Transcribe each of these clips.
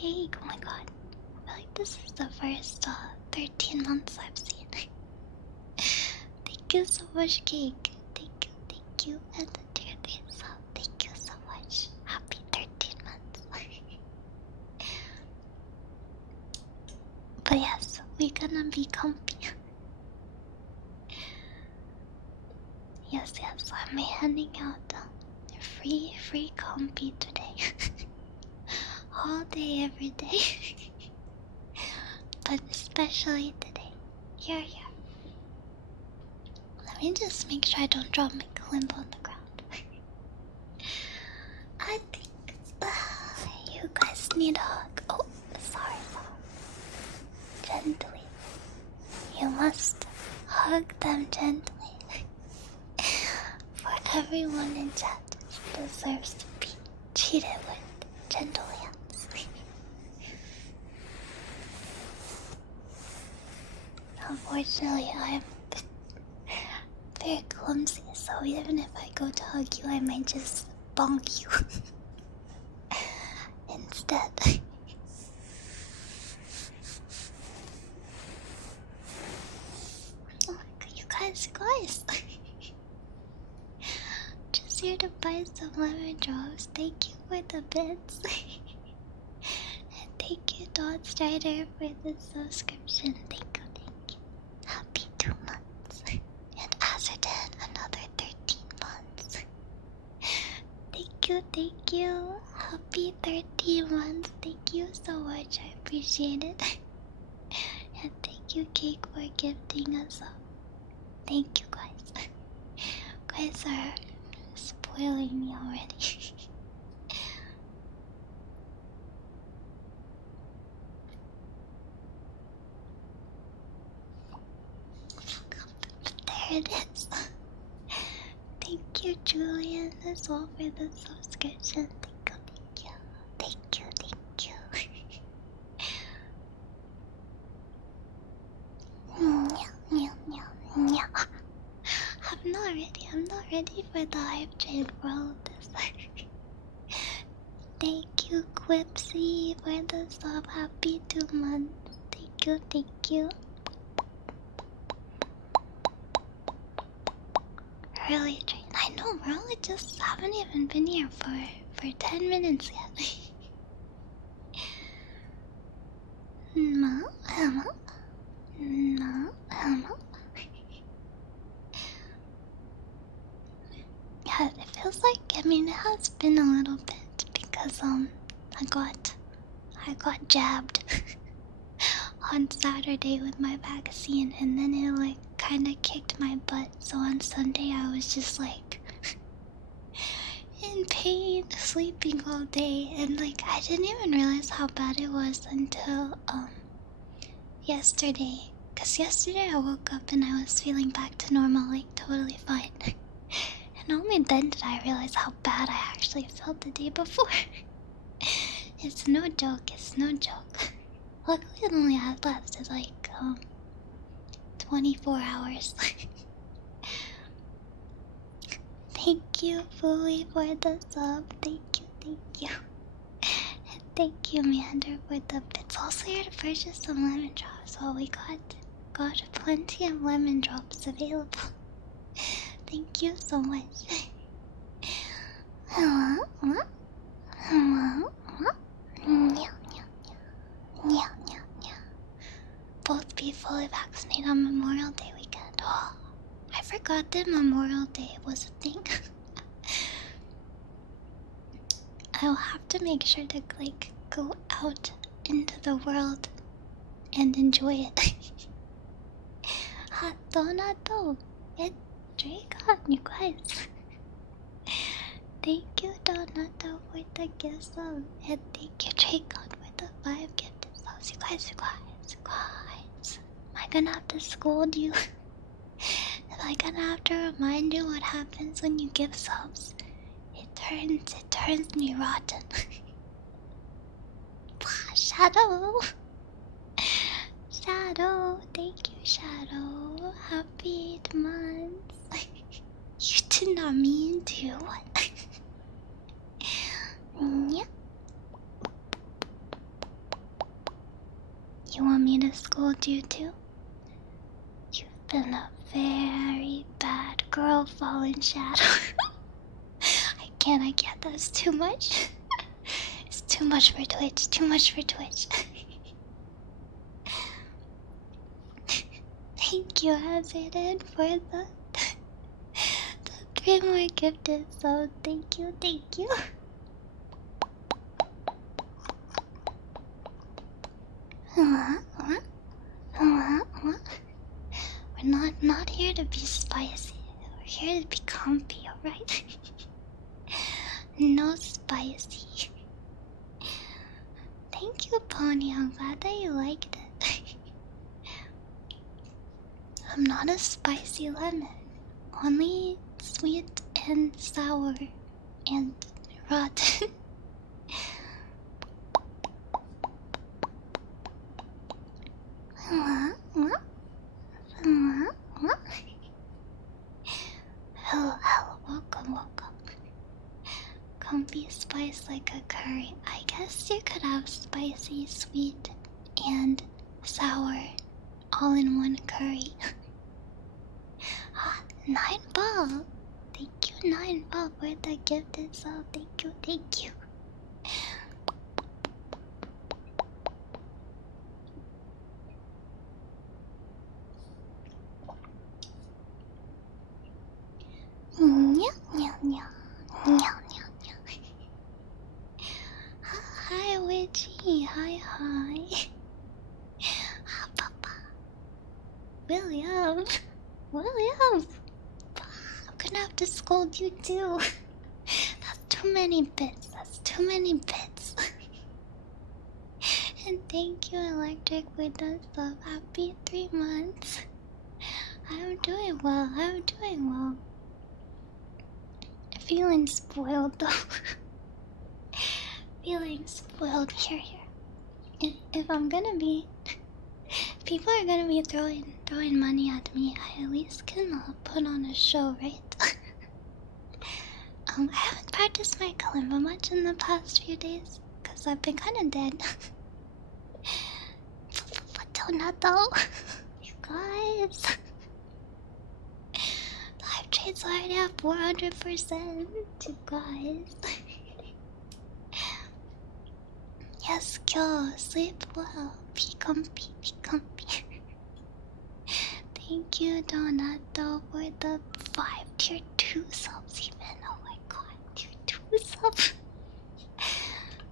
cake. Oh my god. I feel like this is the first 13 months I've seen. Thank you so much, cake. Thank you. And the tier 3 sub. Thank you so much. Happy 13 months. But yes, we're gonna be comfy. Yes, I'm handing out free comfy today. All day, every day. But especially today. Here. Let me just make sure I don't drop my Kalimba on the ground. I think you guys need a hug. Oh, sorry. Gently. You must hug them gently. For everyone in chat deserves to be treated with gentle hands. Unfortunately, I am very clumsy, so even if I go to hug you, I might just bonk you instead. Oh my god, you guys. Just here to buy some lemon drops. Thank you for the bits. And thank you, Dawn Strider, for the subscription. Thank you. Happy 2 months. And Azerton, another 13 months. Thank you. Happy 13 months. Thank you so much. I appreciate it. And thank you, Cake, for gifting us up. Thank you, guys. You guys are spoiling me already. There it is. Thank you, Julian, as well for the subscription. Thank you. I'm not ready for the hype train for all of this. Thank you, Quipsy, for the sub. Happy 2 months. Thank you. Early train. I know, we only just haven't even been here for 10 minutes yet. No. Yeah, it feels like, it has been a little bit because I got jabbed on Saturday with my vaccine, and then it kinda kicked my butt. So on Sunday I was just in pain, sleeping all day, and I didn't even realize how bad it was until yesterday. Cause yesterday I woke up and I was feeling back to normal, totally fine. And only then did I realize how bad I actually felt the day before. It's no joke. Luckily it only had lasted 24 hours. Thank you, Fooey, for the sub. Thank you. And thank you, Meander, for the bits. Also here to purchase some lemon drops. Well, we got plenty of lemon drops available. Thank you so much. Hello. Both be fully vaccinated on Memorial Day weekend. Oh, I forgot that Memorial Day was a thing. I'll have to make sure to go out into the world and enjoy it. Hot Donato, it's Dragon, you guys. Thank you, Donato, for the gift sub. And thank you, Dragon, for the 5 gifted subs. You guys. Am I gonna have to scold you? Am I gonna have to remind you what happens when you give subs? It turns me rotten. Shadow, thank you, Shadow. Happy 8 months. You did not mean to. Yeah. scold you too? You've been a very bad girl, Fallen Shadow. I can't, that's too much. It's too much for Twitch, too much for Twitch. Thank you, Hazarded, for the 3 more gifted, so thank you, thank you. We're not here to be spicy. We're here to be comfy, alright? No spicy. Thank you, Pony. I'm glad that you liked it. I'm not a spicy lemon. Only sweet and sour and rotten. Hello, welcome. Comfy spice like a curry. I guess you could have spicy, sweet, and sour all in one curry. 9 ball. Thank you, 9 ball, for the gift itself. Thank you. Hi, Witchy. Hi. Papa. William. I'm gonna have to scold you too. That's too many bits. And thank you, Electric, for the sub. Happy 3 months. I'm doing well. Feeling spoiled though. Feeling spoiled. Here. If I'm gonna be, people are gonna be throwing money at me, I at least can put on a show, right? I haven't practiced my Kalimba much in the past few days, cause I've been kinda dead. But don't not though. You guys. Live trade's already at 400%, you guys. Yes, Kyo, sleep well, be comfy. Thank you, Donato, for the 5 tier 2 subs even. Oh my god, tier 2 subs.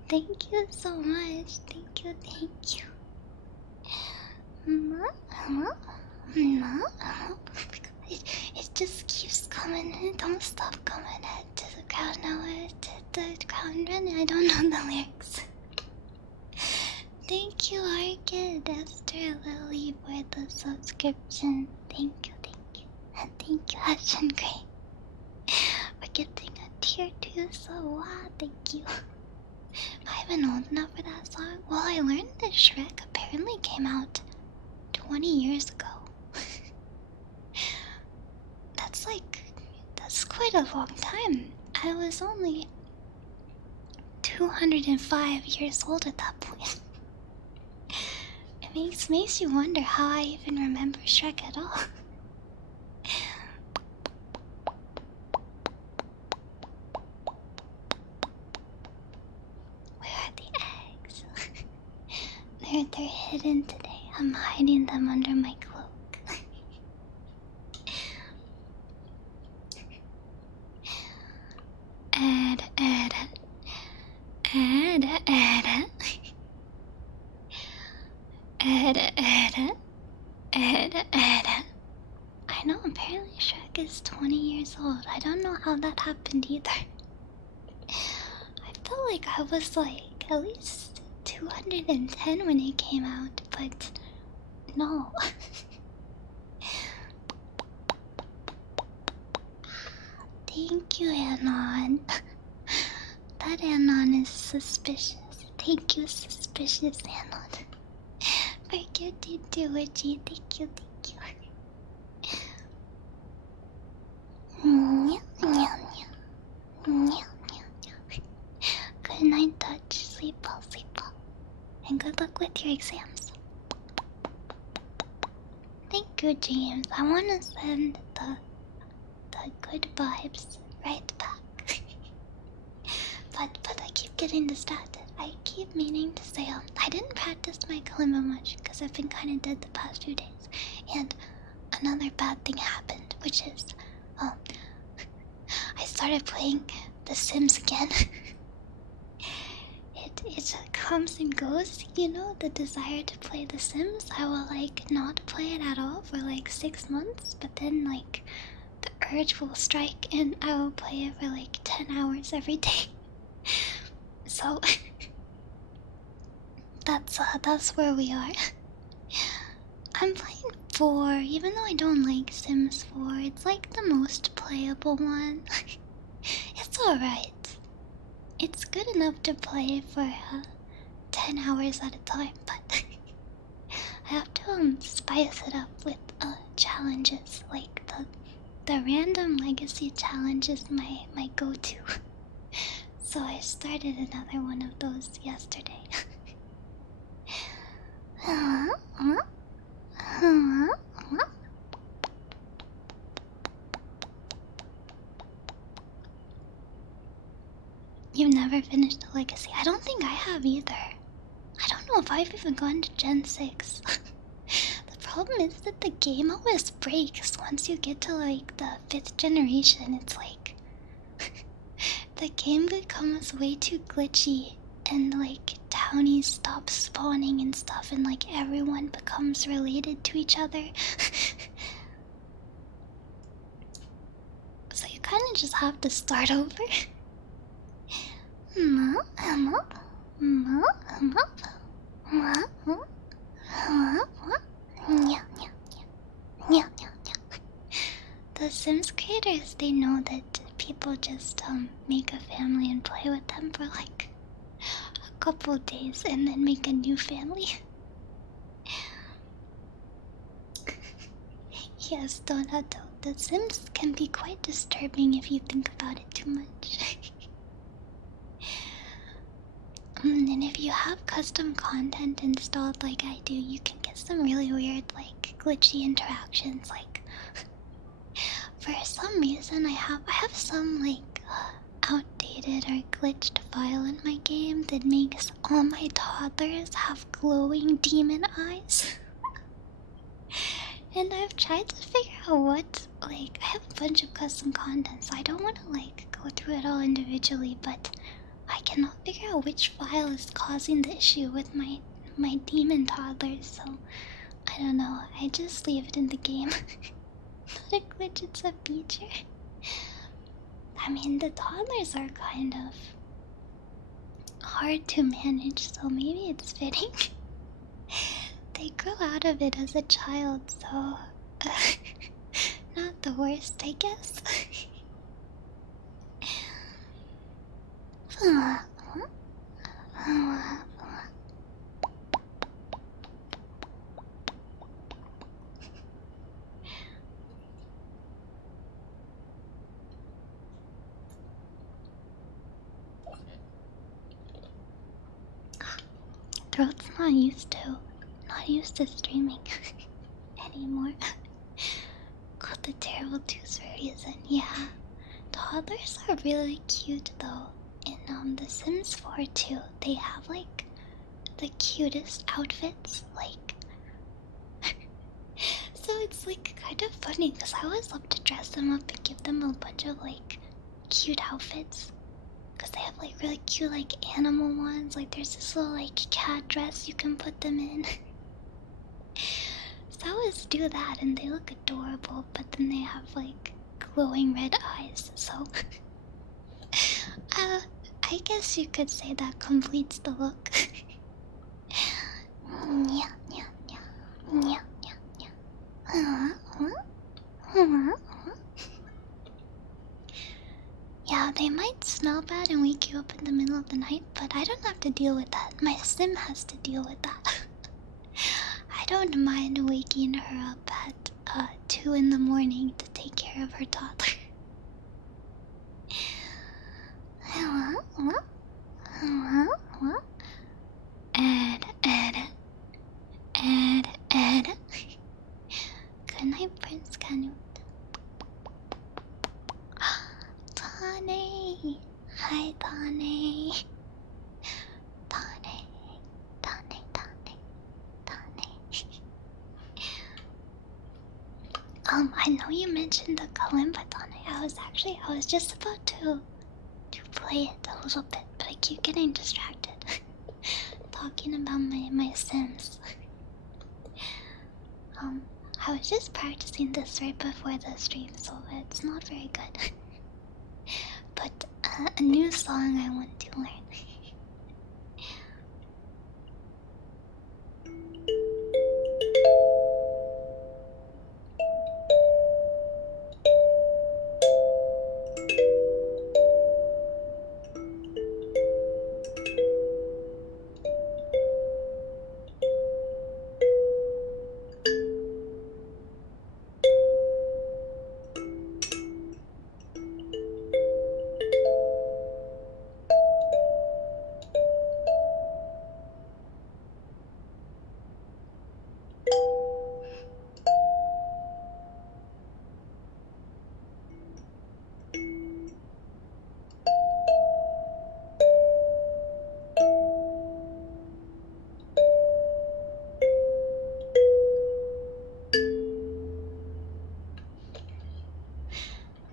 Thank you so much. Thank you. It just keeps coming. It don't stop coming. To the crowd now. To the crowd running. I don't know the lyrics. Thank you, Arcade, Esther, Lily, for the subscription. Thank you. And thank you, Ashen Grey, for getting a tier 2 so thank you. Am I even old enough for that song? Well, I learned that Shrek apparently came out 20 years ago. That's quite a long time. I was only 205 years old at that point. It makes you wonder how I even remember Shrek at all. Where are the eggs? They're hidden today. I'm hiding them under my cloak. I know, apparently Shrek is 20 years old. I don't know how that happened either. I felt like I was at least 210 when it came out, but no. Thank you, Anon. That Anon is suspicious. Thank you, suspicious Anon. Forget to do it, G. Thank you. Good night, Touch. Sleep well. And good luck with your exams. good dreams. I wanna send the good vibes right back. but I keep getting distracted. I keep meaning to say I didn't practice my Kalimba much because I've been kind of dead the past few days, and another bad thing happened, which is I started playing The Sims again. It comes and goes, you know, the desire to play The Sims. I will like not play it at all for like 6 months, but then like the urge will strike and I will play it for like 10 hours every day. So that's where we are. I'm playing 4, even though I don't like Sims 4. It's like the most playable one. It's alright. It's good enough to play for 10 hours at a time, but I have to spice it up with challenges. Like the random legacy challenge is my go-to. So I started another one of those yesterday. You've never finished a legacy? I don't think I have either. I don't know if I've even gone to Gen 6. The problem is that the game always breaks once you get to like the 5th generation. It's like the game becomes way too glitchy and like townies stop spawning and stuff, and like everyone becomes related to each other. So you kind of just have to start over. The Sims creators, they know that people just make a family and play with them for like a couple days and then make a new family. Yes, Donato, the Sims can be quite disturbing if you think about it too much. And if you have custom content installed like I do, you can get some really weird, like, glitchy interactions. Like, for some reason, I have some, like, outdated or glitched file in my game that makes all my toddlers have glowing demon eyes. And I've tried to figure out what, like, I have a bunch of custom content, so I don't want to, like, go through it all individually, but I cannot figure out which file is causing the issue with my demon toddlers, so I don't know. I just leave it in the game. Not a glitch, it's a feature. I mean, the toddlers are kind of hard to manage, so maybe it's fitting. They grow out of it as a child, so not the worst, I guess. Throat's not used to streaming anymore. Got the terrible tooth for a reason. Yeah, toddlers are really cute though. In The Sims 4 too, they have like the cutest outfits. Like, so it's like kind of funny because I always love to dress them up and give them a bunch of like cute outfits. Because they have like really cute like animal ones. Like there's this little like cat dress you can put them in. So I always do that and they look adorable, but then they have like glowing red eyes, so I guess you could say that completes the look. Yeah, they might smell bad and wake you up in the middle of the night, but I don't have to deal with that. My sim has to deal with that. I don't mind waking her up at 2 in the morning to take care of her toddler. Hi, Tane. Tane. Tane, Tane, Tane. I know you mentioned the Kalimba, Tane. I was just about to play it a little bit, but I keep getting distracted. Talking about my Sims. I was just practicing this right before the stream, so it's not very good. But a new song I want to learn.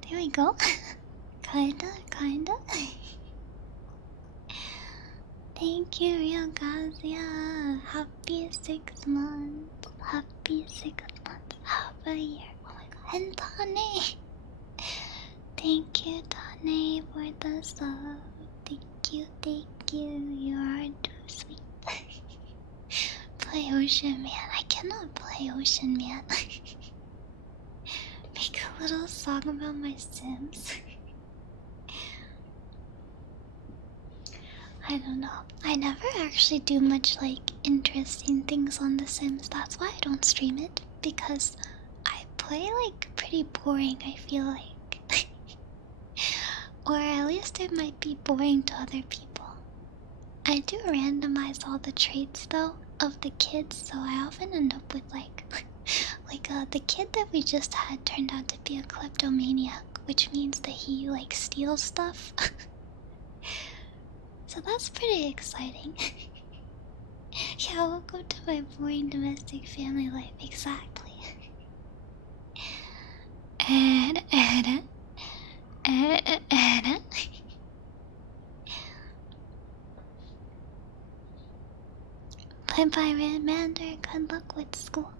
There we go. Kinda. Thank you, Real Gazia. Happy 6 months. Happy 6 months. Half a year. Oh my god. And Tane. Thank you, Tane, for the sub. Thank you. You are too sweet. Play Ocean Man. I cannot play Ocean Man. Make a little song about my Sims. I don't know. I never actually do much like interesting things on The Sims. That's why I don't stream it, because I play like pretty boring, I feel like. Or at least it might be boring to other people. I do randomize all the traits though of the kids, so I often end up with like the kid that we just had turned out to be a kleptomaniac, which means that he like steals stuff. So that's pretty exciting. Yeah, welcome to my boring domestic family life, exactly. Bye bye, Redmander. Good luck with school.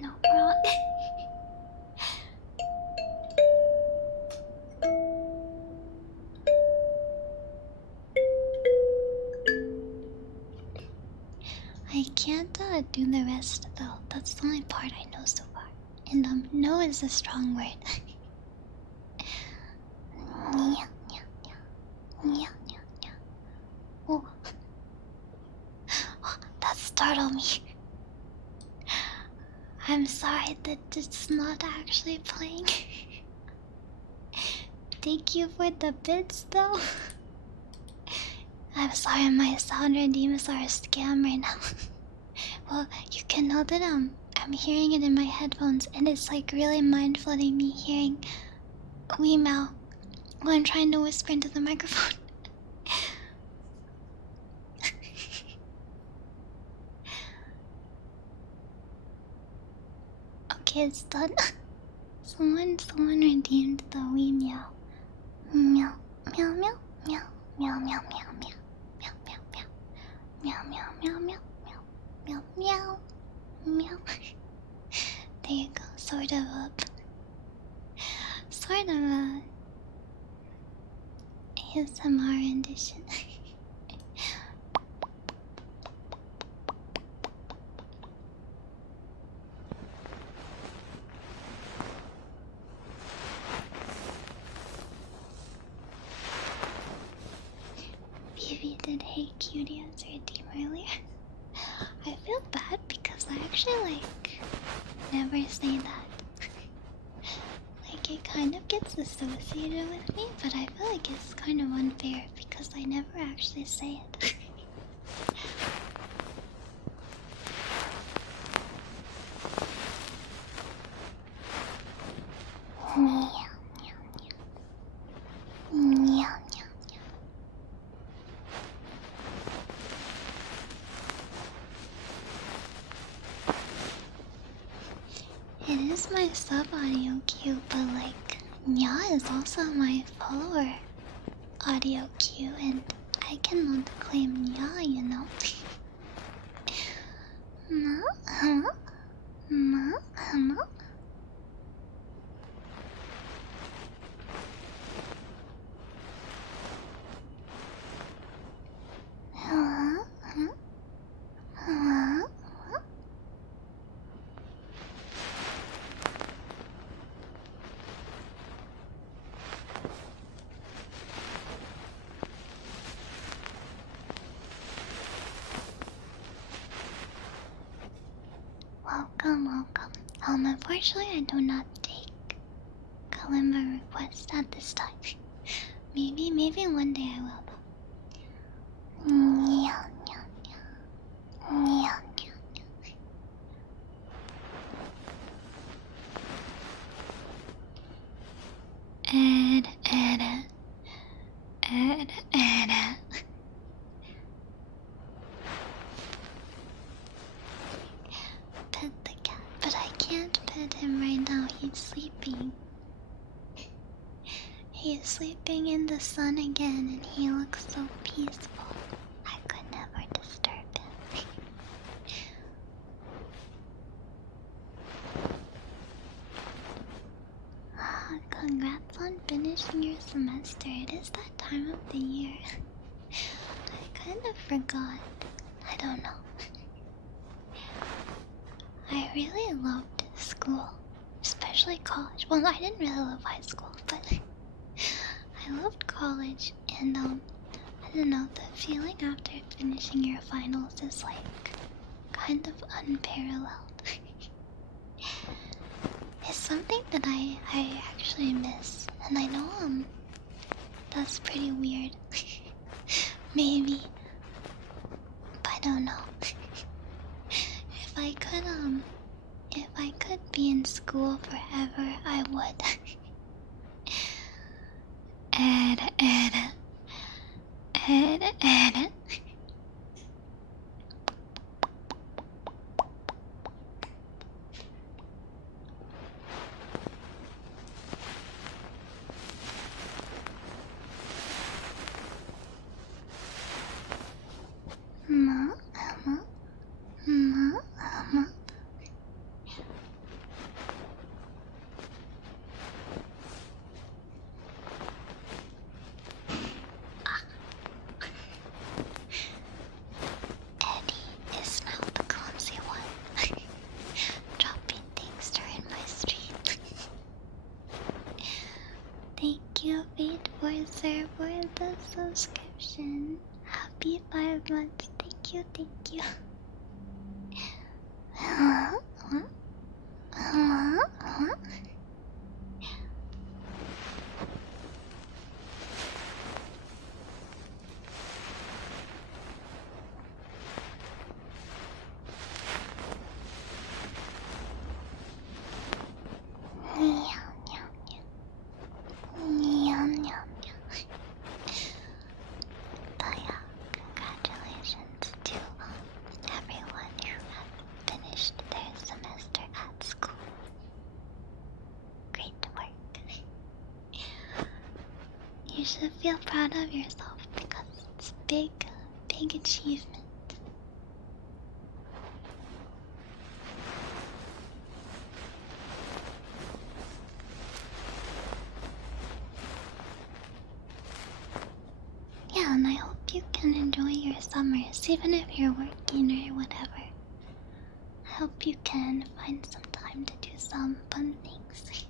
No, bro. I can't do the rest though. That's the only part I know so far. And no is a strong word. Oh. Oh, that startled me. I'm sorry that it's not actually playing. Thank you for the bits though. I'm sorry my sound redeemers are a scam right now. Well, you can know that I'm hearing it in my headphones, and it's like really mind flooding me hearing wee meow while I'm trying to whisper into the microphone. Okay, it's done. Someone redeemed the wee meow. Meow meow meow meow meow meow meow meow meow meow meow meow meow meow meow meow meow. There you go. Sort of a ASMR rendition. did Hey Cutie as your team earlier. I feel bad because I actually never say that. It kind of gets associated with me, but I feel like it's kind of unfair because I never actually say it. It is my sub audio cue, but Nya is also my follower audio cue, and I cannot claim Nya, you know. Ma. Welcome. Unfortunately, I do not take Kalimba requests at this time. Maybe one day I will. Pet the cat, but I can't pet him right now. He's sleeping. He's sleeping in the sun again, and he looks so peaceful. I could never disturb him. Congrats on finishing your semester. It is that time of the year. I kind of forgot. I don't know. I really loved school, especially college. Well, I didn't really love high school, but I loved college, and I don't know, the feeling after finishing your finals is kind of unparalleled. It's something that I actually miss, and I know that's pretty weird. Maybe, but I don't know. If I could be in school forever, I would. Ma. Eddie is now the clumsy one, dropping things during my stream. Thank you, VTuber, for the subscription. Happy 5 months. Thank you. Congratulations to everyone who has finished their semester at school. Great work. You should feel proud of yourself because it's a big achievement. Yeah, and I hope you can enjoy your summers, even if you're working or whatever. I hope you can find some time to do some fun things.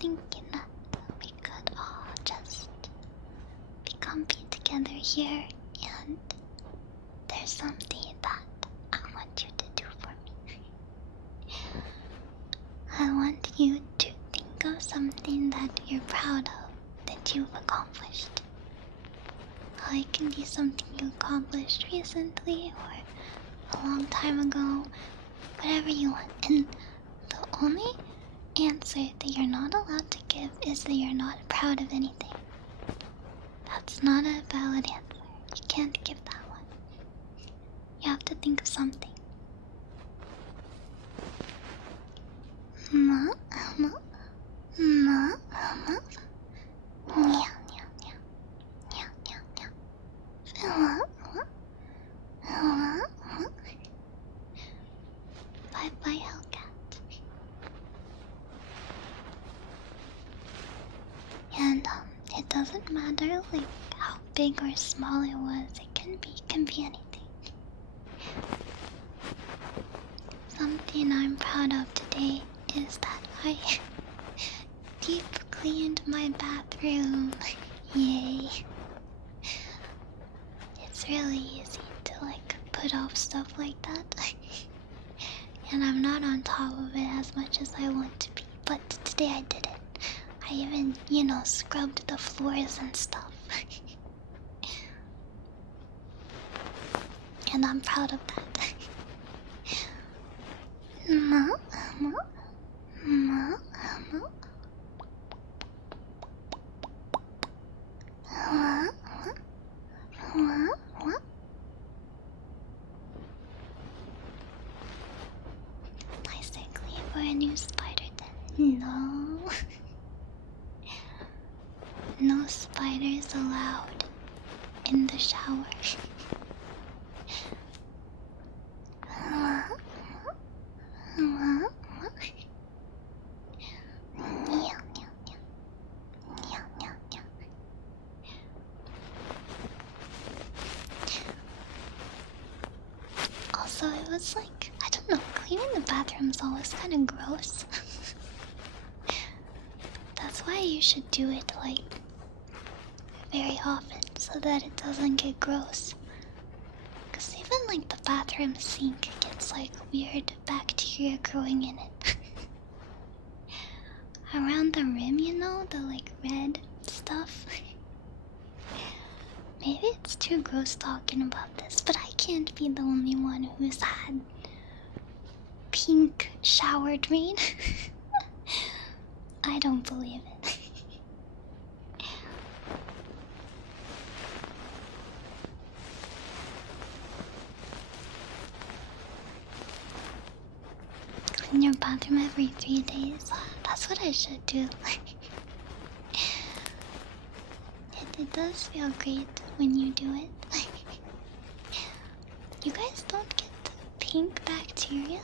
thinking that we could all just be comfy together here, and there's something that I want you to do for me. I want you to think of something that you're proud of, that you've accomplished. It can be something you accomplished recently or a long time ago, whatever you want. And the only answer that you're not allowed to give is that you're not proud of anything. That's not a valid answer. You can't give that one. You have to think of something. Ma, ma, ma, ma. Meow, meow, meow. Meow, meow, meow. Bye bye, Hellcat. And it doesn't matter like how big or small it was. It can be anything. Something I'm proud of today is that I deep cleaned my bathroom. Yay. It's really easy to like put off stuff like that. And I'm not on top of it as much as I want to be. But today I did it. I even, scrubbed the floors and stuff. And I'm proud of that. Ma, ma, ma, ma. What? Basically, for a new spider then. No. No spiders allowed in the shower. Also, it was like, I don't know, cleaning the bathroom's always kind of gross. That's why you should do it like very often so that it doesn't get gross. Cause even like the bathroom sink gets like weird bacteria growing in it. Around the rim, the like red stuff. Maybe it's too gross talking about this, but I can't be the only one who's had pink shower drain. I don't believe it. Clean your bathroom every 3 days. That's what I should do. It does feel great when you do it. You guys don't get pink bacteria?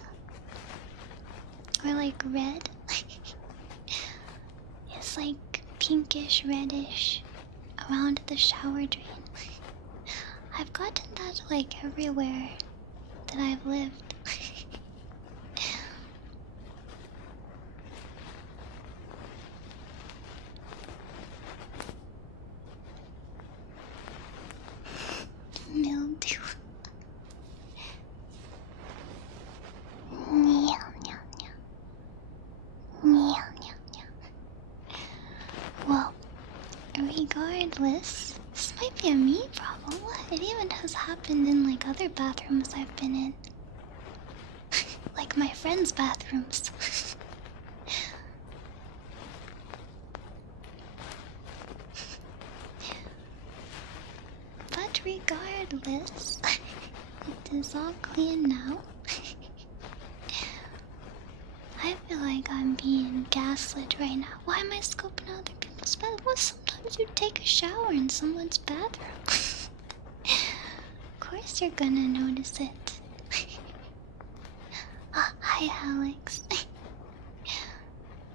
Or like red? It's like pinkish, reddish around the shower drain. I've gotten that like everywhere that I've lived. Mildew. Meow, meow, meow. Meow, meow, meow. Well, regardless, this might be a me problem. It even has happened in like other bathrooms I've been in. Like my friends' bathrooms. But regardless, it is all clean now. I feel like I'm being gaslit right now. Why am I scoping out other people's bathrooms? Well, sometimes you take a shower in someone's bathroom. Of course you're gonna notice it. Hi Alex.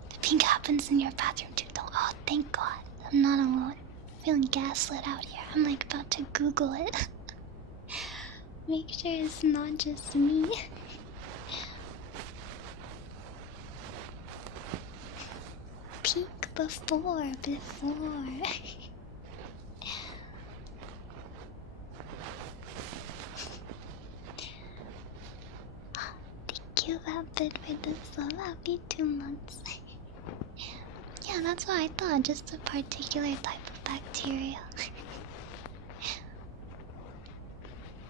The pink happens in your bathroom too though. Oh, thank God. I'm not alone. I'm feeling gaslit out here. I'm like about to Google it. Make sure it's not just me. Pink before. Thank you, Vapid, for the so happy 2 months. Yeah, that's what I thought, just a particular type of bacteria.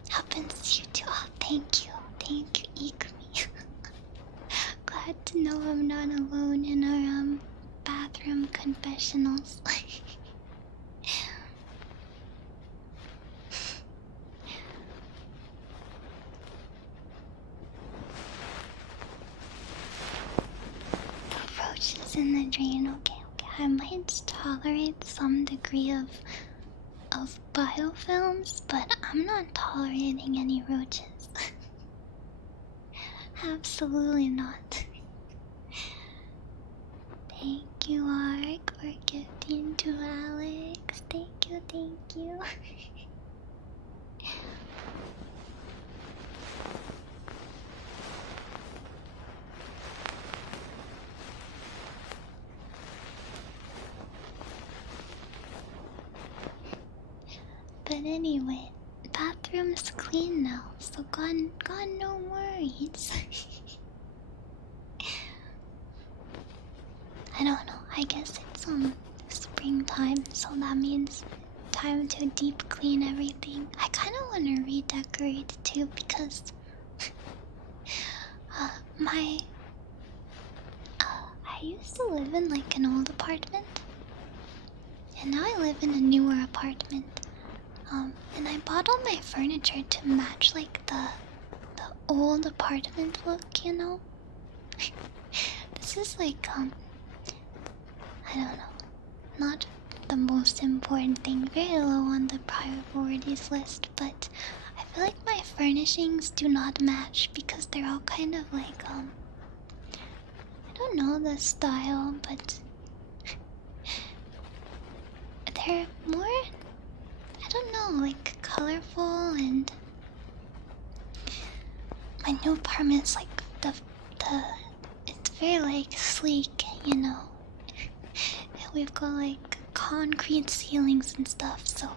Happens to you too. Oh, thank you, Ikumi. Glad to know I'm not alone in our bathroom confessionals. Roaches in the drain. Okay. I might tolerate some degree of biofilms, but I'm not tolerating any roaches. Absolutely not. Thank you, Ark, for gifting to Alex. Thank you. But anyway, bathroom's clean now, so got no worries. I don't know, I guess it's springtime, so that means time to deep clean everything. I kinda wanna redecorate too because I used to live in like an old apartment, and now I live in a newer apartment. And I bought all my furniture to match like the old apartment look, you know? This is like, I don't know, not the most important thing, very low on the priorities list, but I feel like my furnishings do not match because they're all kind of like, I don't know the style, but they're more, I don't know, like colorful, and my new apartment's like it's very like sleek, you know. And we've got like concrete ceilings and stuff, so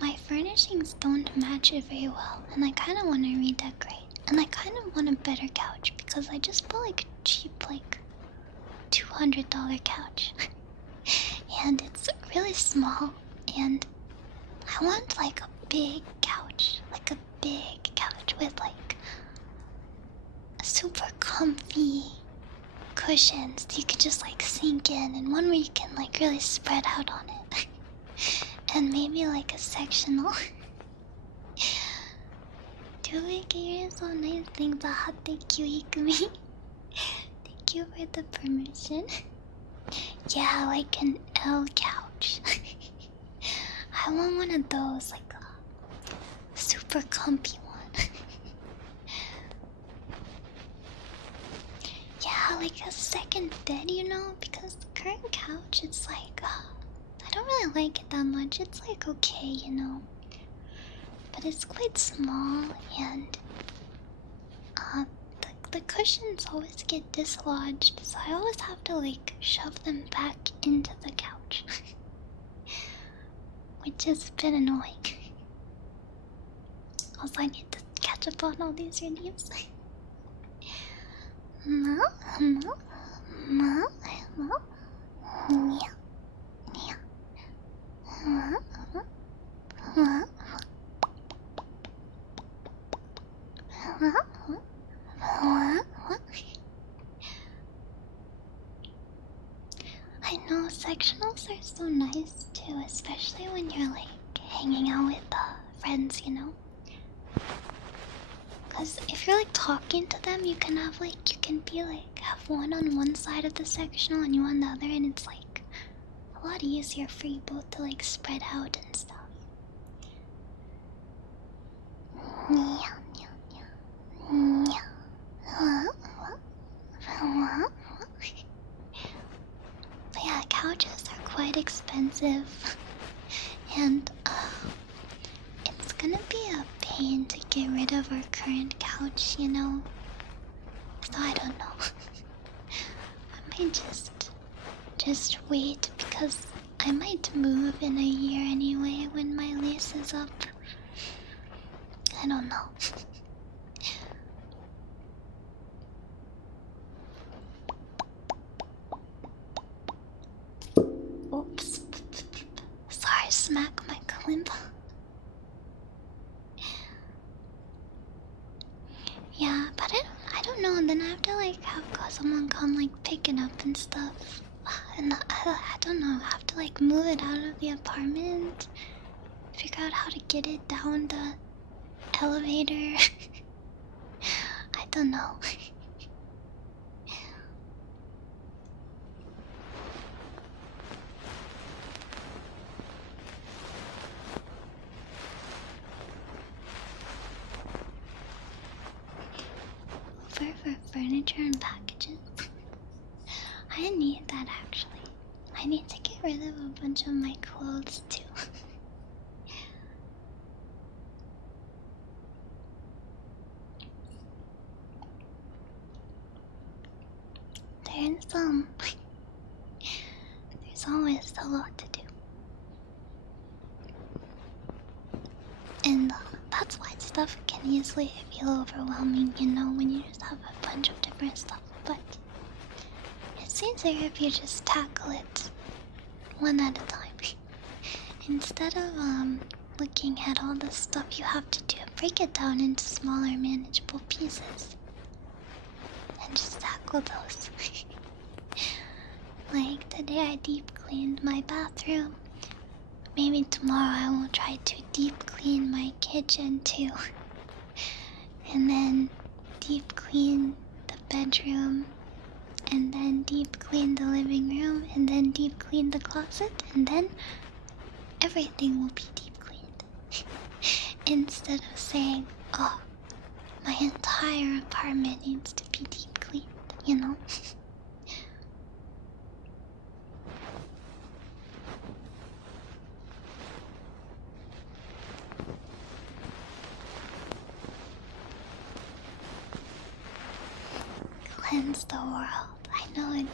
my furnishings don't match it very well, and I kind of want to redecorate, and I kind of want a better couch because I just bought like a cheap like $200 couch, and it's really small, and I want like a big couch, with like super comfy cushions you could just like sink in, and one where you can like really spread out on it. And maybe like a sectional. Doing it so nice things. Thank you, Ikumi. Thank you for the permission. Yeah, like an L couch. I want one of those, like a super comfy one. Yeah, like a second bed, you know, because the current couch, it's like, I don't really like it that much. It's like okay, you know, but it's quite small, and the cushions always get dislodged, so I always have to like shove them back into the couch, which has been annoying. Also, I need to catch up on all these reviews. No. I know sectionals are so nice too, especially when you're like hanging out with friends, you know. Because if you're like talking to them, you can have like, you can be like, have one on one side of the sectional and you on the other, and it's like a lot easier for you both to like spread out and stuff. But yeah, couches are quite expensive, and it's gonna be a pain to get rid of our current couch, you know. So I don't know. I might just just wait because I might move in a year anyway when my lease is up. I don't know. Oops. Sorry, smack my Kalimba. Yeah, but I don't know, and then I have to like have someone come like pick it up and stuff. And I don't know, I have to like move it out of the apartment, figure out how to get it down the elevator. I don't know. For furniture and packages. I need that actually. I need to get rid of a bunch of my clothes too. There's always a lot to do. And that's why stuff can easily feel overwhelming, you know, when you just have a bunch of different stuff. But it's easier if you just tackle it one at a time. Instead of looking at all the stuff you have to do, break it down into smaller, manageable pieces. And just tackle those. Like today I deep cleaned my bathroom. Maybe tomorrow I will try to deep clean my kitchen too. And then deep clean the bedroom. And then deep clean the living room. And then deep clean the closet. And then everything will be deep cleaned. Instead of saying, oh, my entire apartment needs to be deep cleaned, you know? Cleanse the world.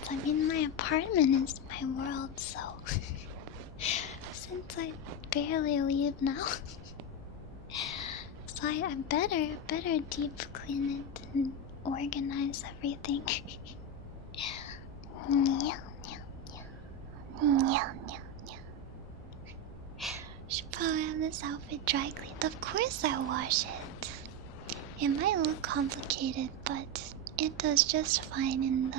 I mean, my apartment is my world, so since I barely leave now, so I better deep clean it and organize everything. Should probably have this outfit dry cleaned. Of course I wash it. It might look complicated, but it does just fine in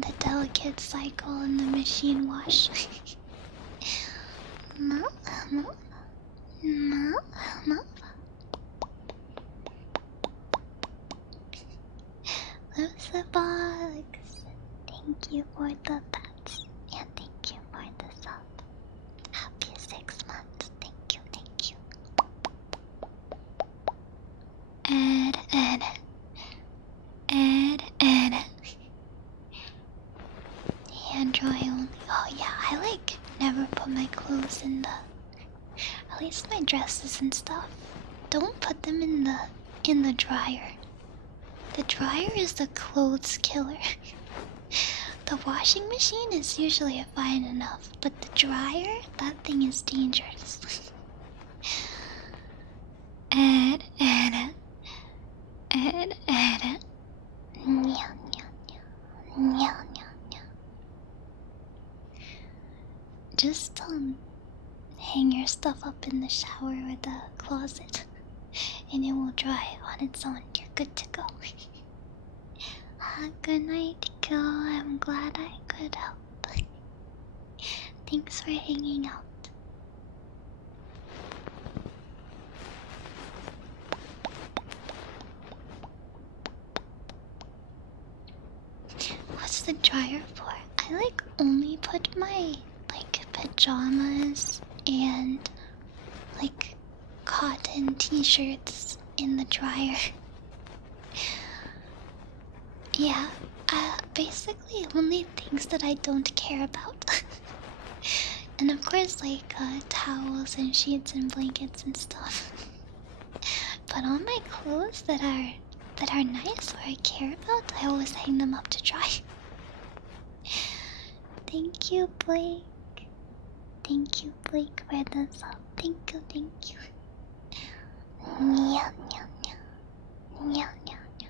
the delicate cycle in the machine wash. No. Lucy Box, thank you for the pets and thank you for the sub. Happy 6 months. Thank you. Ed. Hand dry only. Oh yeah, I like never put my clothes in the. At least my dresses and stuff. Don't put them in the dryer. The dryer is the clothes killer. The washing machine is usually fine enough, but the dryer, that thing is dangerous. Ed. Just hang your stuff up in the shower or the closet, and it will dry on its own. You're good to go. Good night, Gil. I'm glad I could help. Thanks for hanging out. What's the dryer for? I like only put my pajamas and like cotton t-shirts in the dryer. Yeah, basically only things that I don't care about. And of course like towels and sheets and blankets and stuff. But all my clothes that are nice or I care about, I always hang them up to dry. Thank you, Blake. Thank you, Blake, for the sub. Thank you, thank you. Meow, meow, meow. Meow, meow, meow.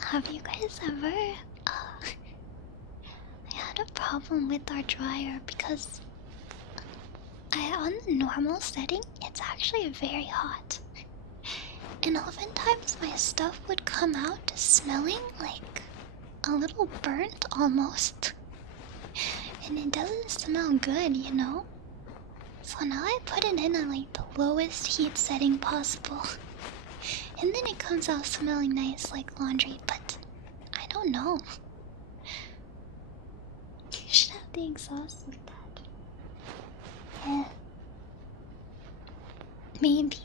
Have you guys ever, I had a problem with our dryer because on the normal setting, it's actually very hot. And oftentimes my stuff would come out smelling like a little burnt almost. And it doesn't smell good, you know? So now I put it in at like the lowest heat setting possible. And then it comes out smelling nice like laundry, but I don't know. You should have the exhaust like that. Yeah. Maybe.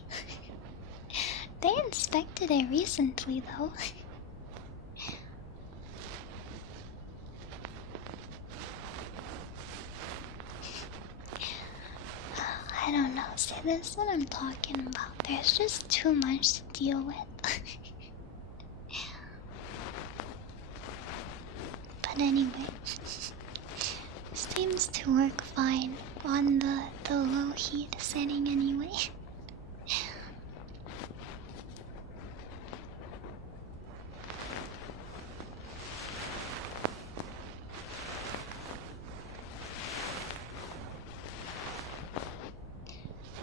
They inspected it recently though. I don't know. See, this is what I'm talking about. There's just too much to deal with. But anyway, seems to work fine on the low heat setting anyway.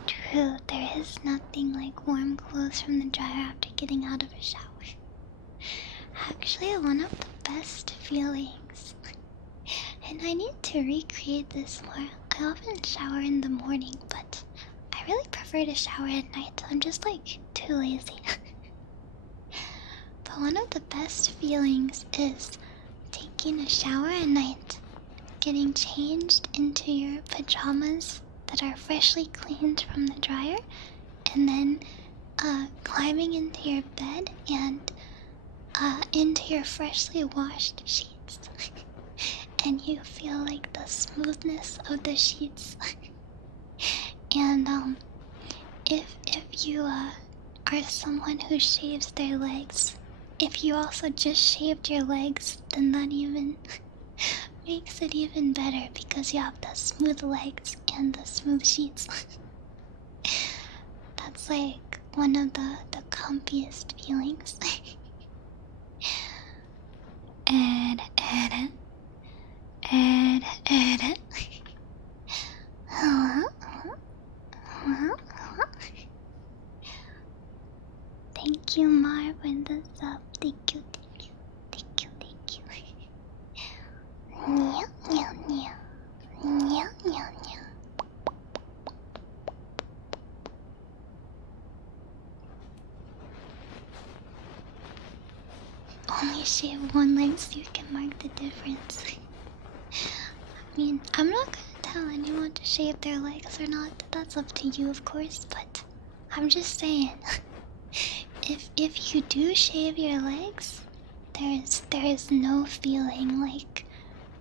True, there is nothing like warm clothes from the dryer after getting out of a shower. Actually, one of the best feelings. And I need to recreate this more. I often shower in the morning, but I really prefer to shower at night. I'm just like too lazy. But one of the best feelings is taking a shower at night, getting changed into your pajamas that are freshly cleaned from the dryer, and then climbing into your bed and into your freshly washed sheets. And you feel like the smoothness of the sheets. And if you are someone who shaves their legs, if you also just shaved your legs, then that even makes it even better because you have the smooth legs and the smooth sheets. That's like one of the comfiest feelings. Thank you, Marvin, the sub. Thank you, thank you, thank you, thank you. Meow, meow, meow. Meow, meow, meow. Only shave one leg so you can mark the difference. I mean, I'm not gonna tell anyone to shave their legs or not. That's up to you, of course, but I'm just saying. If you do shave your legs, there is no feeling like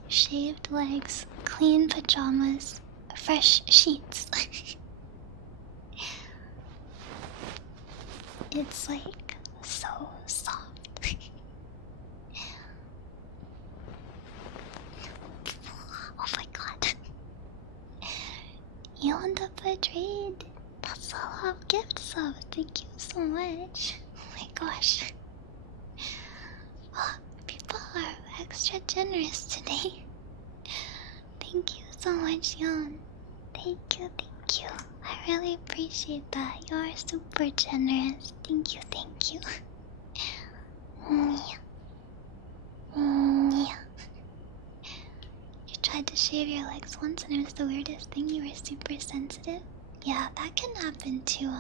shaved legs, clean pajamas, fresh sheets. It's like so soft. Oh my god. You end up a trade. That's a lot of gift subs. Thank you so much. Oh my gosh. Oh, people are extra generous today. Thank you so much, Yon. Thank you, thank you. I really appreciate that. You are super generous. Thank you, thank you. You tried to shave your legs once and it was the weirdest thing. You were super sensitive. Yeah, that can happen too.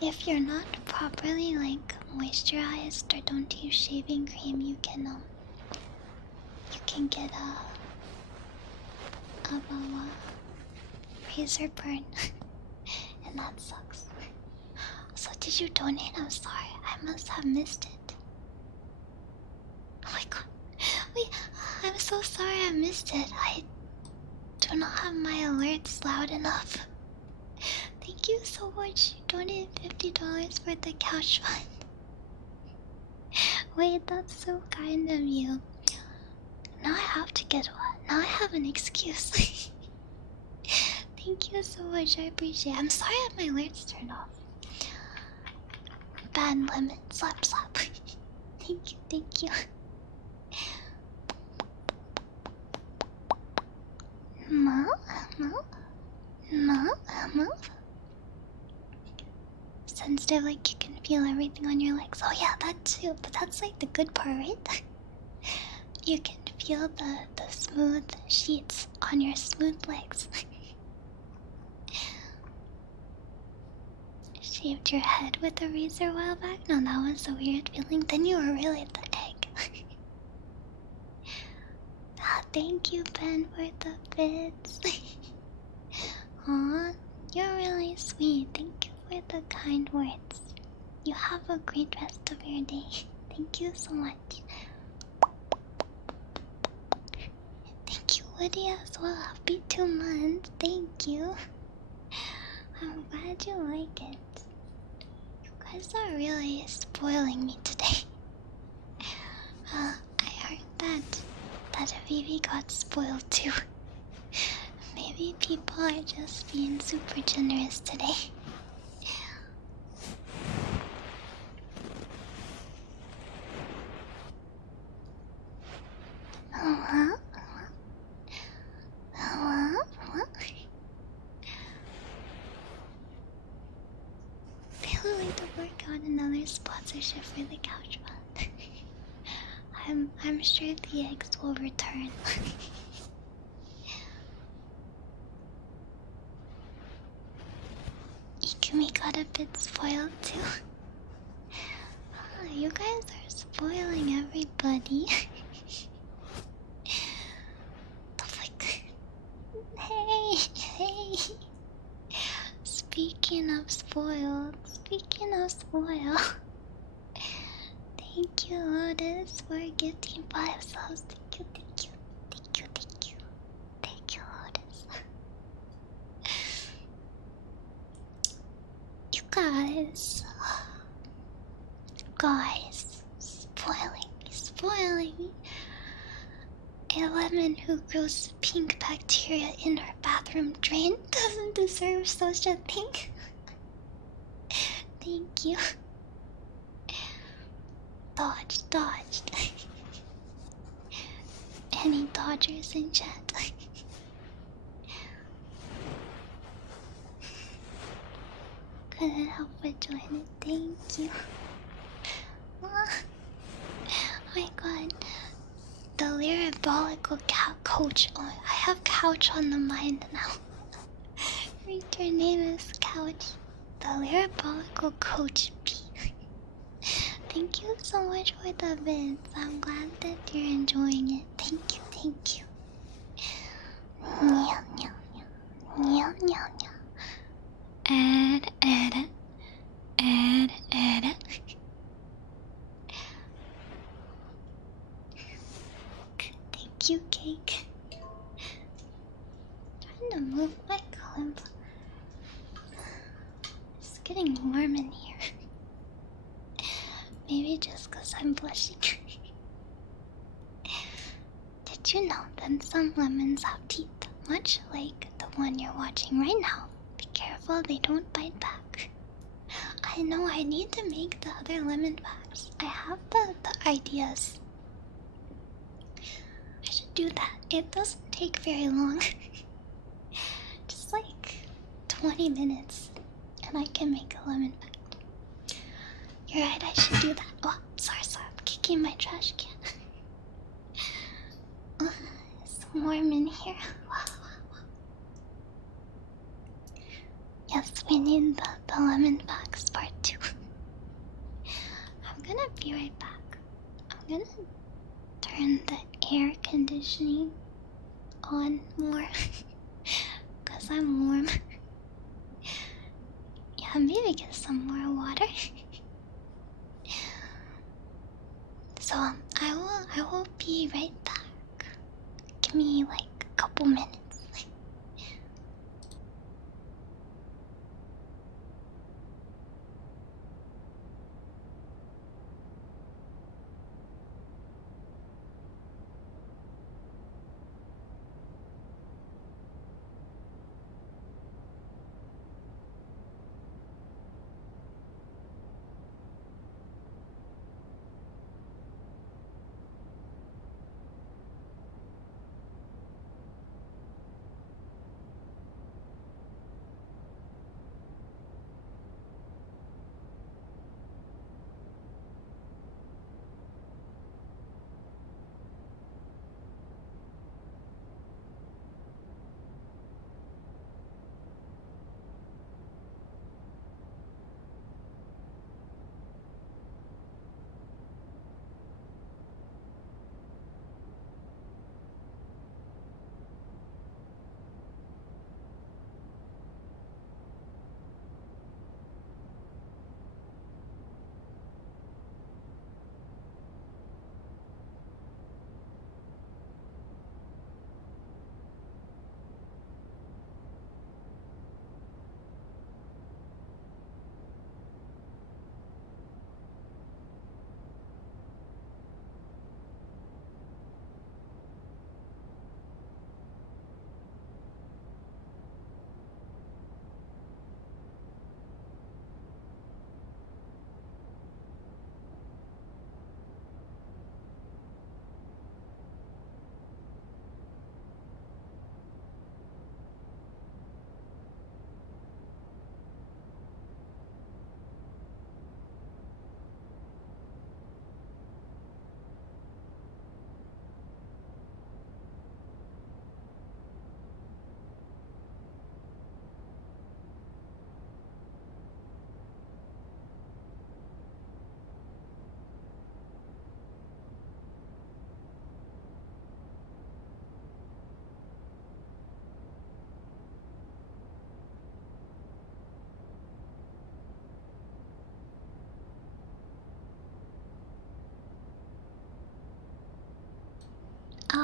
If you're not properly like moisturized or don't use shaving cream, you can get a razor burn, and that sucks. So did you donate? I'm sorry, I must have missed it. Oh my god, wait, I'm so sorry I missed it. I do not have my alerts loud enough. Thank you so much. You donated $50 for the couch fund. Wait, that's so kind of you. Now I have to get one. Now I have an excuse. Thank you so much, I appreciate it. I'm sorry I had my alerts turned off. Bad lemon. Slap, slap. Thank you, thank you. Mo? Sensitive, like you can feel everything on your legs. Oh yeah, that too. But that's like the good part, right? You can feel the smooth sheets on your smooth legs. Shaved your head with a razor a while back? No, that was a weird feeling. Then you were really the egg. Ah, thank you, Ben, for the bits. Aw, you're really sweet. Thank you for the kind words. You have a great rest of your day. Thank you so much. Thank you, Woody, as well. Happy 2 months. Thank you. I'm glad you like it. You guys are really spoiling me today. I heard that Vivi got spoiled too. Maybe people are just being super generous today. Hello? They would like to work out another sponsorship for the couch fund. I'm sure the eggs will return. Ikumi got a bit spoiled too. Oh, you guys are spoiling everybody. Hey. Speaking of spoiled. Thank you, Otis, for gifting 5 subs. Thank you, Otis. You guys, spoiling me. A lemon who grows pink bacteria in her bathroom drain doesn't deserve such a thing. Thank you. Dodged. Any Dodgers in chat? Couldn't help but join it. Thank you. Oh my god. The lyrical coach. Oh, I have couch on the mind now. Your name is Couch. The lyrical coach P. Thank you so much for the vids. I'm glad that you're enjoying it. Thank you. Meow. Add. Thank you, Cake. Trying to move my Kalimba. It's getting warm in here. Maybe just because I'm blushing. Did you know that some lemons have teeth, much like the one you're watching right now? Be careful they don't bite back. I know, I need to make the other lemon facts. I have the ideas. I should do that. It doesn't take very long. Just like 20 minutes, and I can make a lemon fact. You're right, I should do that. Oh, sorry, I'm kicking my trash can. It's warm in here. Yes, we need the lemon facts part 2. I'm gonna be right back. I'm gonna turn the air conditioning on more. Because I'm warm. Yeah, maybe get some more water. So I will be right back. Give me like a couple minutes.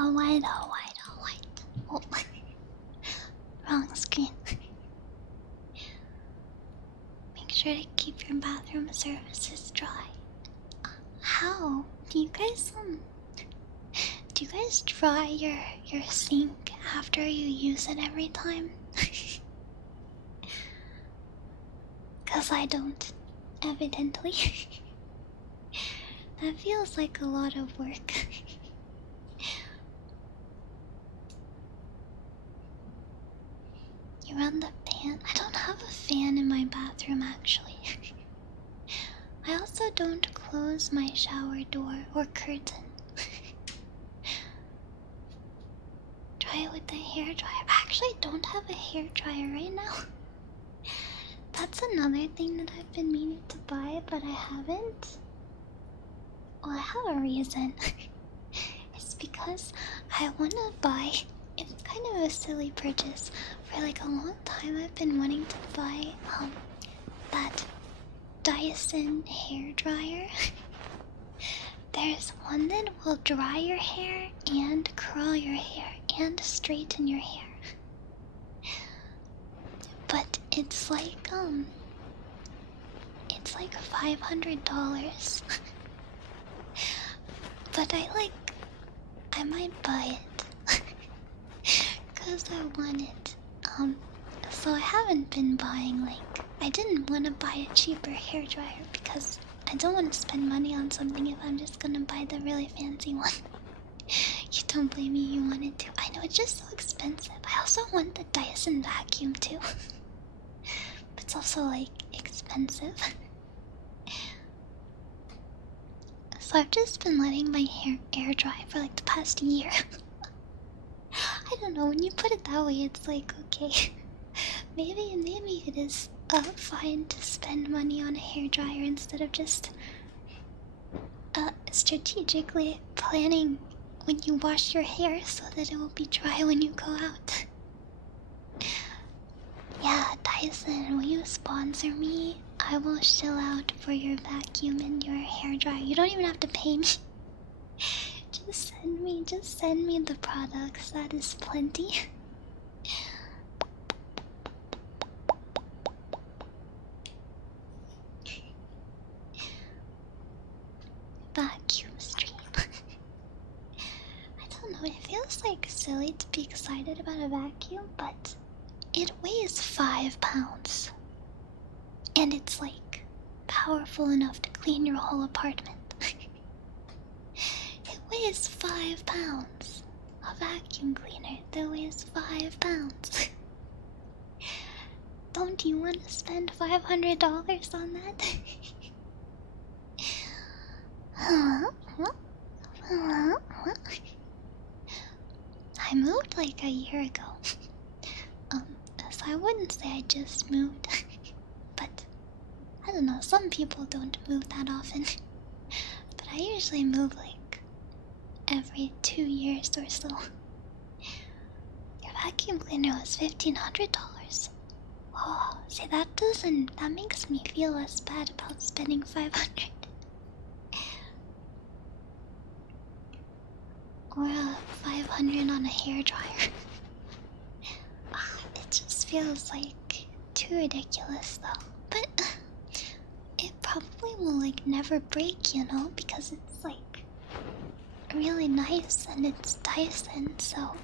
all white, all white, all white. Oh, wrong screen. Make sure to keep your bathroom surfaces dry. How? Do you guys dry your sink after you use it every time? 'Cause I don't, evidently. That feels like a lot of work. You run the fan? I don't have a fan in my bathroom actually. I also don't close my shower door or curtain. Dry it with the hair dryer. I actually don't have a hair dryer right now. That's another thing that I've been meaning to buy, but I haven't. Well, I have a reason. It's because I want to buy. It's kind of a silly purchase. For like a long time, I've been wanting to buy that Dyson hair dryer. There's one that will dry your hair and curl your hair and straighten your hair. But it's like $500. But I might buy it. 'Cause I want it. So I haven't been buying, I didn't want to buy a cheaper hair dryer because I don't want to spend money on something if I'm just gonna buy the really fancy one. You don't blame me, you wanted to. I know, it's just so expensive. I also want the Dyson vacuum too. But it's also, expensive. So I've just been letting my hair air dry for the past year. I don't know, when you put it that way, it's okay. Maybe it is fine to spend money on a hair dryer instead of just strategically planning when you wash your hair so that it will be dry when you go out. Yeah, Dyson, will you sponsor me? I will shell out for your vacuum and your hair dryer. You don't even have to pay me. Just send me the products. That is plenty. Vacuum stream. I don't know, it feels silly to be excited about a vacuum, but it weighs 5 pounds. And it's powerful enough to clean your whole apartment. It weighs 5 pounds. A vacuum cleaner that weighs 5 pounds. Don't you want to spend $500 on that? I moved a year ago. So I wouldn't say I just moved. But I don't know, some people don't move that often. But I usually move every 2 years or so. Your vacuum cleaner was $1,500. Oh, see, that makes me feel less bad about spending $500. Or $500 on a hair dryer. It just feels too ridiculous though. But it probably will never break, because it's really nice and it's Dyson, so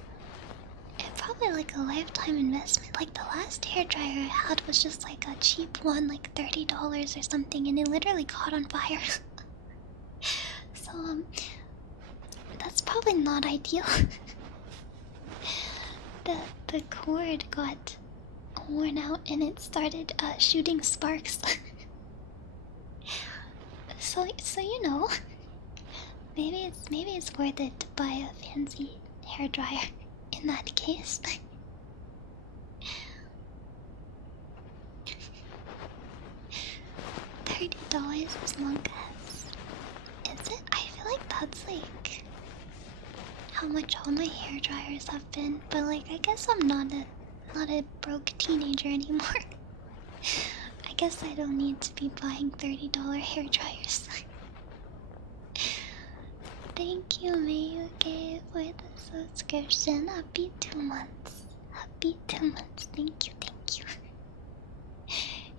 it's probably a lifetime investment. The last hair dryer I had was just a cheap one, $30 or something, and it literally caught on fire. So that's probably not ideal. The cord got worn out and it started shooting sparks. So maybe it's worth it to buy a fancy hair dryer in that case. $30 as long as... Is it? I feel that's how much all my hair dryers have been, but I guess I'm not a broke teenager anymore. I guess I don't need to be buying $30 hair dryers. Thank you, Mayuke, for the subscription. Happy 2 months. Happy 2 months. Thank you, thank you.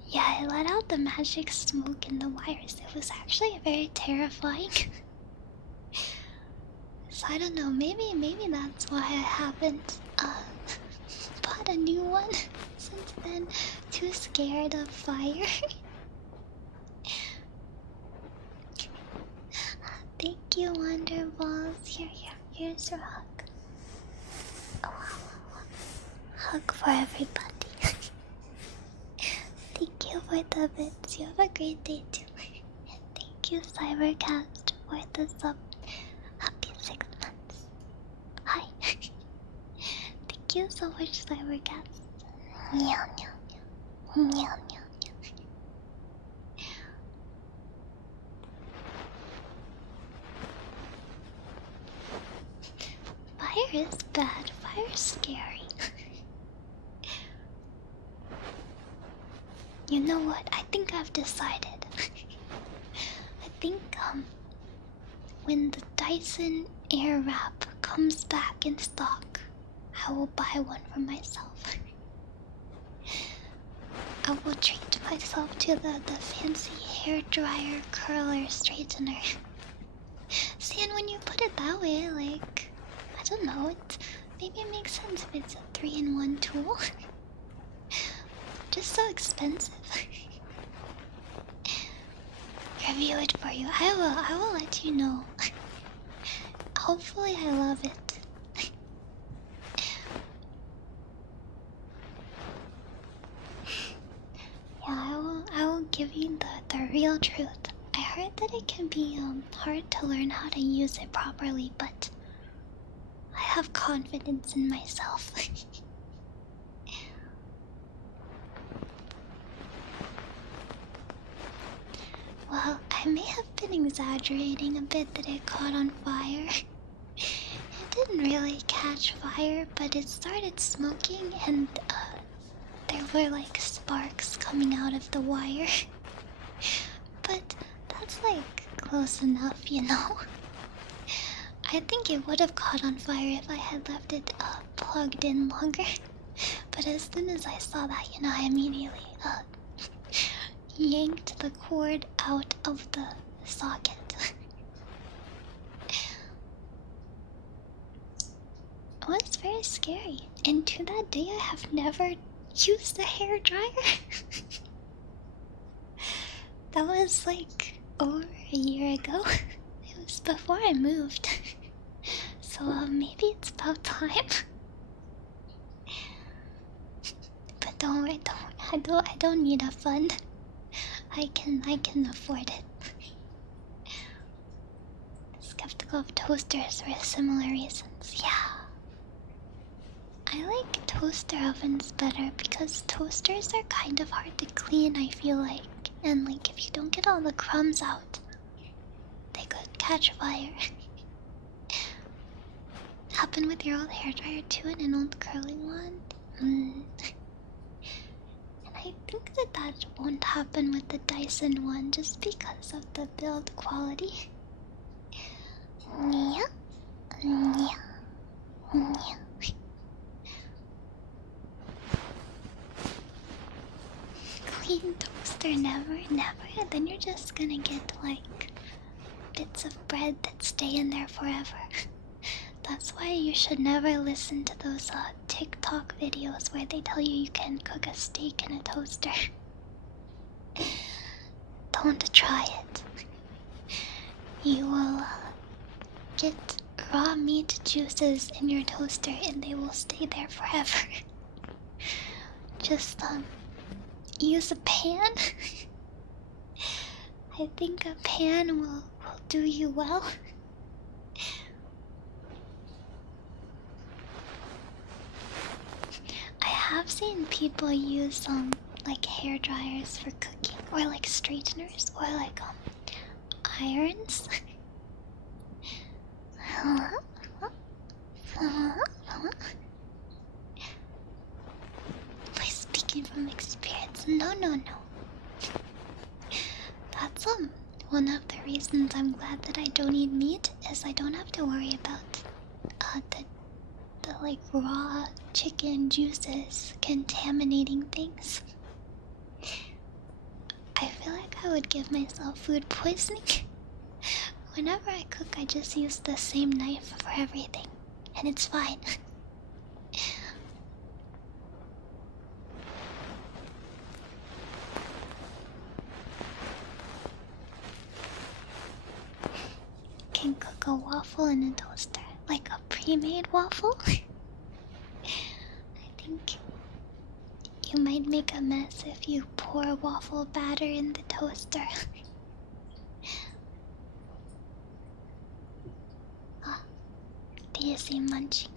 Yeah, I let out the magic smoke in the wires. It was actually very terrifying. So I don't know, maybe that's why I haven't bought a new one since then. Too scared of fire. Thank you, Wonderballs. Here's your hug. Oh, hug for everybody. Thank you for the bits. You have a great day too. And thank you, Cybercast, for the sub. Happy 6 months. Hi. Thank you so much, Cybercast. Meow meow meow. Meow meow meow. Fire is bad. Fire's scary. You know what? I think I've decided. I think when the Dyson Airwrap comes back in stock, I will buy one for myself. I will treat myself to the fancy hair dryer, curler, straightener. See, and when you put it that way, like, I don't know, maybe it makes sense if it's a 3-in-1 tool. Just so expensive. Review it for you. I will let you know. Hopefully I love it. Yeah, I will give you the real truth. I heard that it can be hard to learn how to use it properly, but I have confidence in myself. Well, I may have been exaggerating a bit that it caught on fire. It didn't really catch fire, but it started smoking and there were like sparks coming out of the wire. But that's like close enough, you know? I think it would have caught on fire if I had left it plugged in longer. But as soon as I saw that, you know, I immediately yanked the cord out of the socket. It was very scary, and to that day I have never used a hair dryer. That was like over a year ago. It was before I moved. So maybe it's about time. But don't worry, I don't need a fund. I can afford it. Skeptical of toasters for similar reasons. Yeah. I like toaster ovens better because toasters are kind of hard to clean, I feel like. And like if you don't get all the crumbs out, they could catch fire. Happened with your old hairdryer too and an old curling one? And I think that won't happen with the Dyson one just because of the build quality. Yeah. Yeah. Yeah. Clean toaster, never. Then you're just gonna get like bits of bread that stay in there forever. That's why you should never listen to those TikTok videos where they tell you can cook a steak in a toaster. Don't try it. You will get raw meat juices in your toaster and they will stay there forever. Just use a pan. I think a pan will do you well. I have seen people use like hair dryers for cooking, or like straighteners, or like irons. By speaking from experience, no. That's one of the reasons I'm glad that I don't eat meat is I don't have to worry about the like raw chicken juices contaminating things. I feel like I would give myself food poisoning. Whenever I cook, I just use the same knife for everything, and it's fine. Can cook a waffle in a toaster, like a pre-made waffle. I think you might make a mess if you pour waffle batter in the toaster. Oh, do you see munching?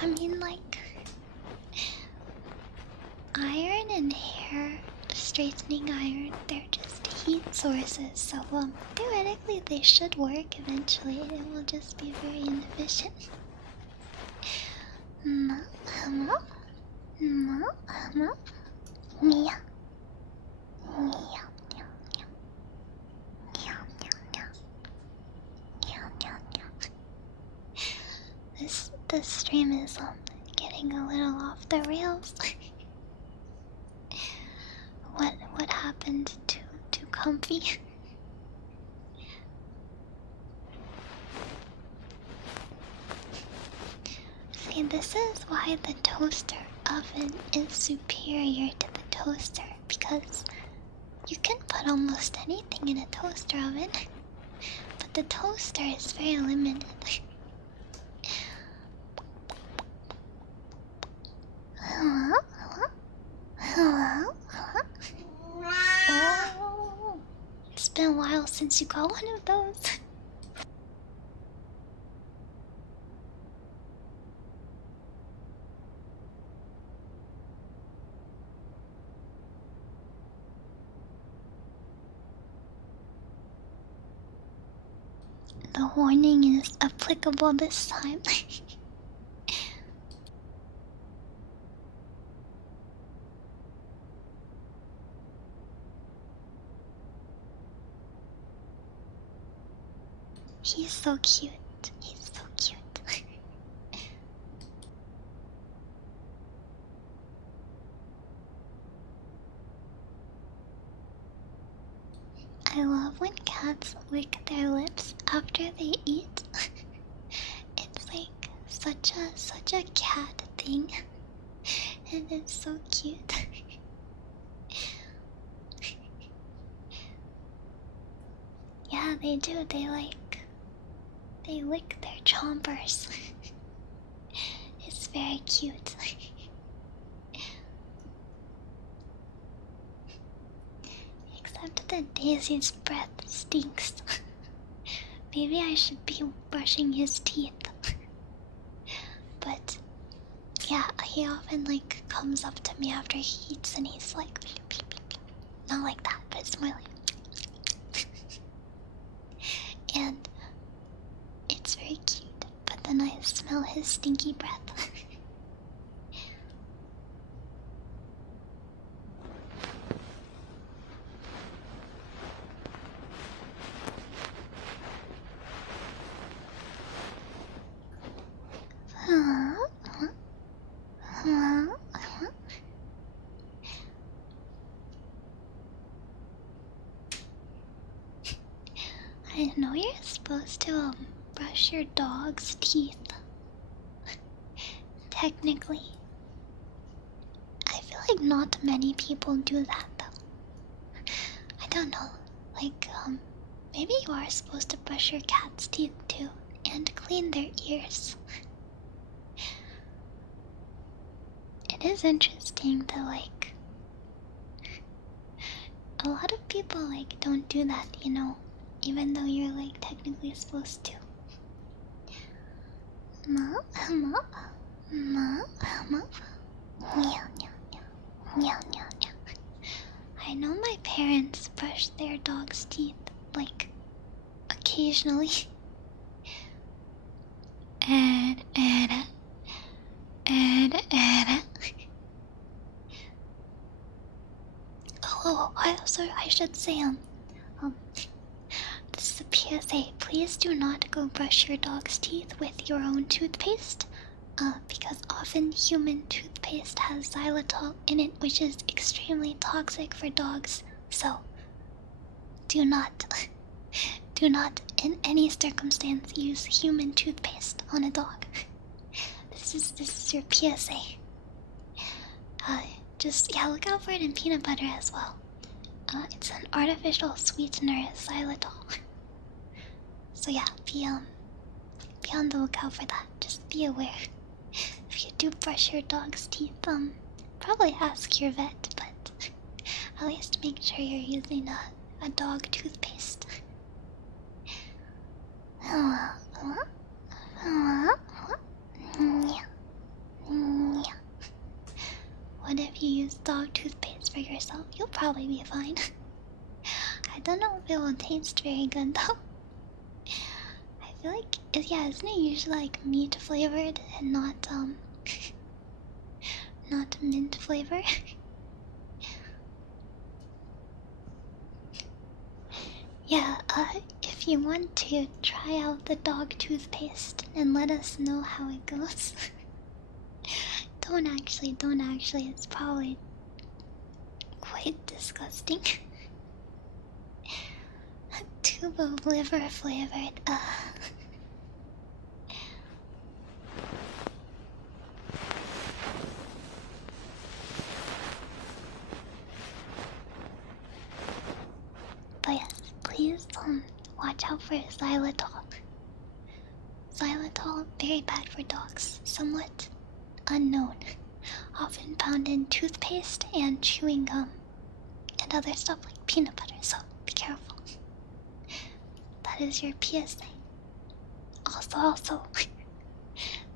I mean, like, iron and hair straightening iron, they're just heat sources, so theoretically they should work eventually. It will just be very inefficient. No, no, no, no. Meow. Meow, meow, meow. Meow, meow, meow. Meow, meow, meow. This stream is getting a little off the rails. What happened to Comfy? See, this is why the toaster oven is superior to the toaster, because you can put almost anything in a toaster oven, but the toaster is very limited. Hello? Hello? Hello? Hello? Oh, it's been a while since you got one of those. The warning is applicable this time. He's so cute. He's so cute. I love when cats lick their lips after they eat. It's like such a cat thing. And it's so cute. Yeah, they do. They lick their chompers. It's very cute. Except that Daisy's breath stinks. Maybe I should be brushing his teeth. But yeah, he often like comes up to me after he eats and he's like, bleep, bleep, bleep, bleep. Not like that, but it's more like and it's very cute, but then I smell his stinky breath. I know you're supposed to brush your dog's teeth. Technically. I feel like not many people do that though. I don't know. Like, maybe you are supposed to brush your cat's teeth too and clean their ears. It is interesting that like a lot of people like don't do that, you know, even though you're like technically supposed to. Ma, ma, ma, ma. Meow, meow, meow, meow, meow, meow. I know my parents brush their dog's teeth like occasionally. And Oh, I should say, um, this is a PSA. Please do not go brush your dog's teeth with your own toothpaste, because often human toothpaste has xylitol in it, which is extremely toxic for dogs. So, do not, do not in any circumstance use human toothpaste on a dog. This is your PSA. Just look out for it in peanut butter as well. It's an artificial sweetener, xylitol. So yeah, be on the lookout for that. Just be aware. If you do brush your dog's teeth, probably ask your vet, but at least make sure you're using a dog toothpaste. What if you use dog toothpaste for yourself? You'll probably be fine. I don't know if it will taste very good though. I feel like, isn't it usually like meat flavored and not not mint flavor? Yeah, if you want to try out the dog toothpaste and let us know how it goes. Don't actually, it's probably quite disgusting. A tube of liver flavored, But yes, please, watch out for xylitol. Xylitol, very bad for dogs, somewhat unknown. Often found in toothpaste and chewing gum and other stuff like peanut butter, so be careful. That is your PSA. Also,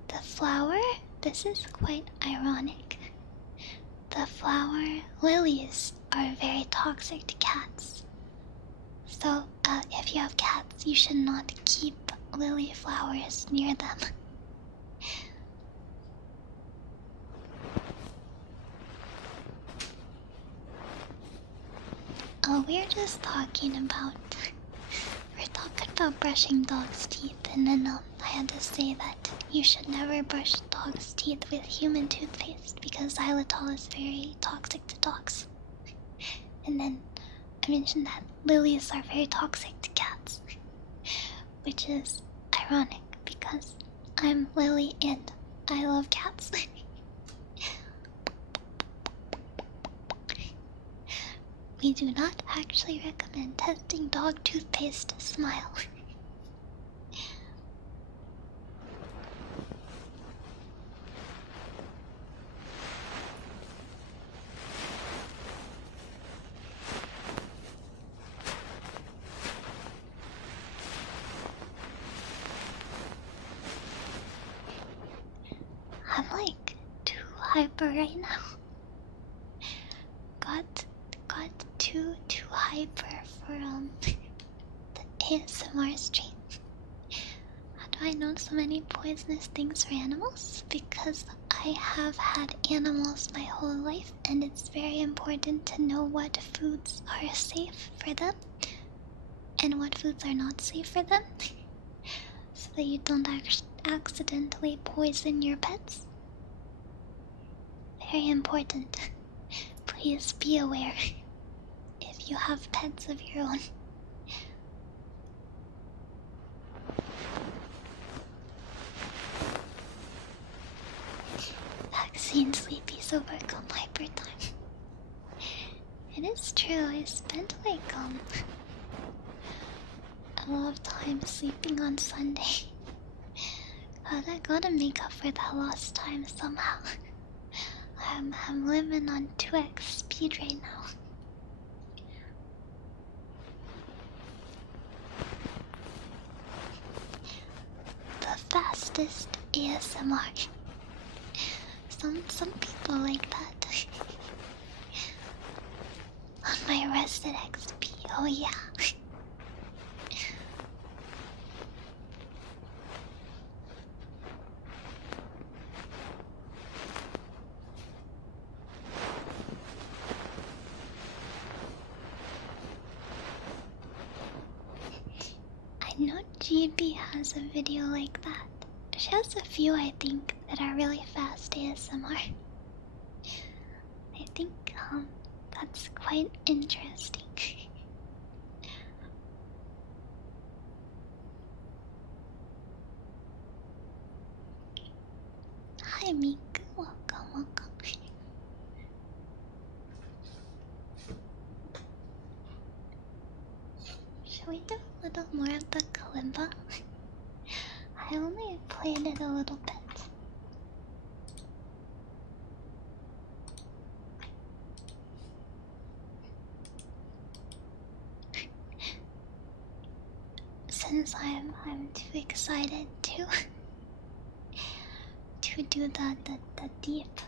the flower, this is quite ironic. The flower lilies are very toxic to cats. So, if you have cats, you should not keep lily flowers near them. We're just talking about brushing dogs' teeth, and then I had to say that you should never brush dogs' teeth with human toothpaste because xylitol is very toxic to dogs. And then I mentioned that lilies are very toxic to cats, which is ironic because I'm Lily and I love cats. We do not actually recommend testing dog toothpaste to smile. I'm like too hyper right now. Got too hyper for the ASMR stream. How do I know so many poisonous things for animals? Because I have had animals my whole life, and it's very important to know what foods are safe for them and what foods are not safe for them, so that you don't accidentally poison your pets. Very important. Please be aware if you have pets of your own. Vaccine sleepies overcome hyper time. It is true, I spent like a lot of time sleeping on Sunday. God, I gotta make up for that lost time somehow. I'm living on 2x speed right now. The fastest ASMR. Some people like that. On my rested XP, oh yeah. GB has a video like that. She has a few, I think, that are really fast ASMR. I think that's quite interesting. Hi Miku, welcome, welcome. Should we do a little more of the Kalimba? I only played it a little bit. Since I'm too excited to do the deep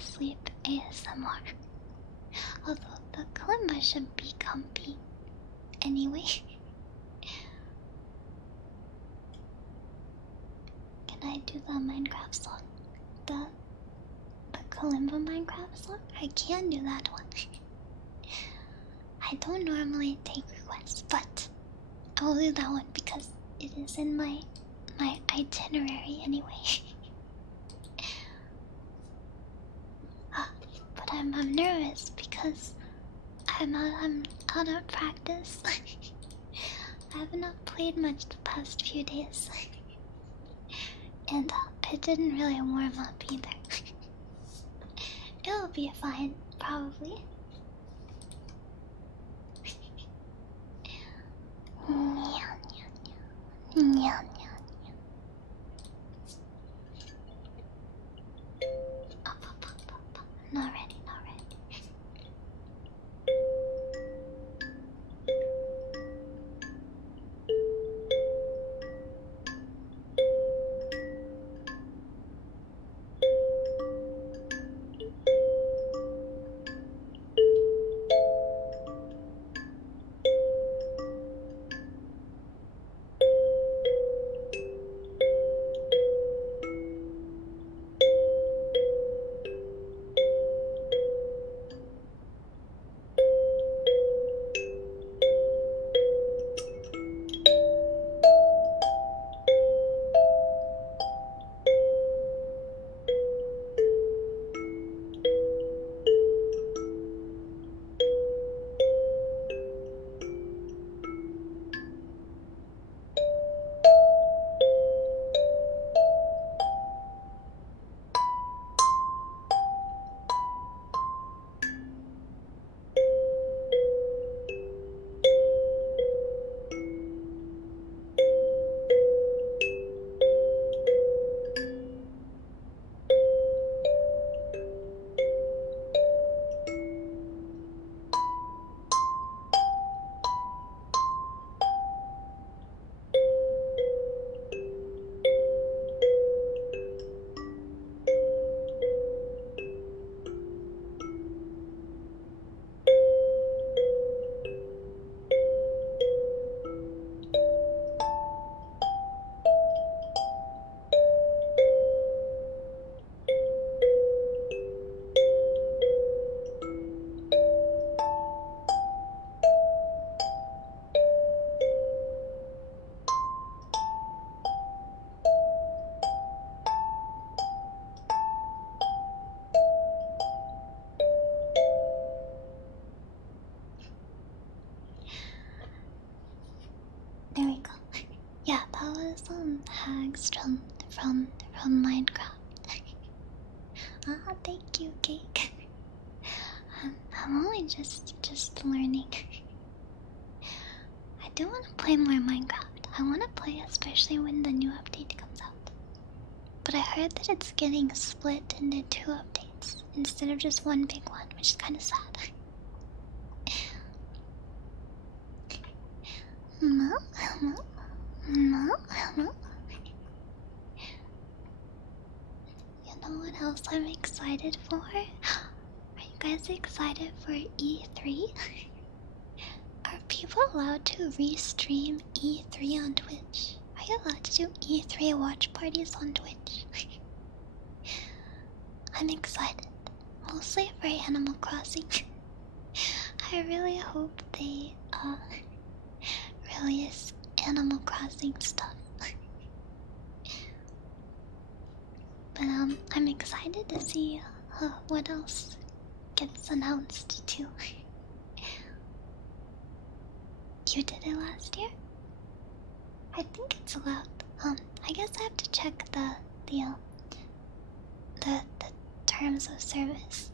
sleep ASMR. Although the Kalimba should be comfy anyway. Can I do the Minecraft song? The Kalimba Minecraft song? I can do that one. I don't normally take requests, but I will do that one because it is in my itinerary anyway. But I'm nervous because I'm out of practice. I have not played much the past few days, and I didn't really warm up either. It'll be fine, probably. Not ready, not ready. There we go. Yeah, that was Hags from Minecraft. Thank you, Cake. I'm only just learning. I do want to play more Minecraft. I want to play especially when the new update comes out. But I heard that it's getting split into 2 updates instead of just one big one, which is kind of sad. No. You know what else I'm excited for? Are you guys excited for E3? Are people allowed to restream E3 on Twitch? Are you allowed to do E3 watch parties on Twitch? I'm excited. Mostly for Animal Crossing. I really hope they release Animal Crossing stuff. But I'm excited to see what else gets announced too. You did it last year? I think it's allowed. I guess I have to check the terms of service.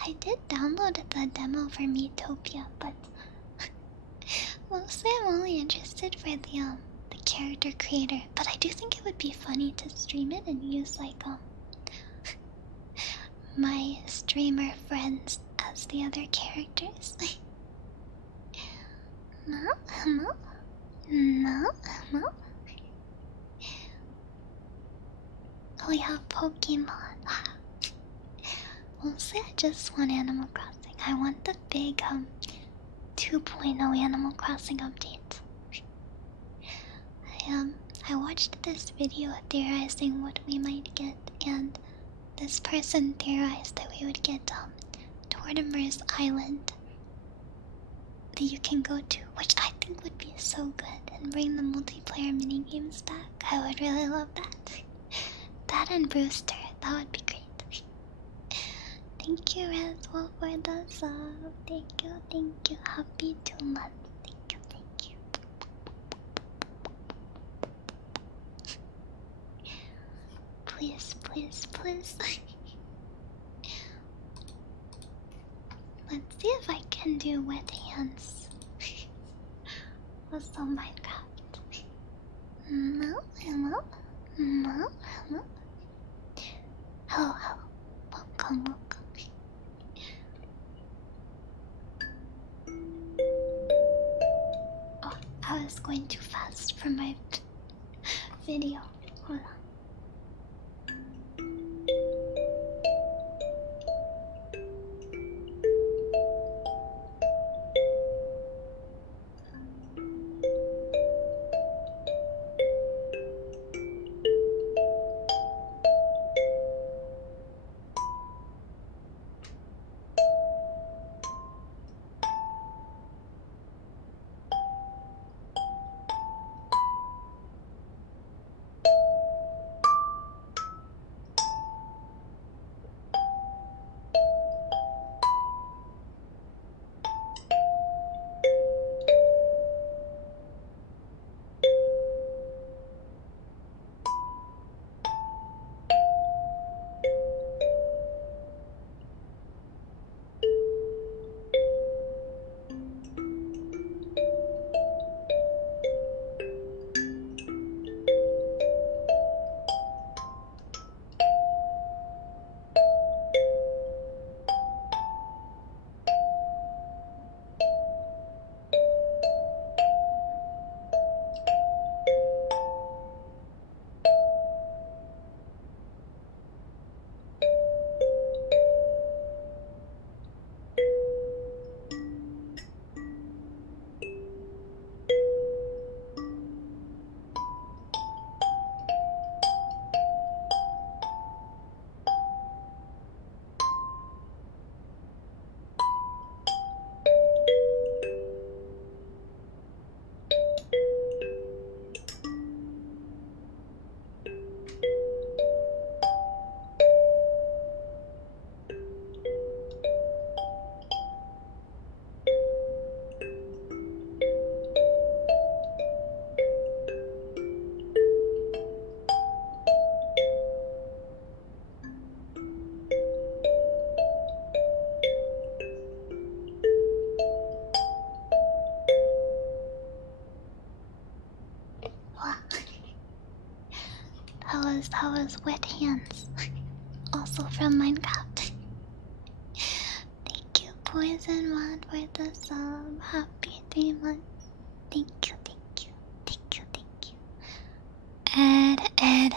I did download the demo for Metopia, but mostly I'm only interested for the character creator. But I do think it would be funny to stream it and use like my streamer friends as the other characters. No. Oh yeah, Pokemon. Mostly I just want Animal Crossing. I want the big 2.0 Animal Crossing update. I watched this video theorizing what we might get, and this person theorized that we would get Tortimer's Island that you can go to, which I think would be so good, and bring the multiplayer minigames back. I would really love that. That and Brewster, that would be great. Thank you, Reswell, for the sub. Thank you. Happy 2 months. Thank you. Please. Let's see if I can do wet hands. Also Minecraft. Hello. Welcome. Oh, I was going too fast for my video. Hold on. That was wet hands. Also from Minecraft. Thank you, Poison One, for the sub. Happy 3 months. Thank you. Ed.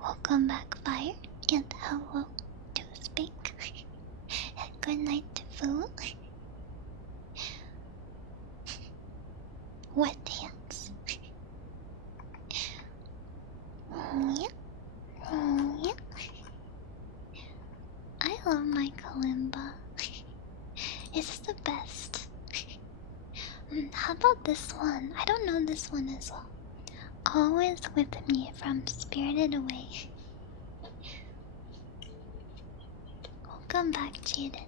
Welcome back, Fire. And hello to Spink. And good night to Foo. Wet hands. Yeah. this one. I don't know this one as well. Always with me from Spirited Away. Welcome back, Jaden.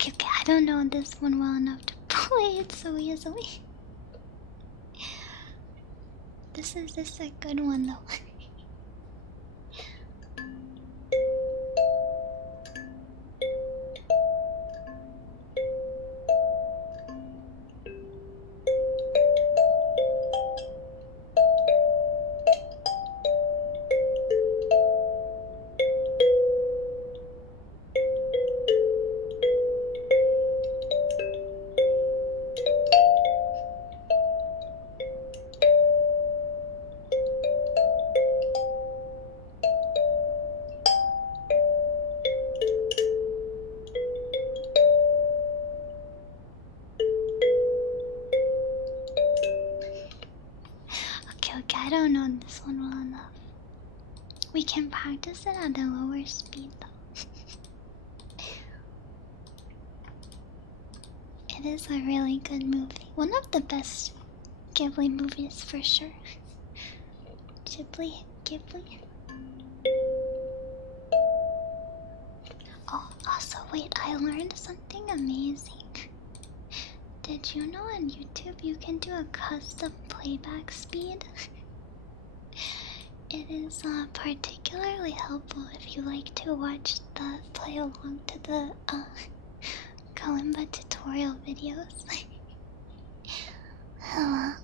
Okay, I don't know this one well enough to play it so easily. This is a good one though. Okay, I don't know this one well enough. We can practice it at a lower speed though. It is a really good movie. One of the best Ghibli movies for sure. Ghibli. Oh, also wait, I learned something amazing. Did you know on YouTube you can do a custom playback speed? It is particularly helpful if you like to watch the play along to the Kalimba tutorial videos. Hello.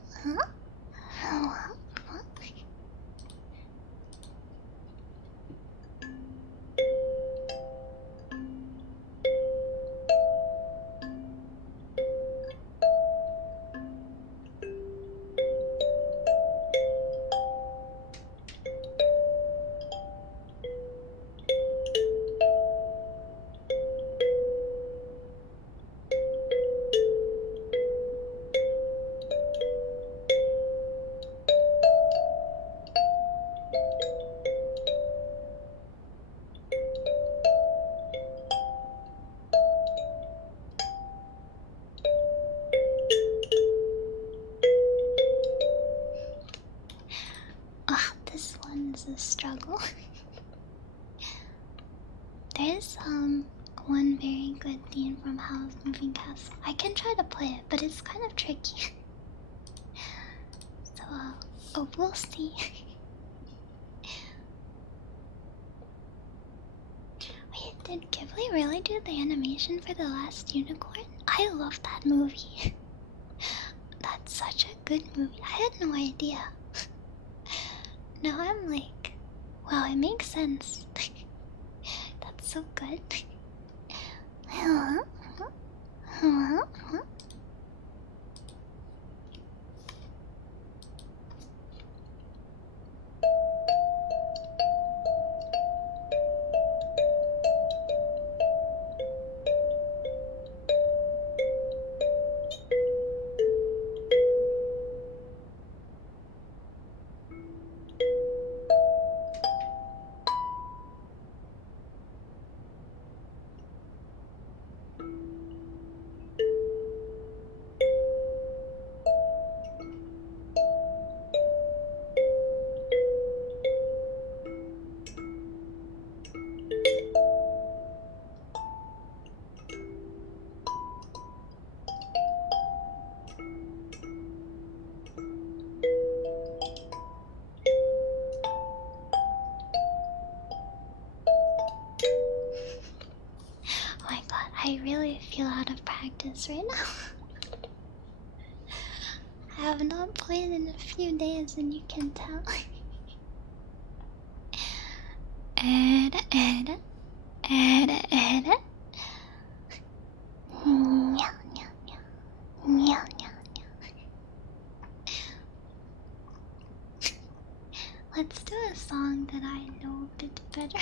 This one's a struggle. There's one very good theme from Howl's Moving Castle. I can try to play it, but it's kind of tricky. So oh, we'll see. Wait, did Ghibli really do the animation for The Last Unicorn? I love that movie. That's such a good movie. I had no idea. Now I'm like, wow, it makes sense. That's so good. I really feel out of practice right now. I have not played in a few days and you can tell. Let's do a song that I know a bit better.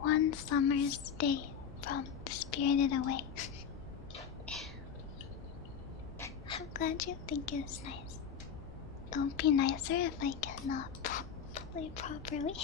One summer's day from Spirited Away. I'm glad you think it's nice. It would be nicer if I cannot play properly.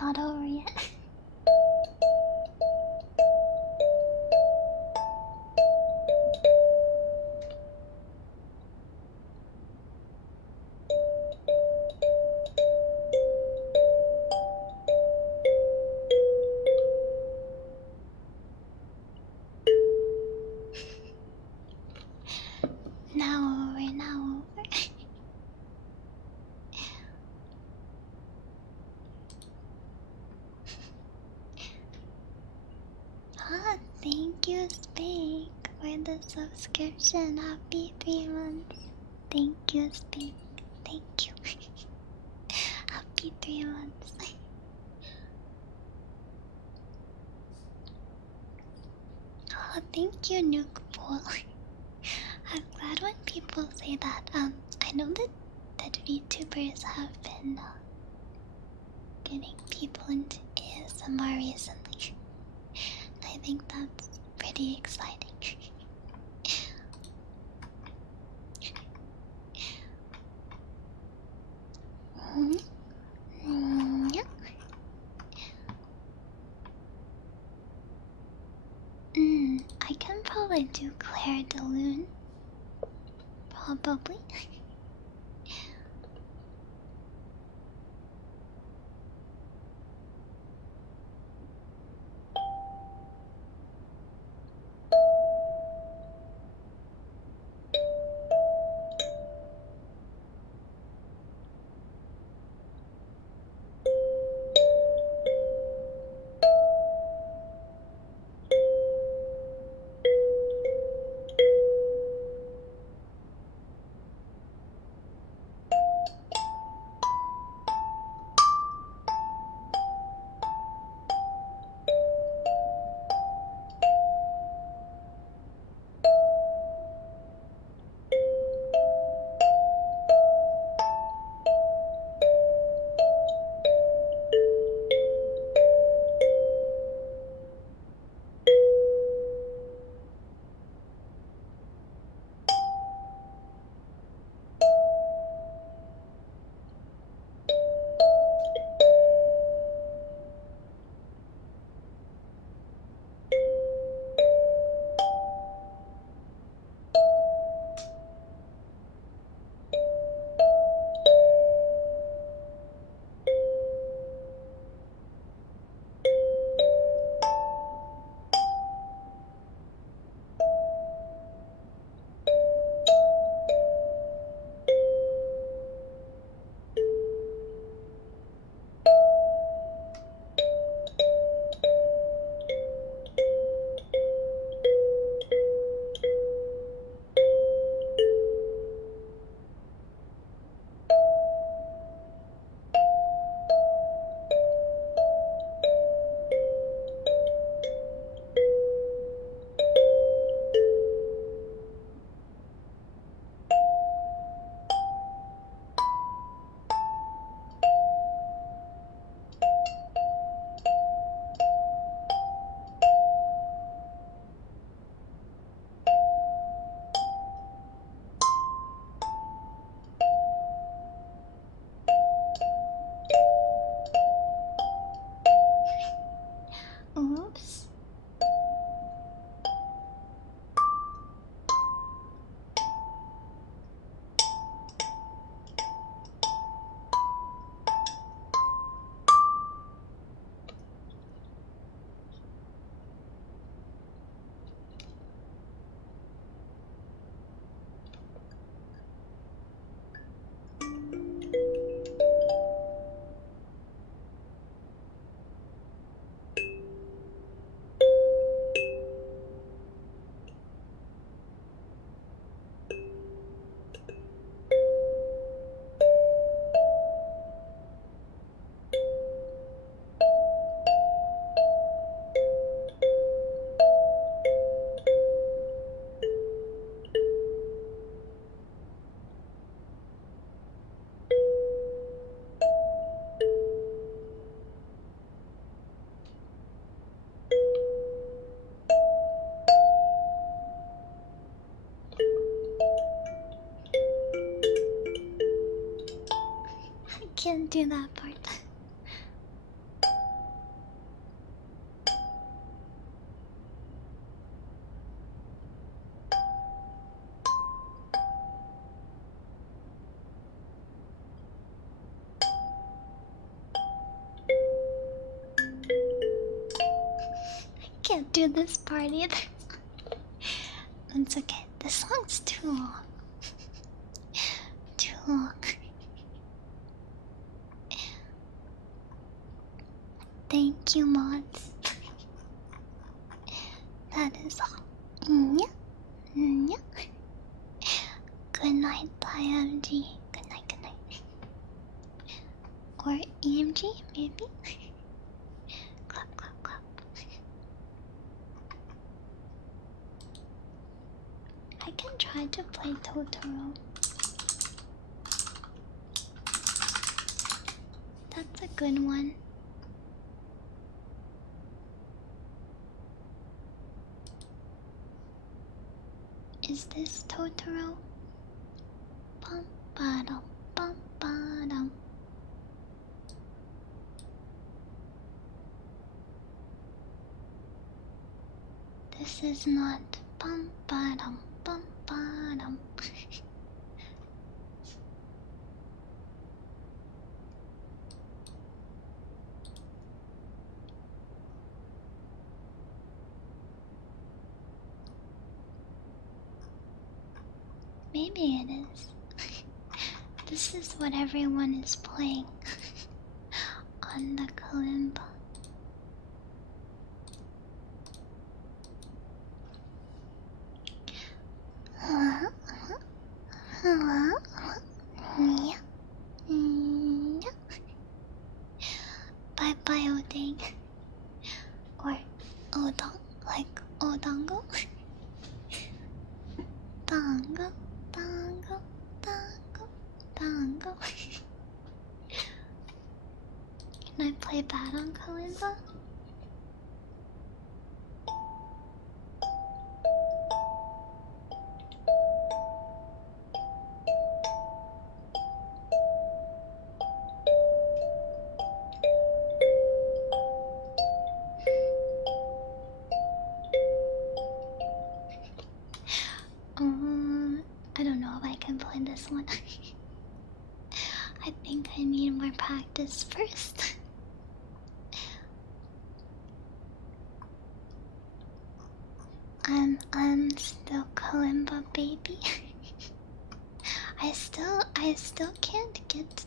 Not over yet. Now over, now over. Ah, thank you, Spink, for the subscription. Happy 3 months. Thank you, Spink. Thank you. Happy 3 months. Oh, thank you, Nuke Pool. I'm glad when people say that. I know that VTubers have been getting people into ASMR recently. I think that's pretty exciting. Yep. I can probably do Claire de Lune. Probably. do that part. Can't do this part either. It's okay. This song's too long. Too long. Thank you, mods. That is all. Good night, IMG. Good night, good night. Or EMG, maybe? Clap, clap, clap. I can try to play Totoro. That's a good one. Is this Totoro? Bum ba-dum, bum ba-dum. This is not bum ba-dum, bum ba-dum. Maybe it is. This is what everyone is playing on the Kalimba. Bye bye, Odang. Or Odong, like Odango. Dango, dango, dango, dango. Can I play bad on Kalimba? I don't know if I can play this one. I think I need more practice first. I'm still Kalimba baby. I still can't get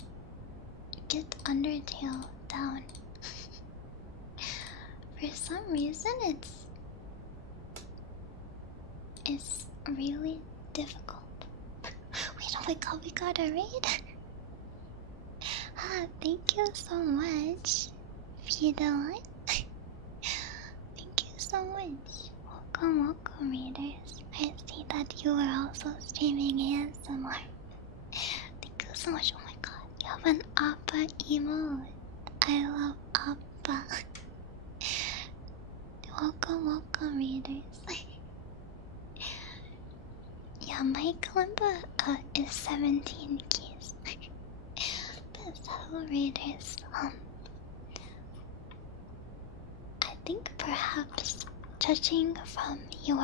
Undertale down. For some reason it's really difficult. Wait, oh my god, we got a raid. Thank you so much, Fideline. Thank you so much. Welcome, readers. I see that you are also streaming ASMR. Thank you so much. Oh my god, you have an Appa emote. I love Appa. Welcome, readers. Yeah, my Kalimba is 17 keys. But hello, readers. I think perhaps judging from your,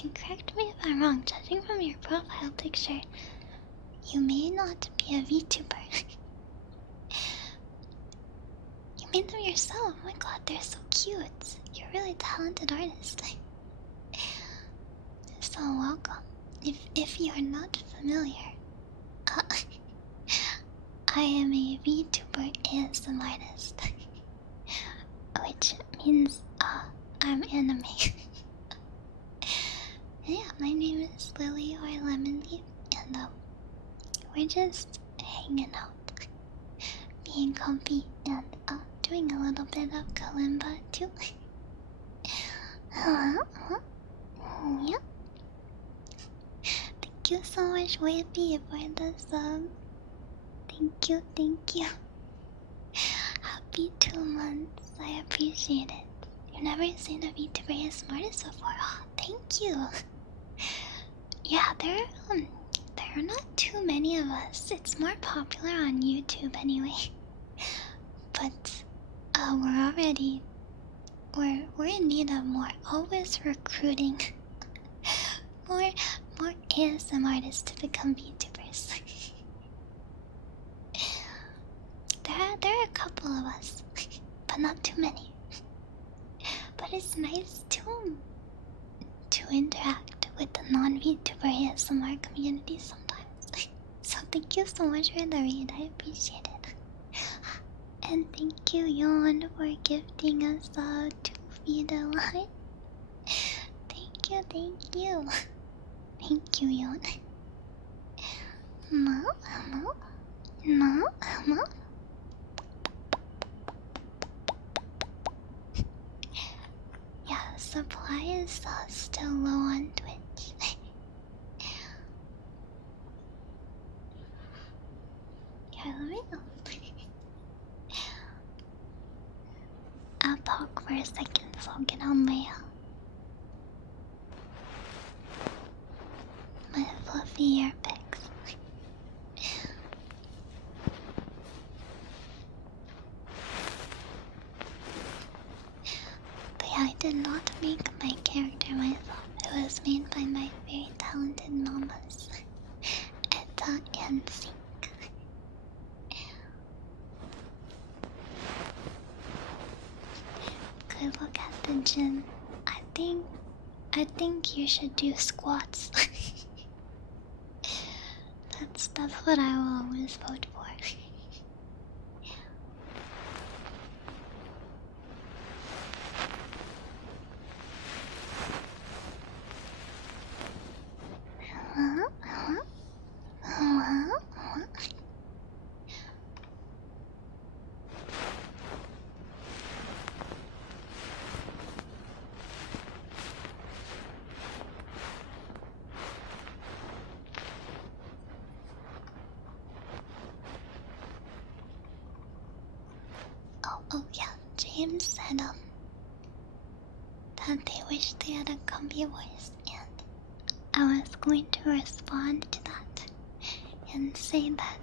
and correct me if I'm wrong, judging from your profile picture, you may not be a VTuber. You made them yourself. Oh my god, they're so cute. You're a really talented artist. So welcome. If you're not familiar, I am a VTuber ASM artist, which means I'm anime. Yeah, my name is Lily or LemonLeaf, and we're just hanging out, being comfy, and doing a little bit of Kalimba too. Yep. Thank you so much, Whippy, for the sub. Thank you. Happy 2 months. I appreciate it. You've never seen a VTuber as smart as before. Oh, thank you. Yeah, there are not too many of us. It's more popular on YouTube anyway. but we're in need of more. Always recruiting more ASM artists to become VTubers. there are a couple of us, but not too many. But it's nice to interact with the non-VTuber ASMR community sometimes. So thank you so much for the read, I appreciate it. And thank you, Yon, for gifting us a 2 feet alive. Thank you, thank you. Thank you, Yon. No. Yeah, supply is still low on Twitch. Yeah, let me know. I'll talk for a second so I'll get on my fluffy ear picks. But yeah, I did not make my character myself. It was made by my very talented mamas, Etta and Sink. Good look at the gym. I think you should do squats. That's what I will always vote for. Oh yeah, James said that they wish they had a comfy voice, and I was going to respond to that and say that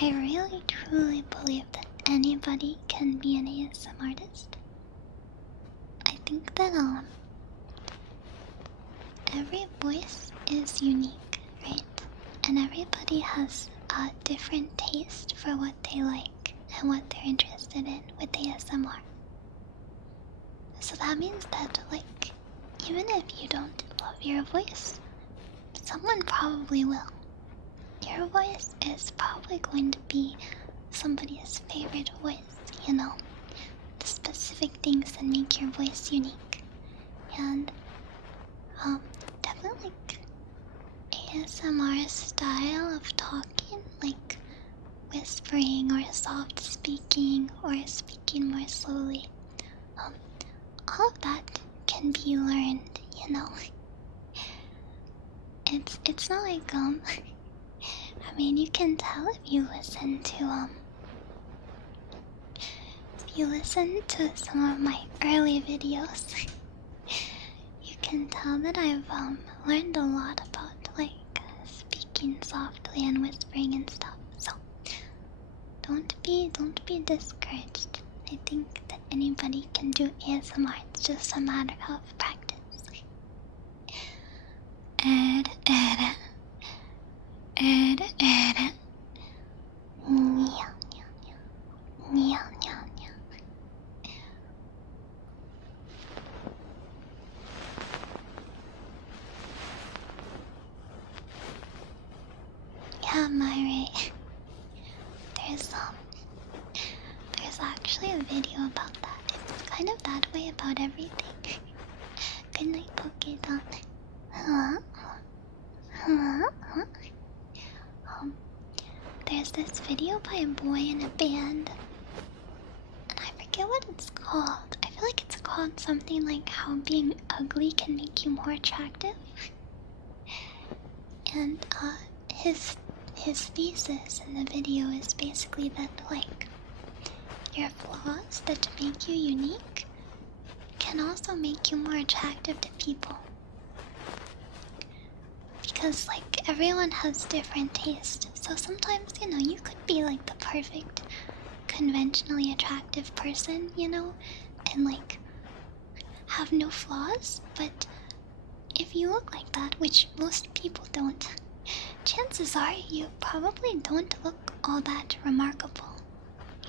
I really truly believe that anybody can be an ASM artist. I think that every voice is unique, right? And everybody has a different taste for what they like and what they're interested in with ASMR. So that means that, like, even if you don't love your voice, someone probably will. Your voice is probably going to be somebody's favorite voice, you know? The specific things that make your voice unique. And, definitely, like, ASMR style of talking, like whispering or soft speaking or speaking more slowly, all of that can be learned, you know. It's not like I mean, you can tell if you listen to some of my early videos. You can tell that I've learned a lot about like speaking softly and whispering and stuff. So don't be discouraged. I think that anybody can do ASMR. It's just a matter of practice. Yeah, Myra. There's actually a video about that. It's kind of that way about everything. Good night, Pokédon. There's this video by a boy in a band, and I forget what it's called. I feel like it's called something like how being ugly can make you more attractive. And his thesis in the video is basically that, like, your flaws that make you unique can also make you more attractive to people. Because, like, everyone has different taste. So sometimes, you know, you could be like the perfect conventionally attractive person, you know, and like have no flaws, but if you look like that, which most people don't, chances are you probably don't look all that remarkable.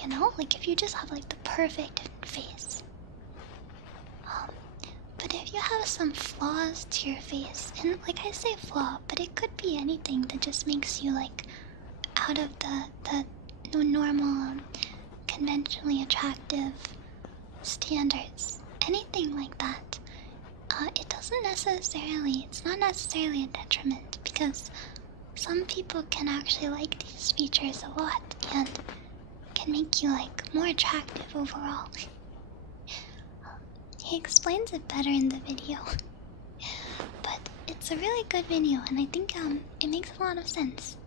You know, like if you just have like the perfect face. But if you have some flaws to your face, and like I say flaw, but it could be anything that just makes you like out of the normal, conventionally attractive standards, anything like that, it's not necessarily a detriment, because some people can actually like these features a lot and can make you like more attractive overall. He explains it better in the video, but it's a really good video, and I think it makes a lot of sense.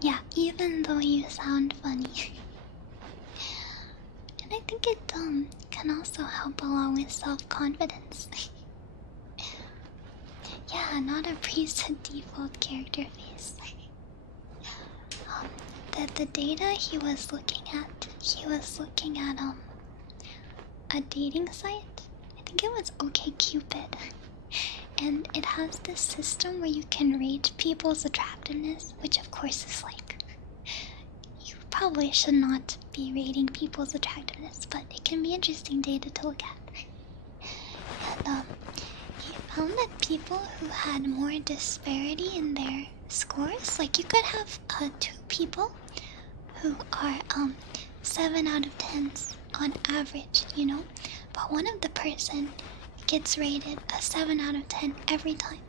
Yeah, even though you sound funny. And I think it can also help along with self-confidence. Yeah, not a preset default character face. The data he was looking at a dating site. I think it was OkCupid. And it has this system where you can rate people's attractiveness, which of course is like, you probably should not be rating people's attractiveness, but it can be interesting data to look at. And he found that people who had more disparity in their scores, like you could have two people who are 7 out of 10s on average, you know, but one of the person gets rated a 7 out of 10 every time,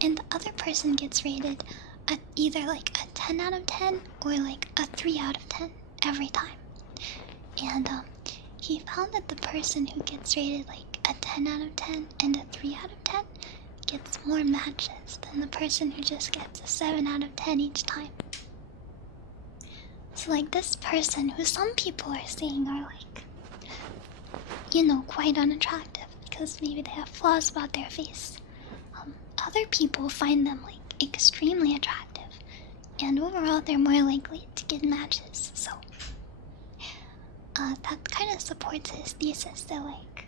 and the other person gets rated at either like a 10 out of 10 or like a 3 out of 10 every time. And he found that the person who gets rated like a 10 out of 10 and a 3 out of 10 gets more matches than the person who just gets a 7 out of 10 each time. So like this person, who some people are saying are like, you know, quite unattractive because maybe they have flaws about their face, other people find them like extremely attractive, and overall they're more likely to get matches. So that kind of supports his thesis that like,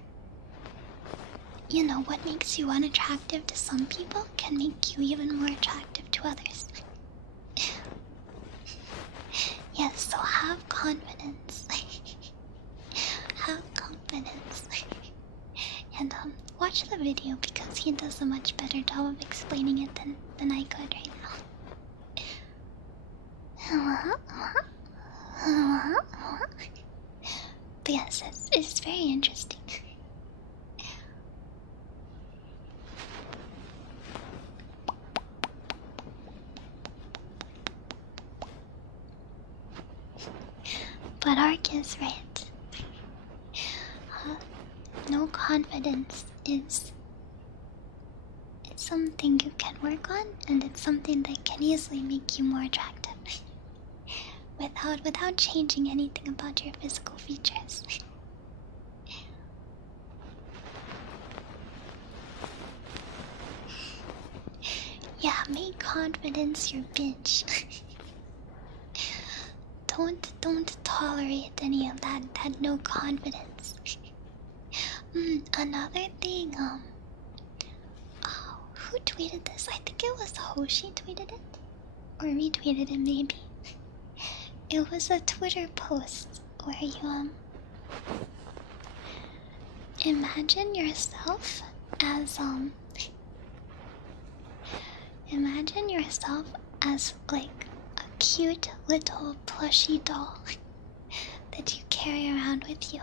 you know, what makes you unattractive to some people can make you even more attractive to others. Yes, so have confidence. Have confidence. And watch the video because he does a much better job of explaining it than I could right now. But yes, it's very interesting. But Ark is right. No confidence is something you can work on, and it's something that can easily make you more attractive without changing anything about your physical features. Yeah, make confidence your bitch. Don't tolerate any of that no confidence. Another thing, who tweeted this? I think it was Hoshi tweeted it, or retweeted it maybe. It was a Twitter post where you imagine yourself as like a cute little plushy doll that you carry around with you.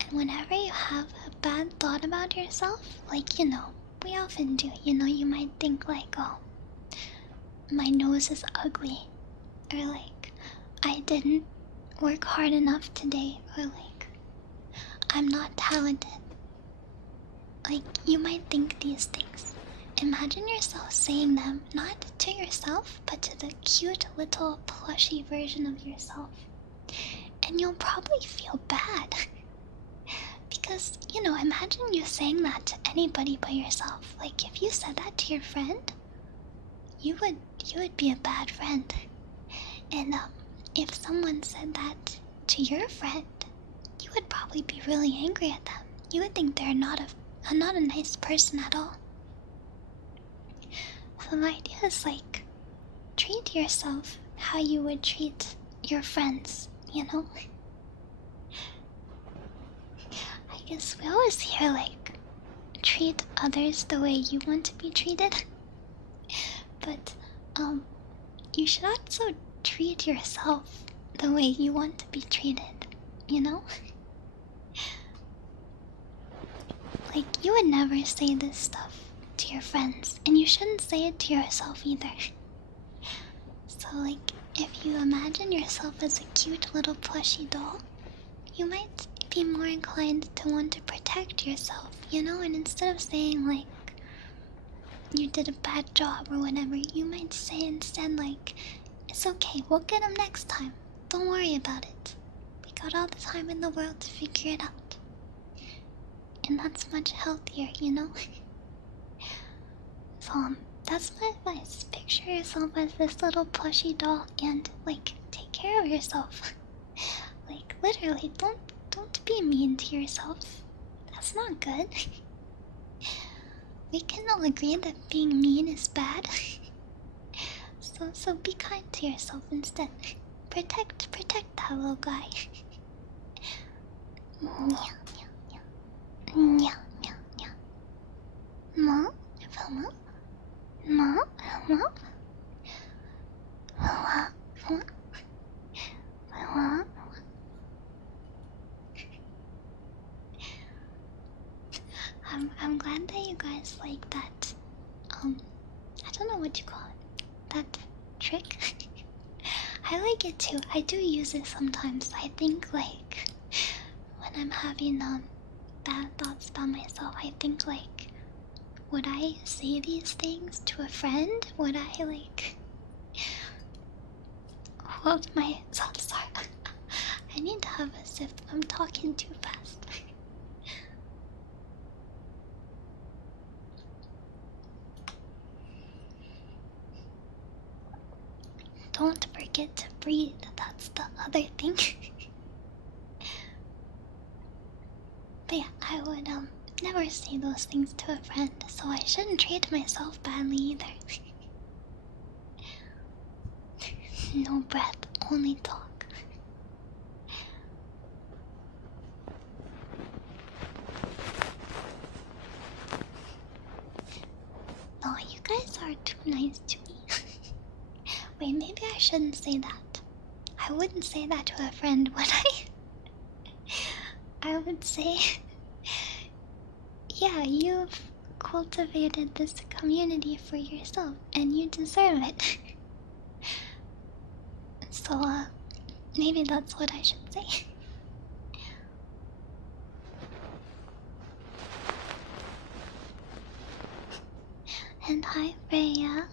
And whenever you have a bad thought about yourself, like, you know, we often do, you know, you might think like, oh, my nose is ugly, or like, I didn't work hard enough today, or like, I'm not talented. Like, you might think these things. Imagine yourself saying them, not to yourself, but to the cute little plushy version of yourself. And you'll probably feel bad. Because, you know, imagine you saying that to anybody but yourself. Like, if you said that to your friend, you you would be a bad friend. And if someone said that to your friend, you would probably be really angry at them. You would think they're not a nice person at all. So the idea is like, treat yourself how you would treat your friends, you know? I guess we always hear like, treat others the way you want to be treated. But you should also treat yourself the way you want to be treated, you know? Like, you would never say this stuff to your friends, and you shouldn't say it to yourself either. So like, if you imagine yourself as a cute little plushy doll, you might be more inclined to want to protect yourself, you know? And instead of saying like, you did a bad job or whatever, you might say instead like, it's okay, we'll get him next time. Don't worry about it. We got all the time in the world to figure it out. And that's much healthier, you know? So, that's my advice. Picture yourself as this little plushy doll and, like, take care of yourself. Like, literally, don't be mean to yourself. That's not good. We can all agree that being mean is bad. So be kind to yourself instead. Protect that little guy. Meow, meow, meow. Meow, meow, meow. Mom? Mama? Mom? Mom? I'm glad that you guys like that. I don't know what you call it. That trick. I like it too. I do use it sometimes. I think like when I'm having bad thoughts about myself, I think like, would I say these things to a friend? Would I like hold myself? Sorry. I need to have a sip. I'm talking too fast. Don't forget to breathe. That's the other thing. But yeah, I would never say those things to a friend, so I shouldn't treat myself badly either. No breath, only talk. No, you guys are too nice to me. Wait, maybe I shouldn't say that. I wouldn't say that to a friend, would I? I would say, yeah, you've cultivated this community for yourself, and you deserve it. So, maybe that's what I should say. And hi, Freya.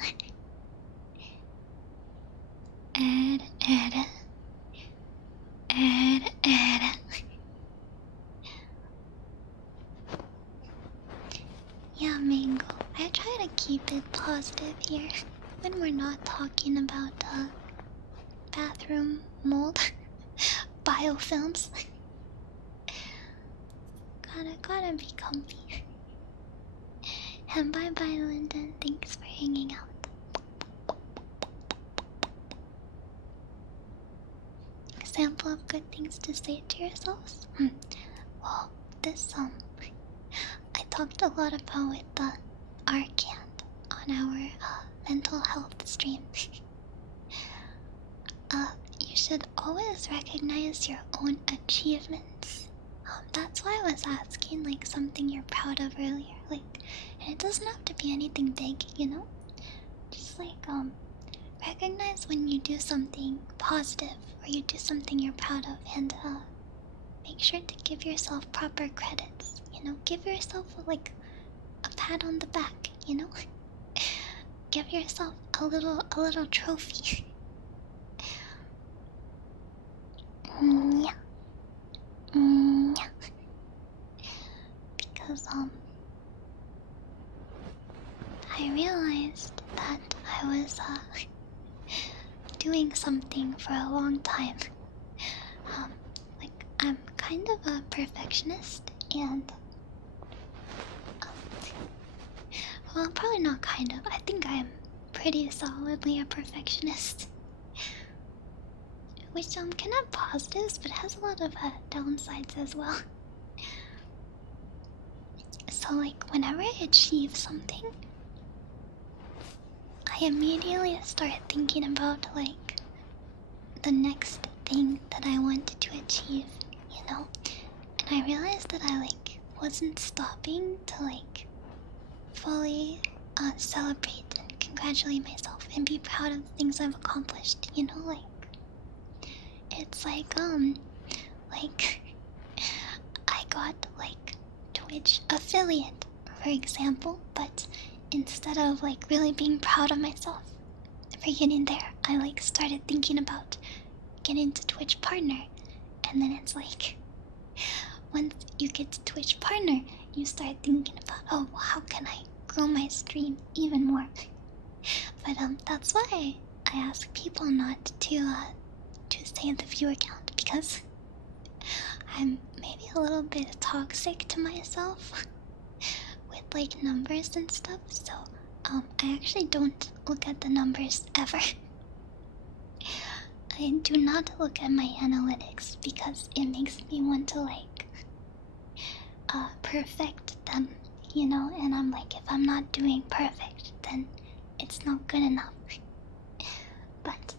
Yeah, Mango. I try to keep it positive here when we're not talking about bathroom mold biofilms. Gotta be comfy. And bye bye, Lyndon. Thanks for hanging out. Example of good things to say to yourselves? Well, this I talked a lot about with the Arcand on our mental health stream. You should always recognize your own achievements. That's why I was asking like something you're proud of earlier. Like, and it doesn't have to be anything big, you know? Just like recognize when you do something positive or you do something you're proud of, and make sure to give yourself proper credits. You know, give yourself like a pat on the back. You know, give yourself a little trophy. Yeah. Yeah. Because I realized that I I was doing something for a long time. Like, I'm kind of a perfectionist, and well, probably not kind of. I think I'm pretty solidly a perfectionist. Which can have positives, but has a lot of downsides as well. So like, whenever I achieve something, I immediately start thinking about like the next thing that I wanted to achieve, you know? And I realized that I like wasn't stopping to like fully celebrate and congratulate myself and be proud of the things I've accomplished, you know? Like, it's like I got like Twitch affiliate, for example, but instead of like really being proud of myself for getting there, I like started thinking about getting to Twitch partner. And then it's like, once you get to Twitch partner, you start thinking about, oh, how can I grow my stream even more? But that's why I ask people not to say the viewer count, because I'm maybe a little bit toxic to myself with like numbers and stuff. So I actually don't look at the numbers ever. I do not look at my analytics because it makes me want to like perfect them, you know, and I'm like, if I'm not doing perfect, then it's not good enough. But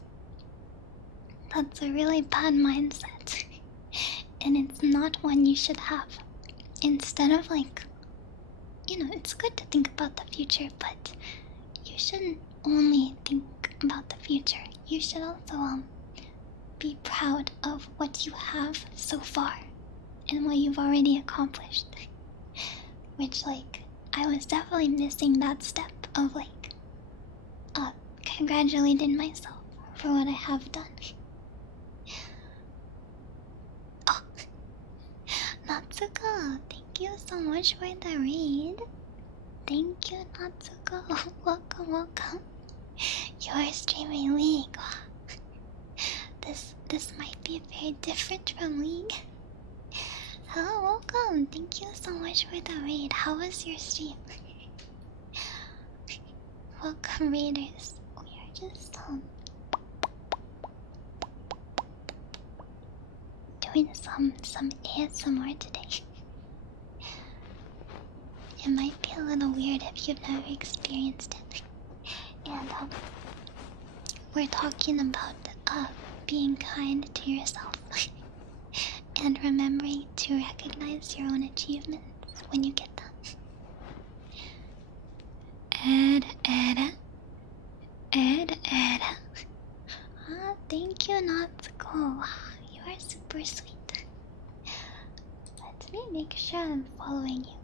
that's a really bad mindset, and it's not one you should have. Instead of like, you know, it's good to think about the future, but you shouldn't only think about the future. You should also be proud of what you have so far and what you've already accomplished. Which, like, I was definitely missing that step of like congratulating myself for what I have done. Oh, Natsuko, thank you so much for the raid. Thank you, Natsuko. Welcome, welcome. You're streaming League. This might be very different from League. Hello, welcome. Thank you so much for the raid. How was your stream? Welcome, raiders. We are just doing some ASMR today. It might be a little weird if you've never experienced it. And we're talking about being kind to yourself and remembering to recognize your own achievements when you get them. Thank you, Natsuko. You are super sweet. Let me make sure I'm following you.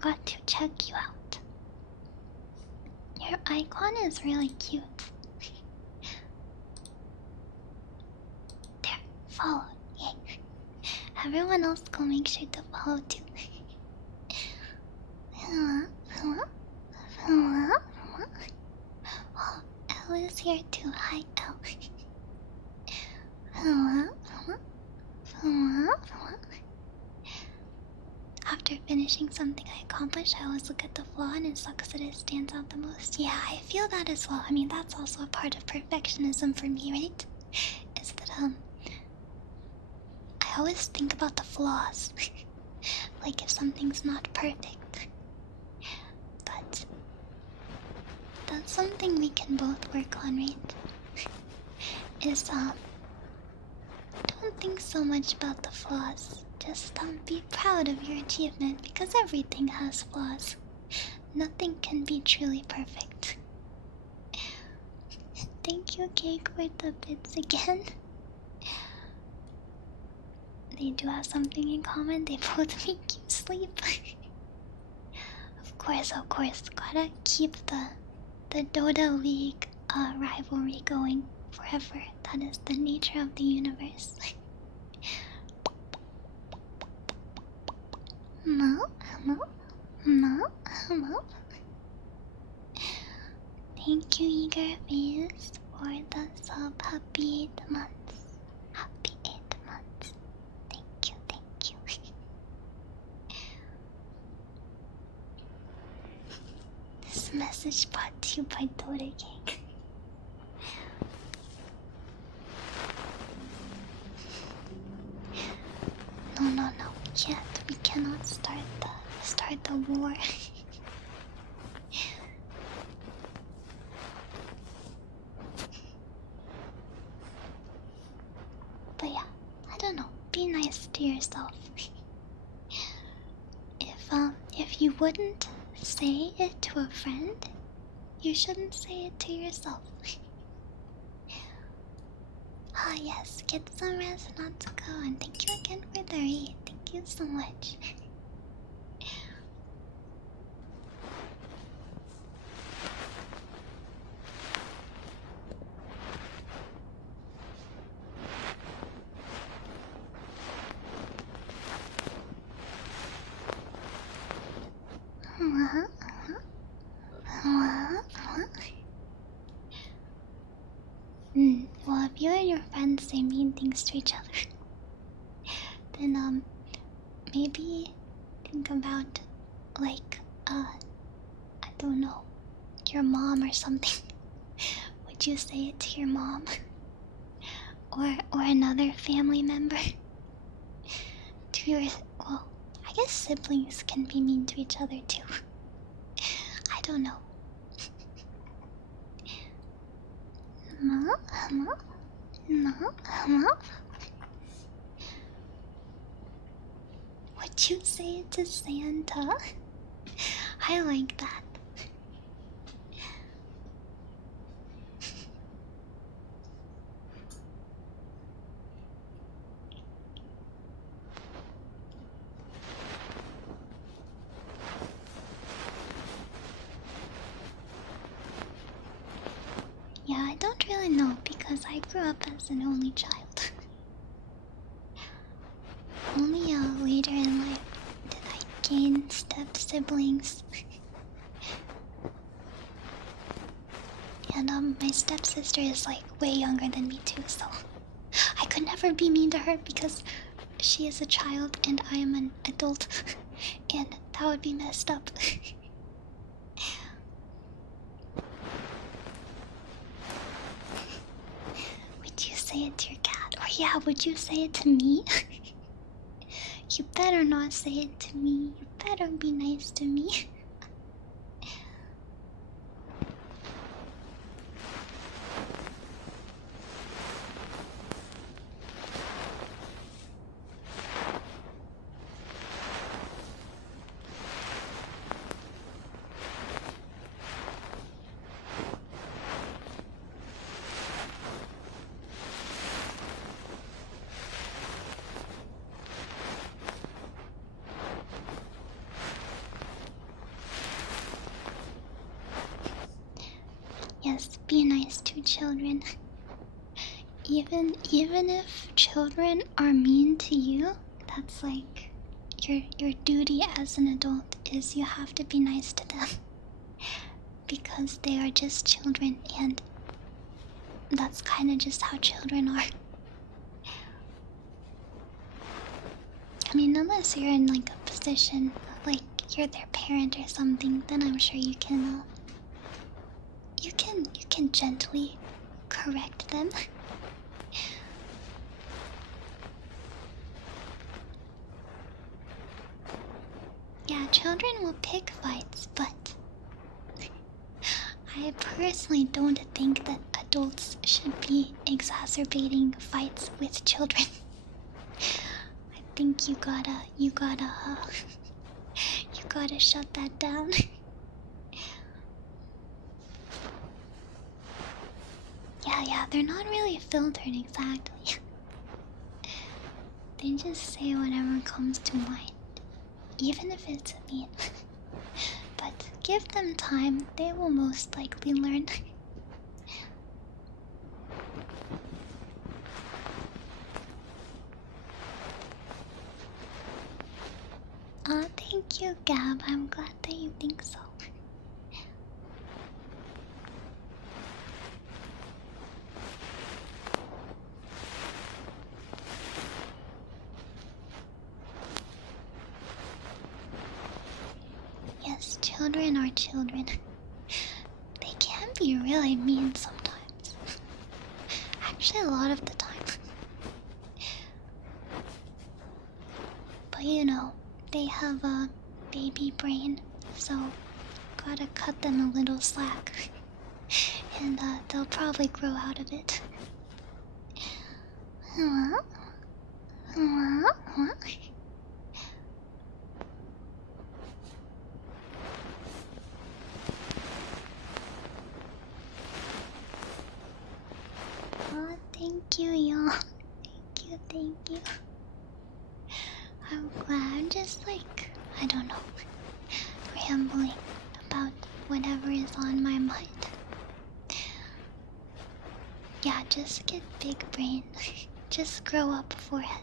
Got to check you out. Your icon is really cute. There, follow. Yay. Everyone else go make sure to follow too. Hello, hello, hello, hello. Oh, Elle is here too. Hi, Elle. Hello, hello, hello, hello. After finishing something I accomplished, I always look at the flaw and it sucks that it stands out the most. Yeah, I feel that as well. I mean, that's also a part of perfectionism for me, right? Is that, I always think about the flaws. Like if something's not perfect. But that's something we can both work on, right? Is, don't think so much about the flaws. Just be proud of your achievement, because everything has flaws. Nothing can be truly perfect. Thank you, Cake, for the bits again. They do have something in common. They both make you sleep. Of course, gotta keep the Dota League rivalry going forever. That is the nature of the universe. Mo, Mo, No, no. Thank you, Eager Face, for the sub. Happy 8 months. Happy 8 months. Thank you, thank you. This message brought to you by Dota King. No, no, no, we can't. We cannot start the war. But yeah, I don't know. Be nice to yourself. If you wouldn't say it to a friend, you shouldn't say it to yourself. Ah yes, get some rest, not to go, and thank you again for the read. Thank you so much. Well, if you and your friends say mean things to each other, then maybe think about, like, I don't know, your mom or something. Would you say it to your mom? Or another family member? To your, well, I guess siblings can be mean to each other too. I don't know. No. Would you say it to Santa? I like that. Yeah, I don't really know because I grew up as an only child. Only later in life did I gain step siblings. And my stepsister is like way younger than me too, so I could never be mean to her because she is a child and I am an adult, and that would be messed up. Would you say it to your cat? Or yeah, would you say it to me? You better not say it to me. You better be nice to me. Yes, be nice to children. Even if children are mean to you, that's like your duty as an adult is you have to be nice to them. Because they are just children and that's kind of just how children are. I mean, unless you're in like a position like you're their parent or something, then I'm sure you can you can gently correct them. Yeah, children will pick fights, but I personally don't think that adults should be exacerbating fights with children. I think you gotta you gotta shut that down. Yeah, they're not really filtered exactly. They just say whatever comes to mind, even if it's mean. But give them time, they will most likely learn. Thank you, Gab. I'm glad that you think so. Yes, children are children. They can be really mean sometimes. Actually, a lot of the time. But you know, they have a baby brain, so gotta cut them a little slack. And they'll probably grow out of it. Oh, thank you, y'all. Thank you. I'm glad. I'm just like, I don't know, rambling about whatever is on my mind. Yeah, just get big brain. Just grow up forehead.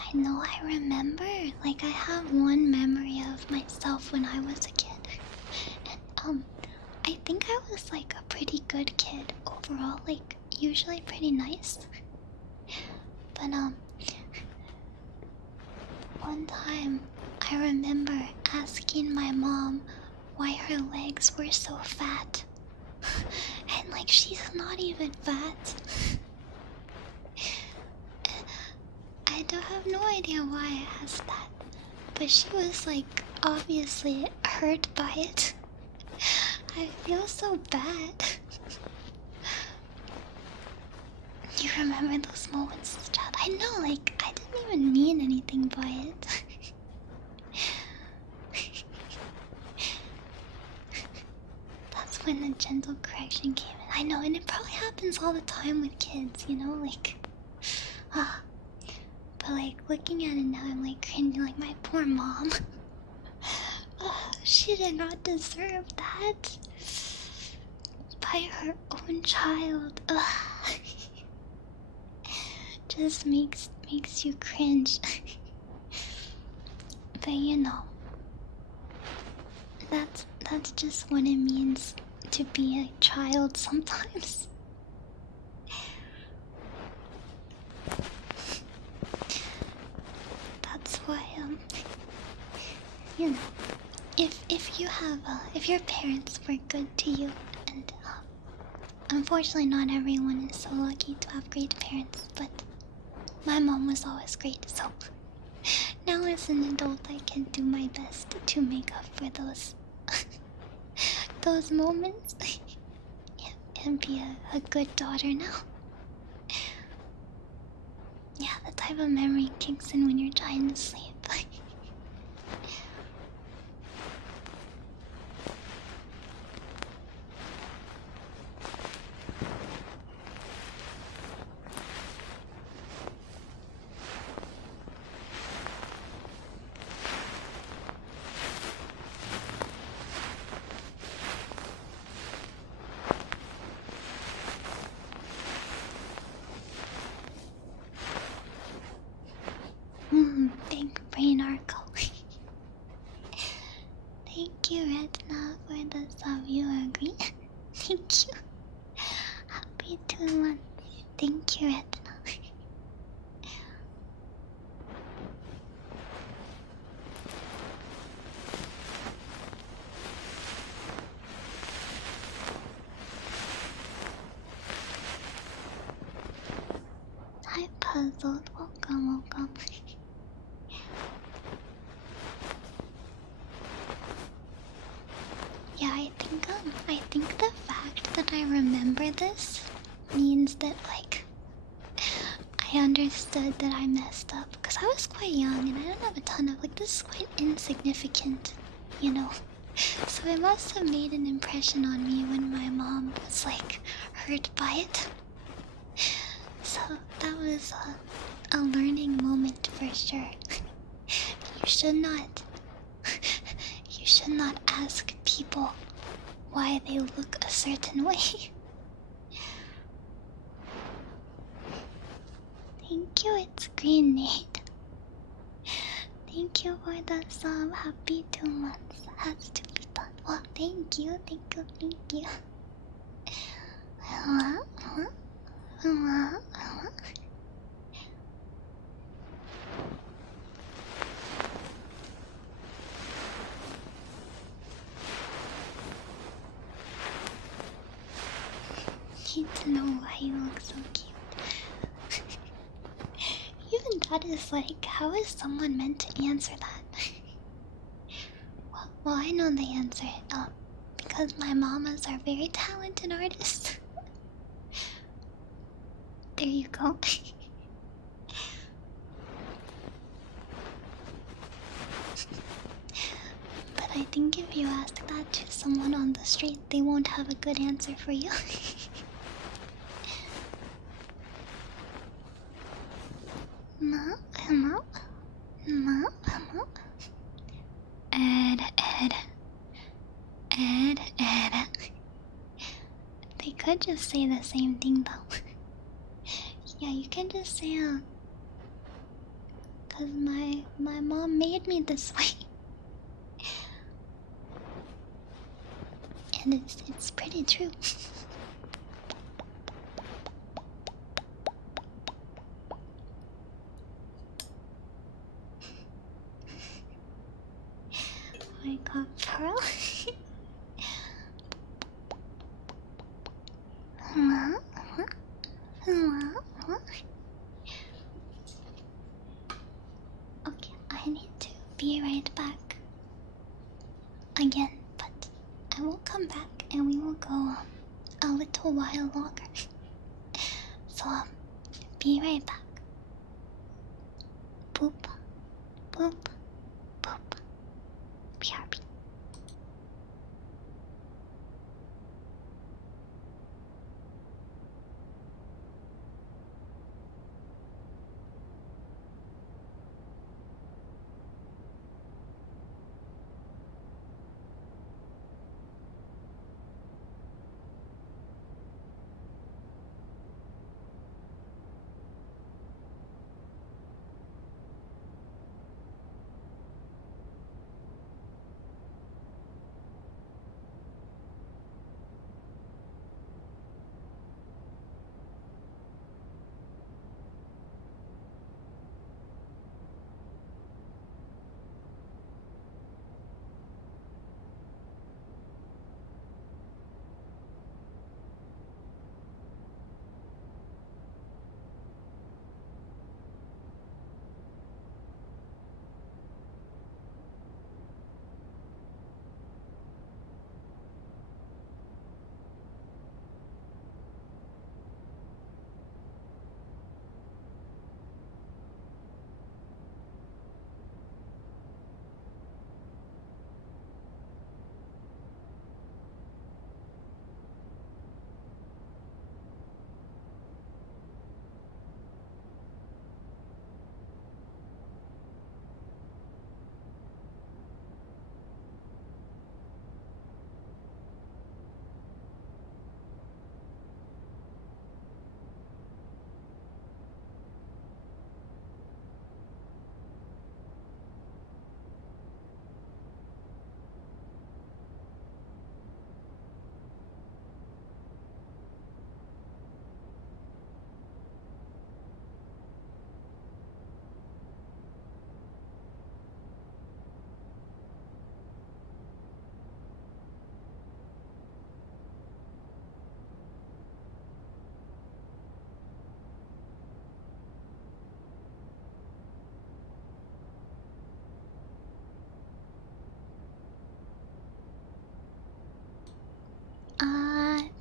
I know, I remember. Like, I have one memory of myself when I was a kid. And, I think I was, like, a pretty good kid overall. Like, usually pretty nice. But, one time, I remember asking my mom why her legs were so fat. And, like, she's not even fat. I don't have no idea why I asked that, but she was like obviously hurt by it. I feel so bad. You remember those moments as a child? I know, like, I didn't even mean anything by it. That's when the gentle correction came in. I know, and it probably happens all the time with kids, you know, like, but like, looking at it now, I'm like cringing, like, my poor mom. She did not deserve that. By her own child. Just makes you cringe. But you know, that's just what it means to be a child sometimes. That's why you know, if you have if your parents were good to you, and unfortunately not everyone is so lucky to have great parents, but my mom was always great, so now as an adult I can do my best to make up for those those moments and be a good daughter now. Yeah, the type of memory kicks in when you're trying to sleep. Big brain Arco. Thank you, Retna, for the sub. You agree? Thank you. Happy 2 months. Thank you, Retna. Hi, Puzzled. Welcome. Yeah, I think the fact that I remember this means that, like, I understood that I messed up, because I was quite young and I don't have a ton of, like, this is quite insignificant, you know. So it must have made an impression on me when my mom was, like, hurt by it. So that was a learning moment for sure. You should not. You should not ask people why they look a certain way. Thank you, it's Green Nate. Thank you for the sub. Happy 2 months. Has to be done. Well, thank you, thank you, thank you. Need to know why you look so cute. Even that is like, how is someone meant to answer that? Well, I know the answer. Because my mamas are very talented artists. There you go. But I think if you ask that to someone on the street, they won't have a good answer for you. Ma, ma, ma, ma. Ed. They could just say the same thing though. Yeah, you can just say, cause my mom made me this way. And it's pretty true. I got Pearl. Okay, I need to be right back again, but I will come back and we will go a little while longer. So, be right back. Boop, boop, boop. BRB.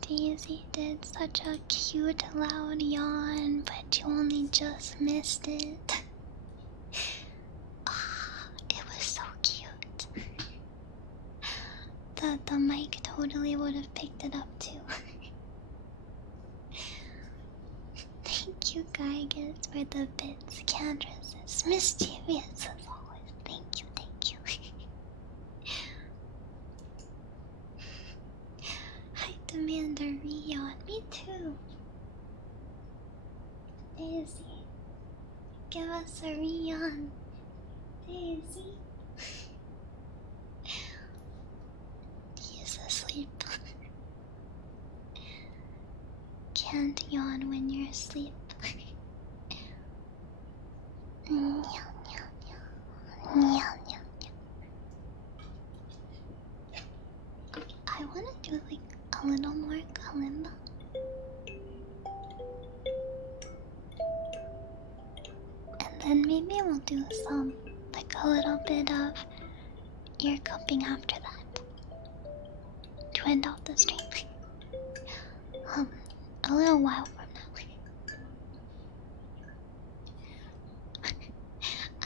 Daisy did such a cute loud yawn, but you only just missed it. It was so cute. The mic totally would have picked it up too. Thank you, guy gets for the bits can't resist. Mischievous as always. Thank you, thank you. I demand a Rion. Me too. Daisy, give us a Rion. Daisy. He's asleep. Can't yawn when you're asleep. Meow, meow, meow. Meow, meow, meow. I wanna do like a little more Kalimba. And then maybe we'll do some, like a little bit of ear cupping after that. To end off the stream. A little while from now.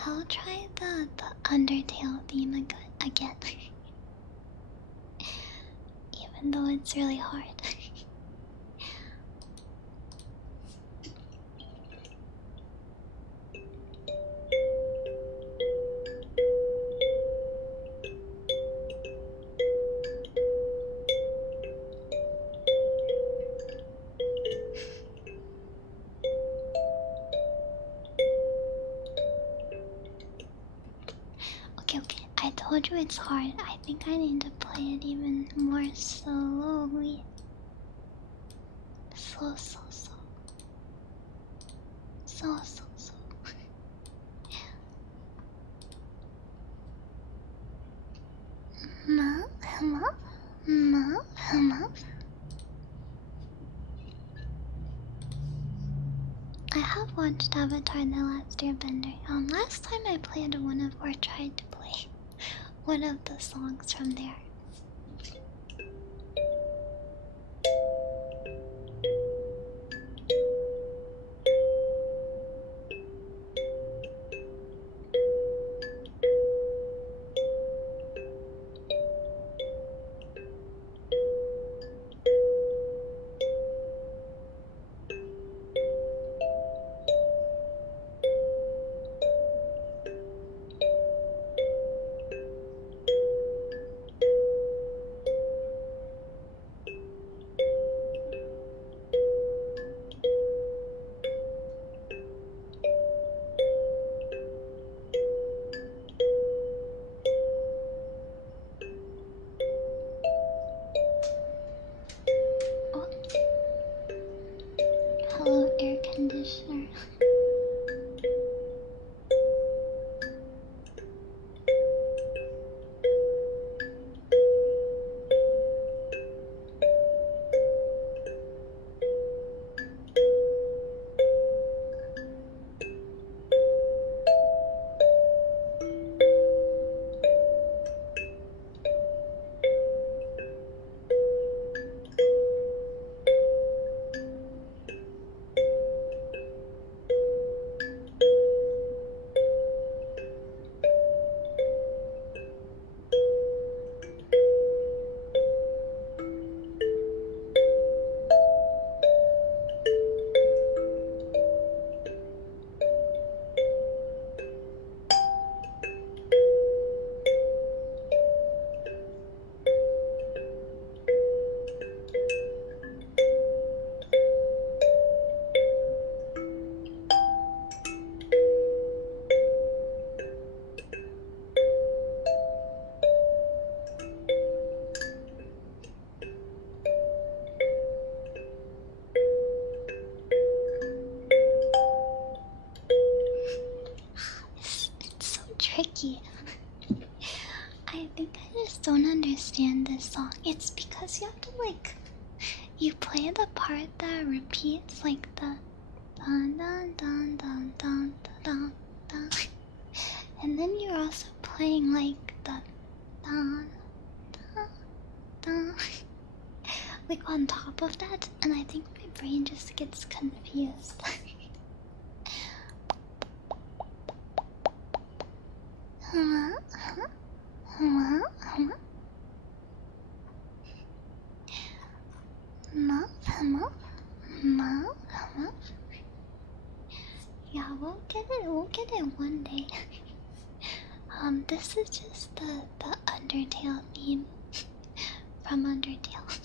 I'll try the Undertale theme again. Even though it's really hard. Okay, I told you it's hard. I think I need to play it even more slowly. Slow. Ma. I have watched Avatar: The Last Airbender. Last time I played or tried to play one of the songs from there. Oh. Hello, air conditioner. It's so tricky. I think I just don't understand this song. It's because you have to you play the part that repeats like the dun dun dun dun dun dun dun, and then you're also playing like the dun dun dun, like on top of that, and I think my brain just gets confused. Yeah, we'll get it. We'll get it one day. This is just the Undertale theme from Undertale.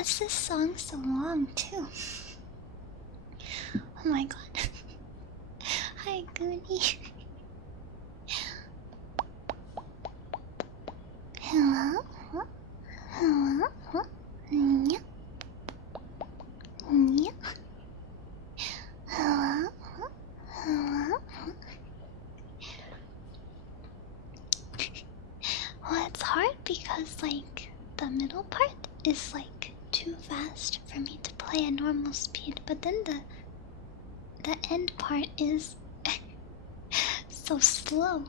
is this song so long too? Oh my god. Hi, Goonie. Hello? Hello? Yeah. Yeah. Hello? Hello? Well, it's hard because, like, the middle part is, like, too fast for me to play at normal speed, but then the end part is so slow.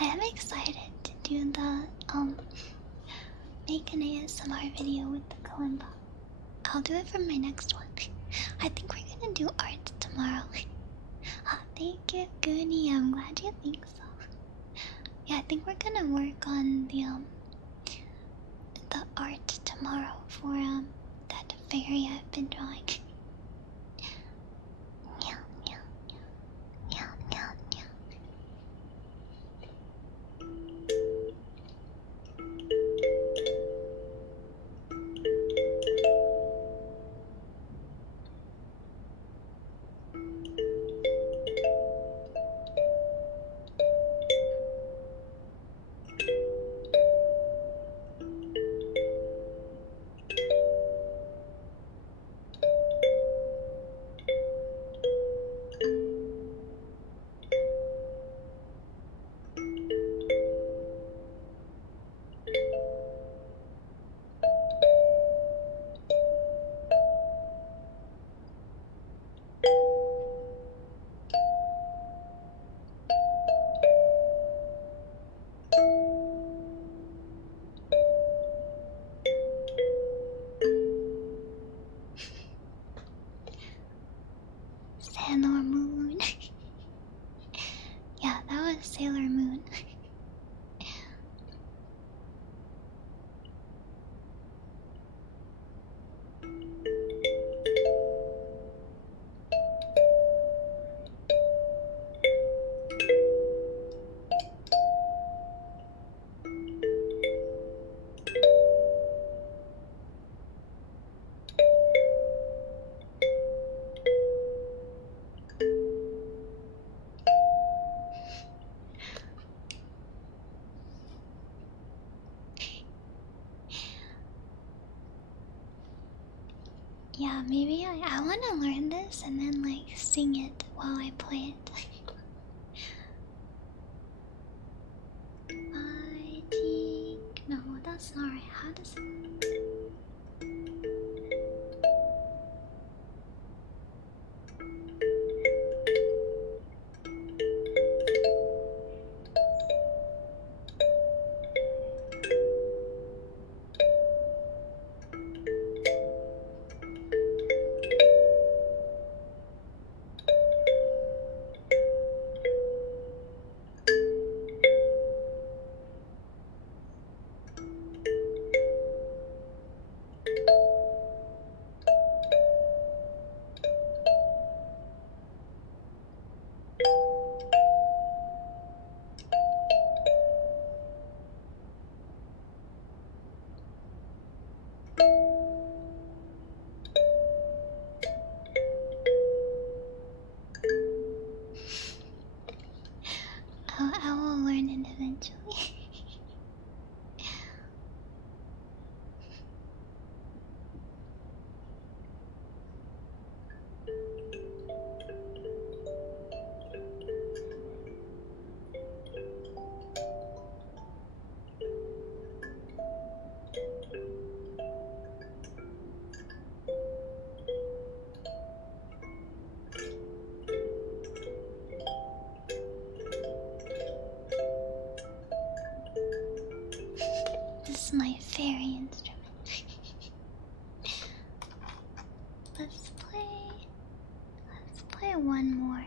I am excited to do the make an ASMR video with the Kalimba. I'll do it for my next one. I think we're gonna do art tomorrow. Thank you, Goonie. I'm glad you think so. Yeah, I think we're gonna work on the art tomorrow for that fairy I've been drawing. Meow, meow, meow, meow, meow. Sailor Moon. Yeah, that was Sailor Moon. Yeah, maybe I want to learn this and then like sing it while I play it. I think no, that's not right. How does it? I will learn it eventually. This is my fairy instrument. Let's play one more.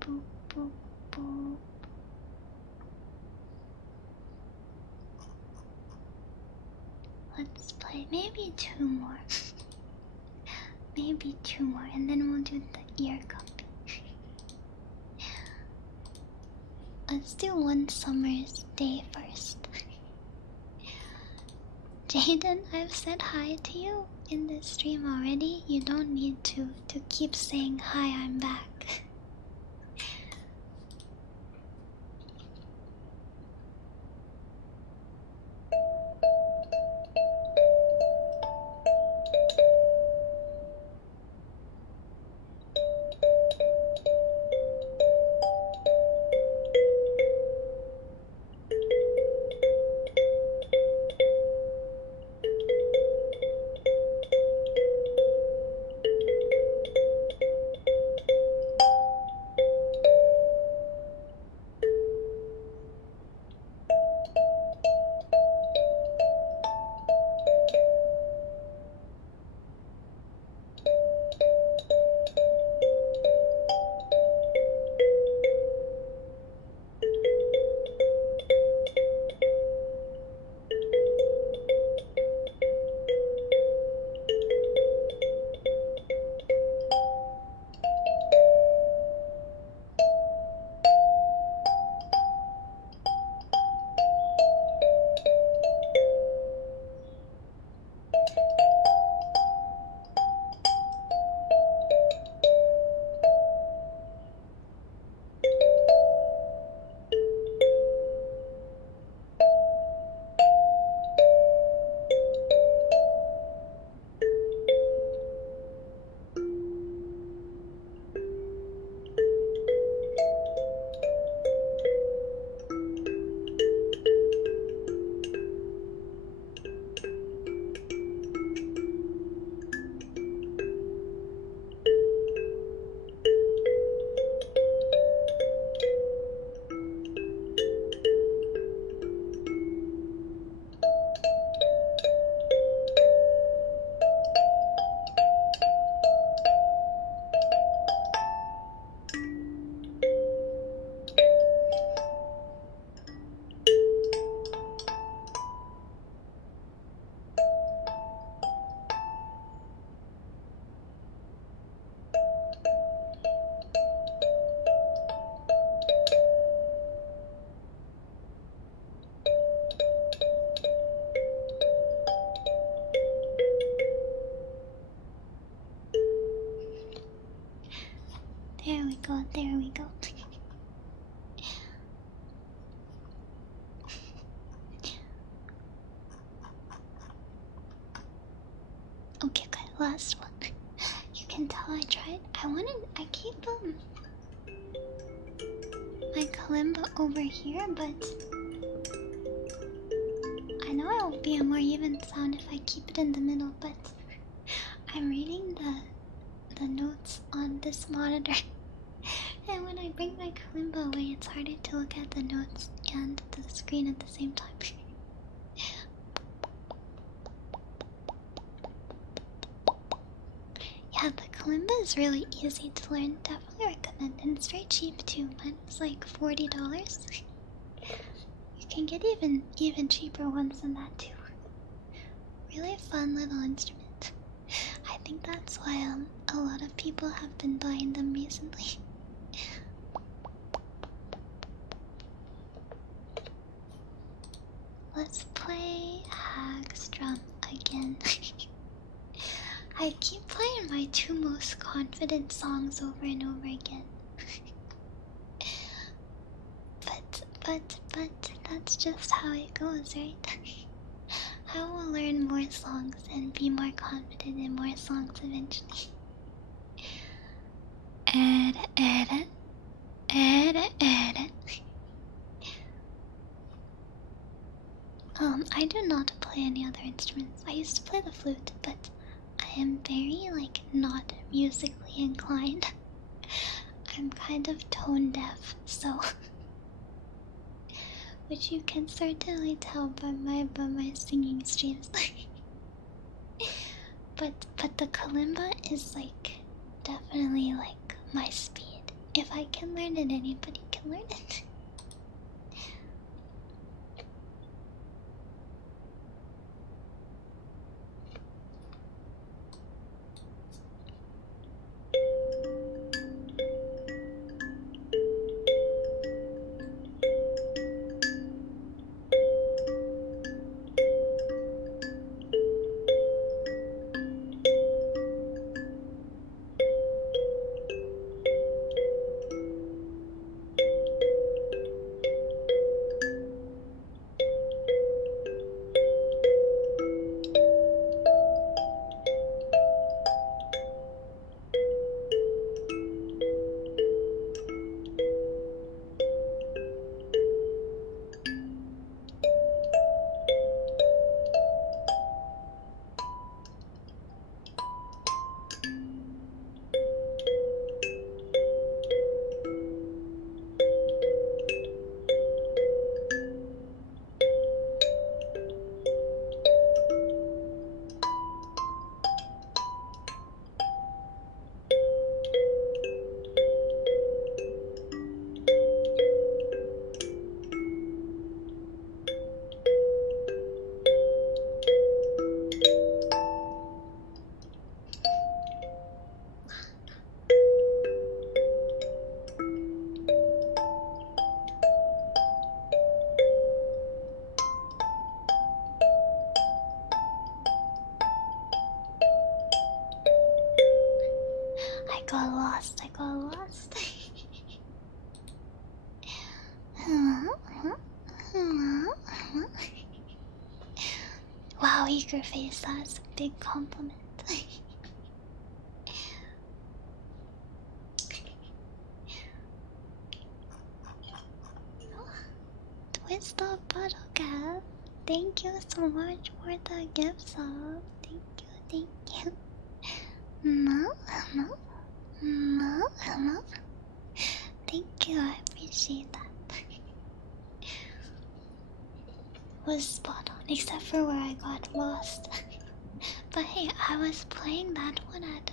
Boop, boop, boop. Let's play maybe two more. Maybe maybe 2 more, and then we'll do the ear cupping. Let's do one summer's day first. Jaden, I've said hi to you in this stream already. You don't need to keep saying hi, I'm back. There we go, there we go. Okay, good, last one. You can tell I tried. I keep my kalimba over here, but I know it will be a more even sound if I keep it in the middle, but I'm reading the notes on this monitor. And when I bring my kalimba away, it's harder to look at the notes and the screen at the same time. Yeah, the kalimba is really easy to learn. Definitely recommend, and it's very cheap too. Mine was like $40. You can get even cheaper ones than that too. Really fun little instrument. I think that's why a lot of people have been buying them recently. Let's play Hag's Drum again. I keep playing my 2 most confident songs over and over again. but that's just how it goes, right? I will learn more songs and be more confident in more songs eventually. I do not play any other instruments. I used to play the flute, but I am very, not musically inclined. I'm kind of tone deaf, so... which you can certainly tell by my singing streams. but the kalimba is, definitely, my speed. If I can learn it, anybody can learn it. got lost. Wow, eager face, that's a big compliment. Twist the bottle cap. Thank you so much for the gift sub. Thank you. No. Thank you, I appreciate that. Was spot on, except for where I got lost. But hey, I was playing that one at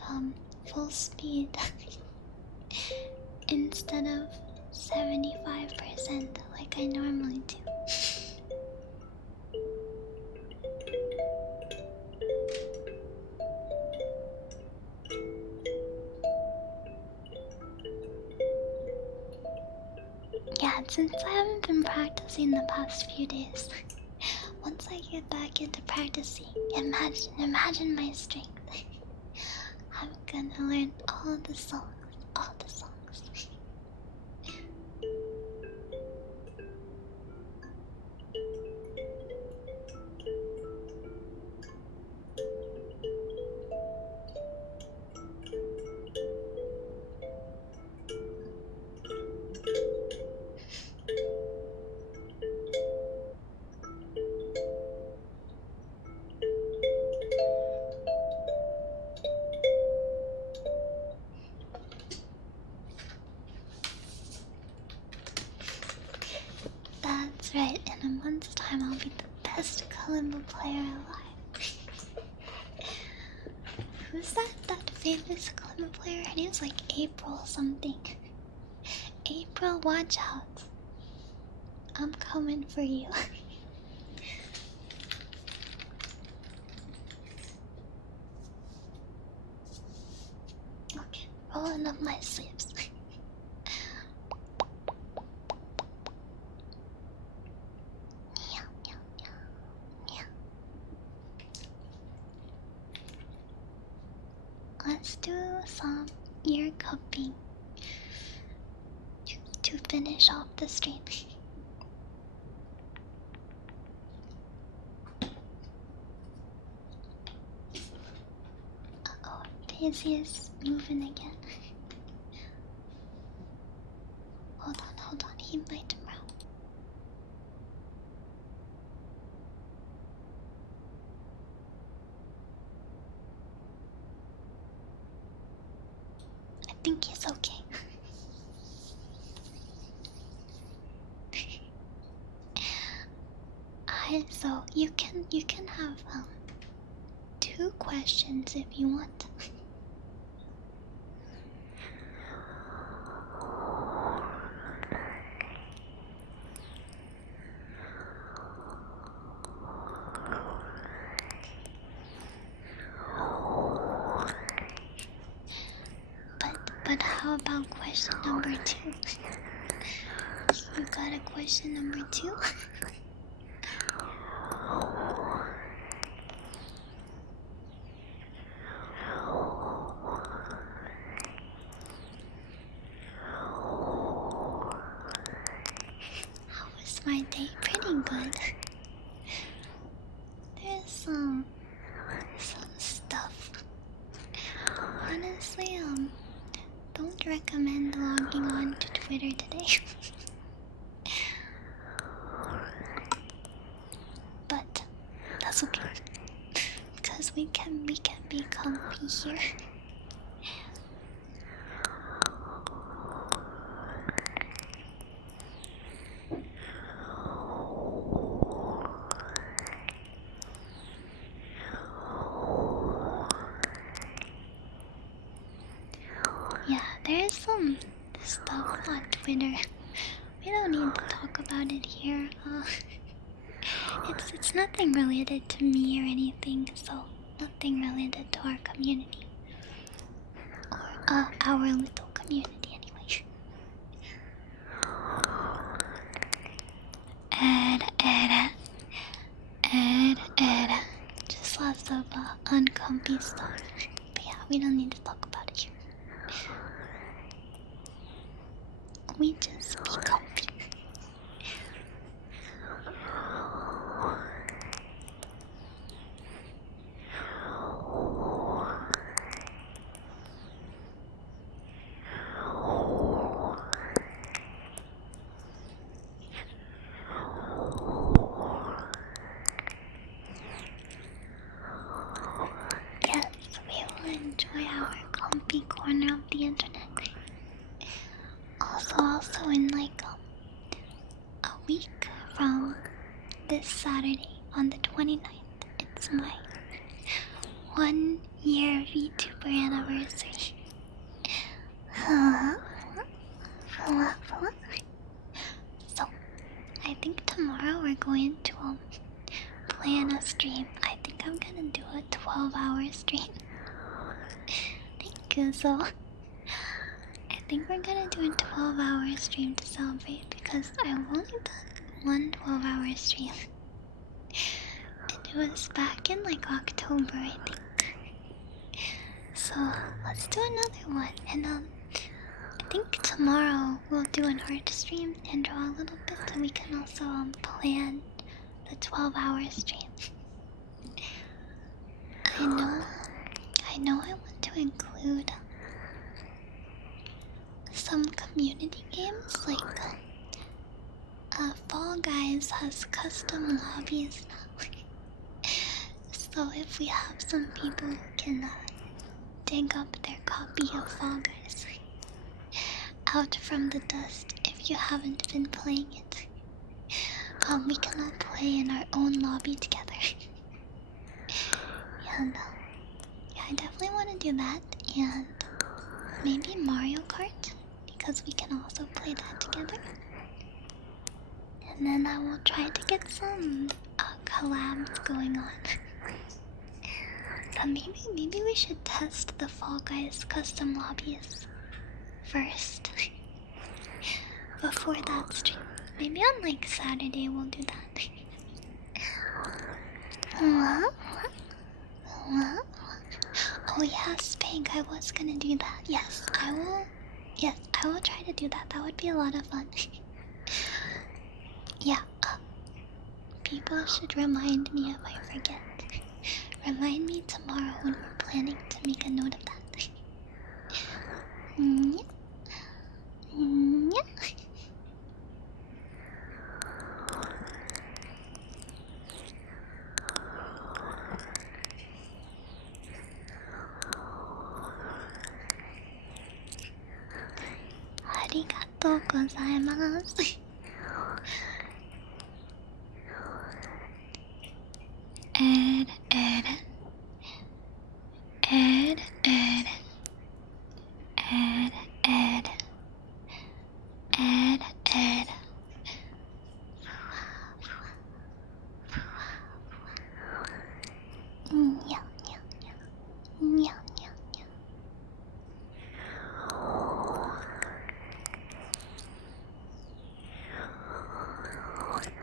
full speed instead of 75% like I normally do. Yeah, since I haven't been practicing the past few days, once I get back into practicing, imagine my strength. I'm gonna learn all the songs. That's right, in a month's time I'll be the best Kalimba player alive. Who's that famous Kalimba player? Her name's like April something. April, watch out. I'm coming for you. Okay, rolling up my sleeves. Let's do some ear cupping to finish off the stream. Uh-oh, Daisy is moving again. Hold on, he might meow. I think he's okay. So you can have 2 questions if you want. But how about question number 2? You got a question number 2? How was my day? Pretty good. There's some stuff. Honestly, don't recommend logging on to Twitter today. But that's okay, because we can be comfy here. Yeah, there's some stuff on Twitter. We don't need to talk about it here. It's nothing related to me or anything, so nothing related to our community. Or our little community anyway. Just lots of uncomfy stuff. But yeah, we don't need to talk about it here. we just be comfy? Yes, we will enjoy our comfy corner of the internet. Also in like a week from this Saturday on the 29th, it's my 1 year VTuber anniversary. So, I think tomorrow we're going to plan a stream. I think I'm gonna do a 12-hour stream. Thank you. So, I think we're gonna do a 12-hour stream to celebrate because I've only done one 12-hour stream. And it was back in like October, I think. So, let's do another one. And I think tomorrow we'll do an art stream and draw a little bit, and we can also plan the 12-hour stream. I know I want to include some community games, like Fall Guys has custom lobbies now. So if we have some people who can dig up their copy of Fall Guys out from the dust, if you haven't been playing it, we can all play in our own lobby together. And yeah, I definitely want to do that, and maybe Mario Kart, because we can also play that together. And then I will try to get some collabs going on. But maybe we should test the Fall Guys custom lobbies first before that stream. Maybe on like Saturday we'll do that. Oh yeah, Spank, I was gonna do that. Yes, I will try to do that. That would be a lot of fun. Yeah, people should remind me if I forget. Remind me tomorrow when we're planning to make a note of that. Arigatou gozaimasu.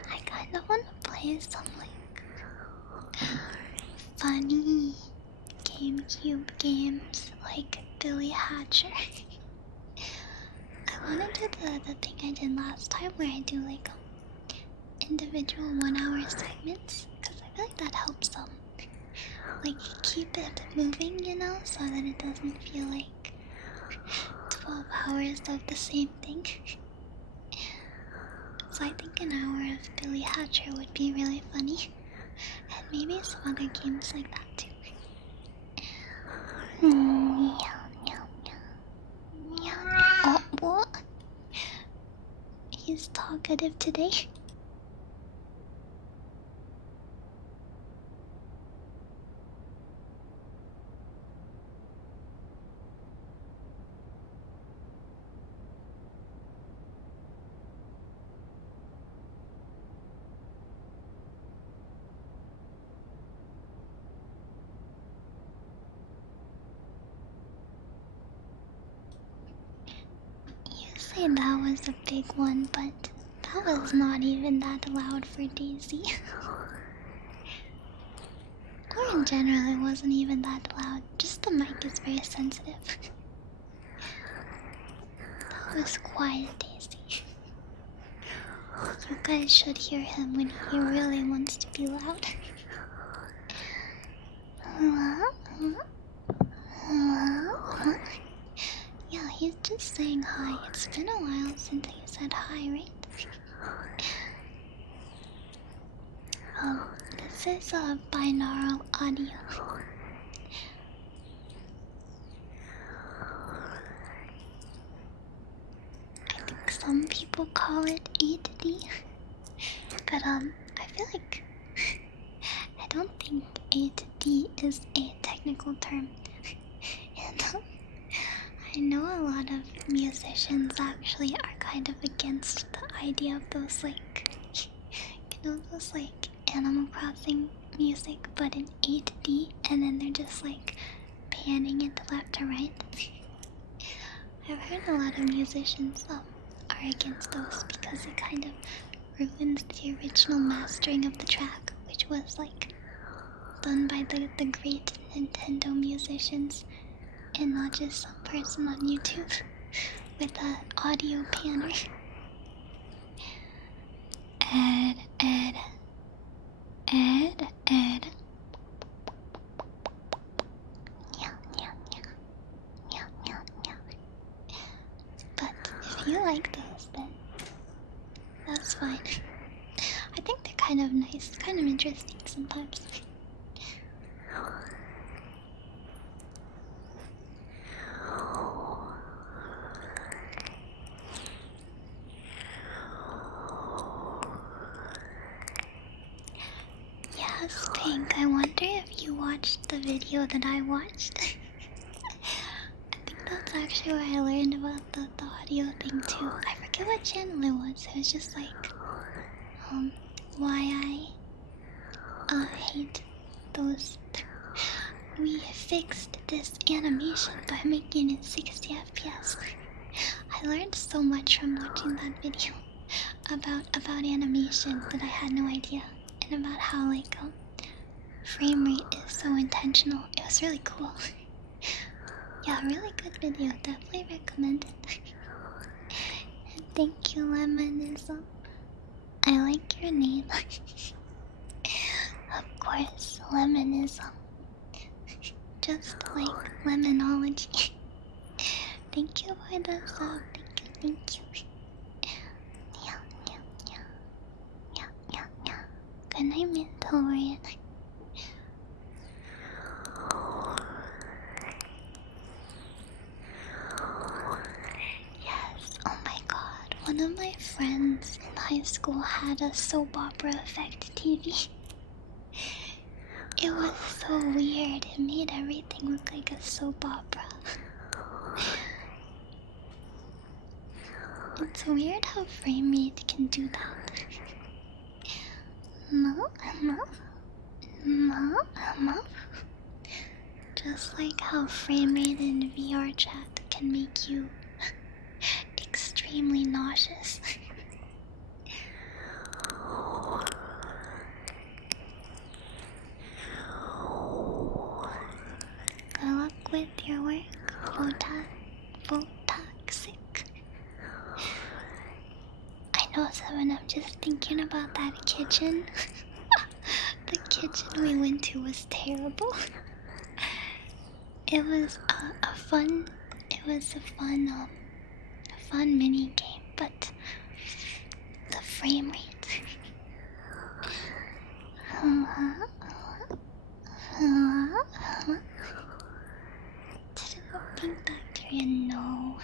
I kind of want to play some like funny GameCube games like Billy Hatcher. I want to do the thing I did last time where I do like individual 1-hour segments, because I feel like that helps them like keep it moving, you know, so that it doesn't feel like 12 hours of the same thing. So I think an hour of Billy Hatcher would be really funny, and maybe some other games like that too. Oh, what? He's talkative today. You say that was a big one, but that was not even that loud for Daisy. Or in general, it wasn't even that loud. Just the mic is very sensitive. That was quiet, Daisy. You guys should hear him when he really wants to be loud. Yeah, he's just saying hi. It's been a while since he said hi, right? This is a binaural audio. I think some people call it A.D. But I feel like I don't think A.D is a technical term. And I know a lot of musicians actually are kind of against the idea of those like, you know, those like Animal Crossing music but in 8D, and then they're just like panning it left to right. I've heard a lot of musicians are against those because it kind of ruins the original mastering of the track, which was like done by the great Nintendo musicians and not just some person on YouTube with an audio panner. Ed. But if you like those, then that's fine. I think they're kind of nice, kind of interesting sometimes. Yes, Pink, I wonder if you watched the video that I watched. I think that's actually where I learned about the audio thing too. I forget what channel it was. It was just like, why I hate those. We fixed this animation by making it 60 FPS. I learned so much from watching that video about animation that I had no idea, and about how like frame rate is so intentional. It was really cool. Yeah, really good video. Definitely recommend it. And thank you, Lemonism. I like your name. Of course, Lemonism. Just like lemonology. Thank you for the sub. Thank you. Good night, Mentorian. Yes, oh my god. One of my friends in high school had a soap opera effect TV. It was so weird. It made everything look like a soap opera. It's weird how frame rate can do that. No. Just like how frame rate in VR chat can make you extremely nauseous. Good luck with your work, Votoxic. I know, Seven, I'm just thinking about that kitchen. The kitchen we went to was terrible. It was a fun mini game, but the frame rate. Did it go pink bacteria? No.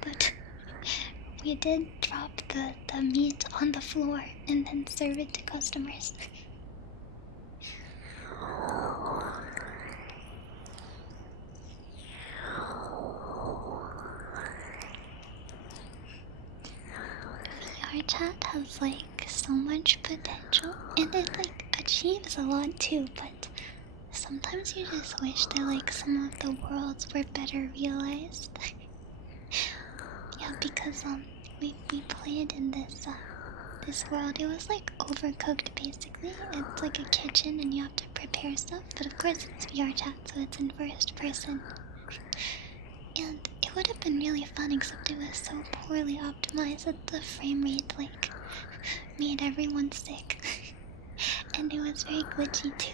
But we did drop the meat on the floor and then serve it to customers. VR chat has like so much potential, and it like achieves a lot too, but sometimes you just wish that like some of the worlds were better realized. Yeah, because we played in this world. It was like overcooked basically. It's like a kitchen and you have to prepare stuff, but of course it's VR chat, so it's in first person. And it would have been really fun, except it was so poorly optimized that the frame rate, like, made everyone sick. And it was very glitchy too.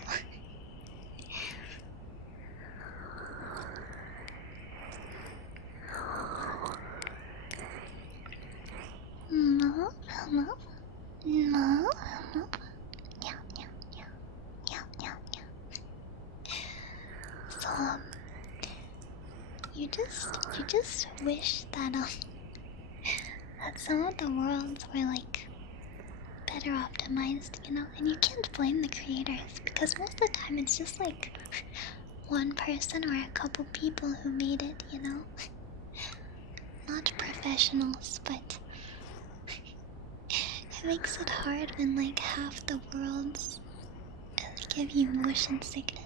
No, no, no, no. Yeah, yeah, yeah, yeah, yeah, yeah. So, you just wish that that some of the worlds were like better optimized, you know? And you can't blame the creators because most of the time it's just like one person or a couple people who made it, you know? Not professionals, but it makes it hard when like half the worlds give you motion sickness.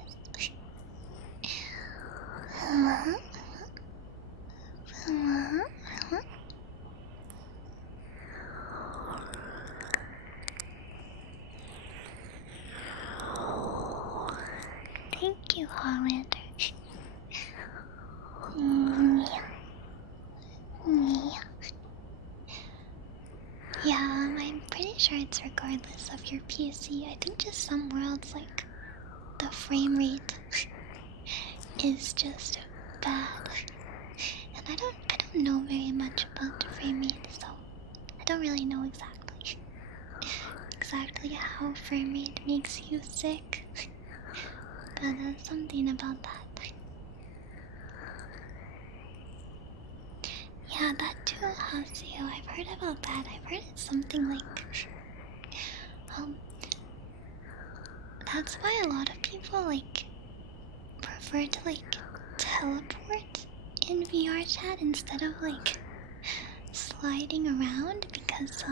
Thank you, Hollander. Yeah, I'm pretty sure it's regardless of your PC. I think just some worlds, like, the frame rate is just bad. And I don't know very much about the frame rate, so I don't really know exactly how frame rate makes you sick. But there's something about that. Yeah, that too, Haseo. I've heard about that. I've heard it's something like that's why a lot of people like prefer to like teleport in VR chat instead of like sliding around, because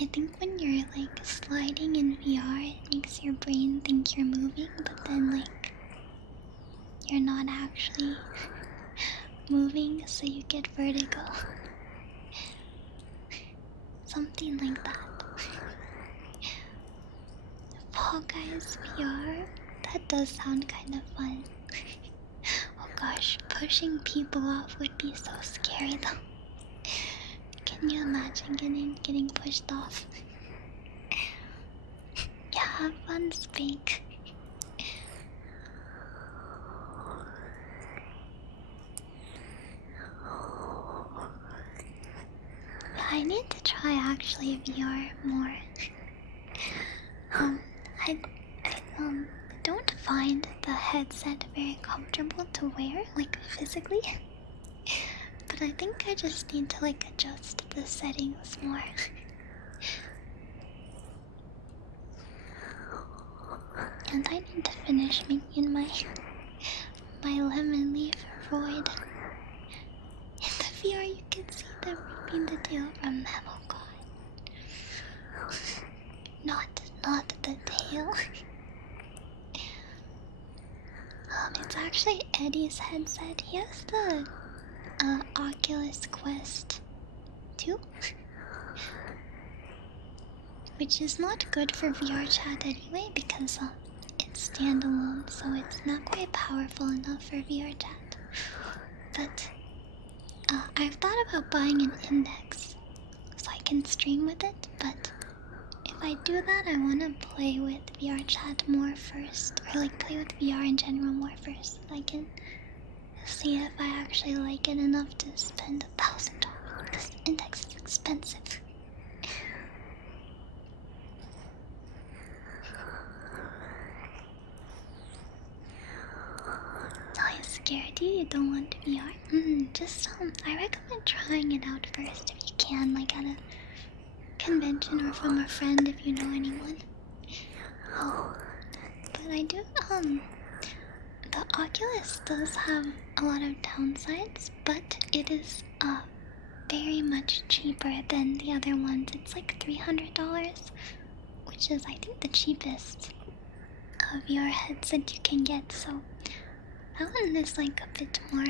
I think when you're like sliding in VR it makes your brain think you're moving, but then like you're not actually moving, so you get vertigo. Something like that. Fall Guys VR? That does sound kind of fun. Oh gosh, pushing people off would be so scary though. Can you imagine getting pushed off? Yeah, have fun, Spank. I need to try actually VR more. I don't find the headset very comfortable to wear, like physically. But I think I just need to like adjust the settings more. And I need to finish making my LemonLeaf void. In the VR you can see them ripping the tail from them, oh god. Not the tail. It's actually Eddie's headset. He has the Oculus Quest 2, which is not good for VR chat anyway because it's standalone, so it's not quite powerful enough for VR chat. But I've thought about buying an Index so I can stream with it, but if I do that, I want to play with VR chat more first, or like play with VR in general more first, so I can see if I actually like it enough to spend $1,000. This Index is expensive. Are you scared? You don't want VR? I recommend trying it out first if you can, like at a convention or from a friend if you know anyone. But I do, the Oculus does have a lot of downsides, but it is very much cheaper than the other ones. It's like $300, which is I think the cheapest VR headset you can get, so that one is like a bit more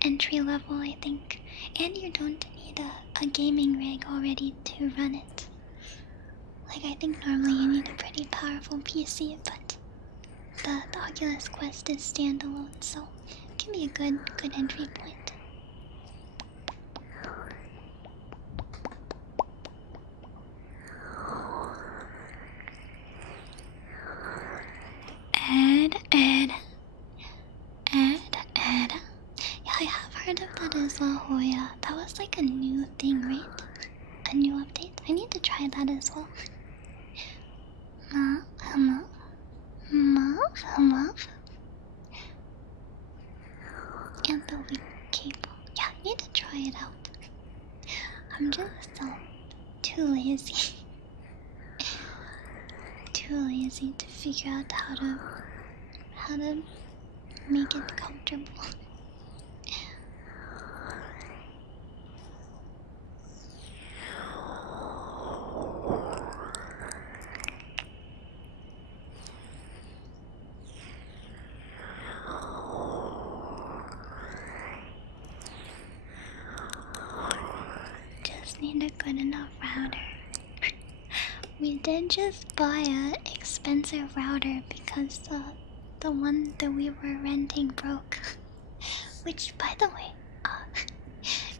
entry level, I think. And you don't need a gaming rig already to run it. Like, I think normally you need a pretty powerful PC, but the Oculus Quest is standalone, so you can be a good entry point. Ed. Yeah, I have heard of that as well, Hoya. That was like a new thing, right? A new update. I need to try that as well. Hello? And the weak cable. Yeah, I need to try it out. I'm just too lazy. Too lazy to figure out how to make it comfortable. Just need a good enough router. We did just buy a expensive router because the one that we were renting broke. Which, by the way,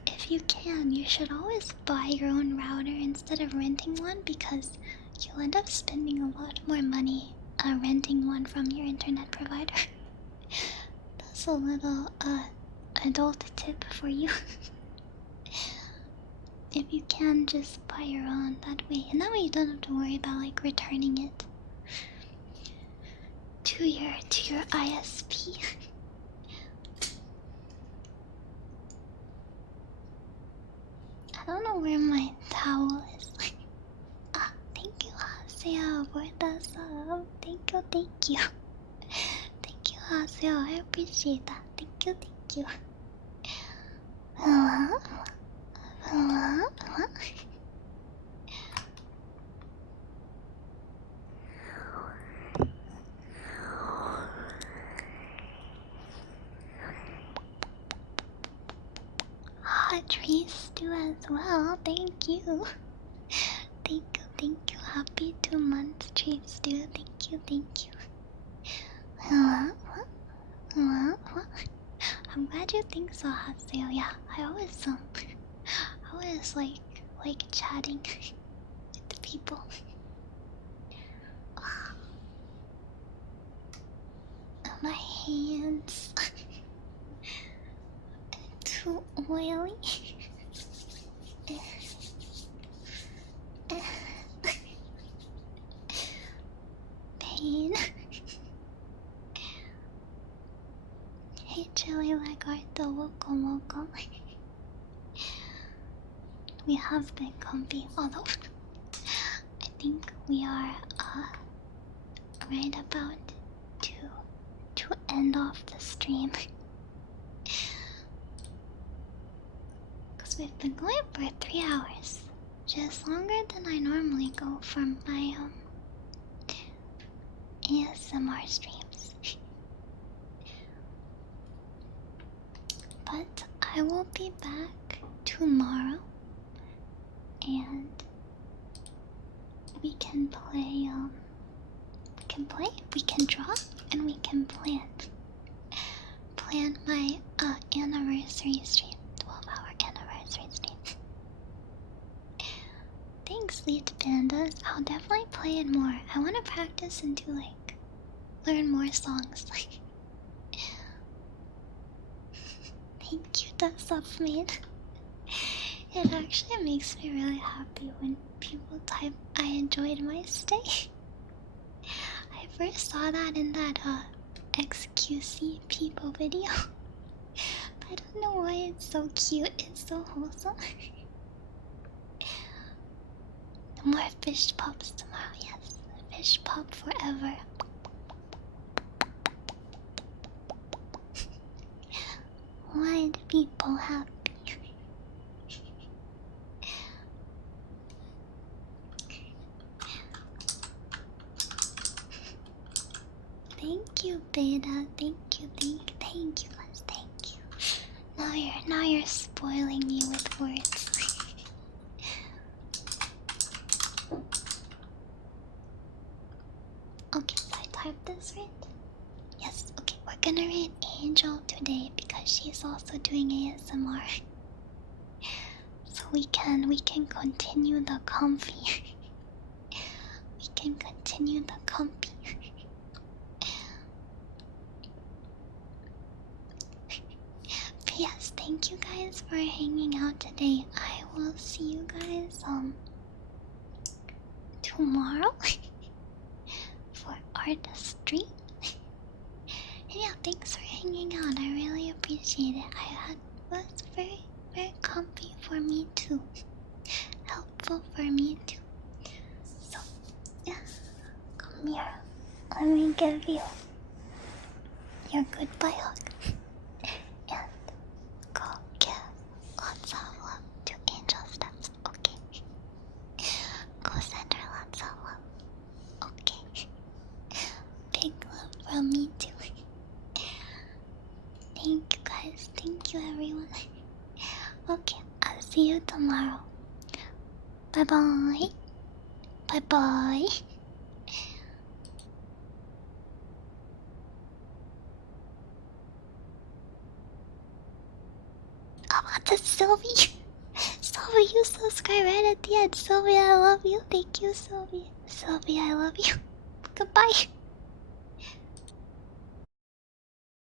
if you can, you should always buy your own router instead of renting one because you'll end up spending a lot more money renting one from your internet provider. That's a little adult tip for you. If you can, just buy your own that way, and that way you don't have to worry about like returning it to your ISP. I don't know where my towel is. Thank you, Haseo, for the sub. Thank you. Thank you, Haseo. I appreciate that. Thank you. Hello? Tree stew as well. Thank you. Thank you. Happy 2 months, tree stew. Thank you. Hello? I'm glad you think so, Haseo. Yeah, I always like chatting with the people. My hands too oily. Pain. Hey, Chili Lagarto, welcome. We have been comfy, although I think we are right about to end off the stream. Because we've been going for 3 hours. Just longer than I normally go for my ASMR streams. But I will be back tomorrow and we can play, we can draw, and we can plan my anniversary stream, 12-hour anniversary stream. Thanks, Lead Pandas. I'll definitely play it more. I want to practice and to like learn more songs. Thank you, that's stuff made. It actually makes me really happy when people type I enjoyed my stay. I first saw that in that XQC people video. I don't know why it's so cute, it's so wholesome. More fish pops tomorrow, yes. Fish pop forever. Why do people happy? Thank you, Beta. Thank you, Les. Thank you. Now you're spoiling me with words. Okay, so I typed this right? Yes, okay, we're gonna read Angel today because she's also doing ASMR. So we can continue the comfy. We can continue the comfy. But yes, thank you guys for hanging out today. I will see you guys tomorrow for artistry. And yeah, thanks for hanging out. I really appreciate it. It was very, very comfy for me too. Helpful for me too. So, yeah, come here. Let me give you your goodbye hug. And go give lots of love to Angel Steps, okay? Go send her lots of love, okay? Big love from me too. Thank you guys, thank you everyone. Okay, I'll see you tomorrow. Bye bye. Bye bye. Oh, that's Sylvie. Sylvie, you subscribe right at the end. Sylvie, I love you. Thank you, Sylvie. Sylvie, I love you. Goodbye.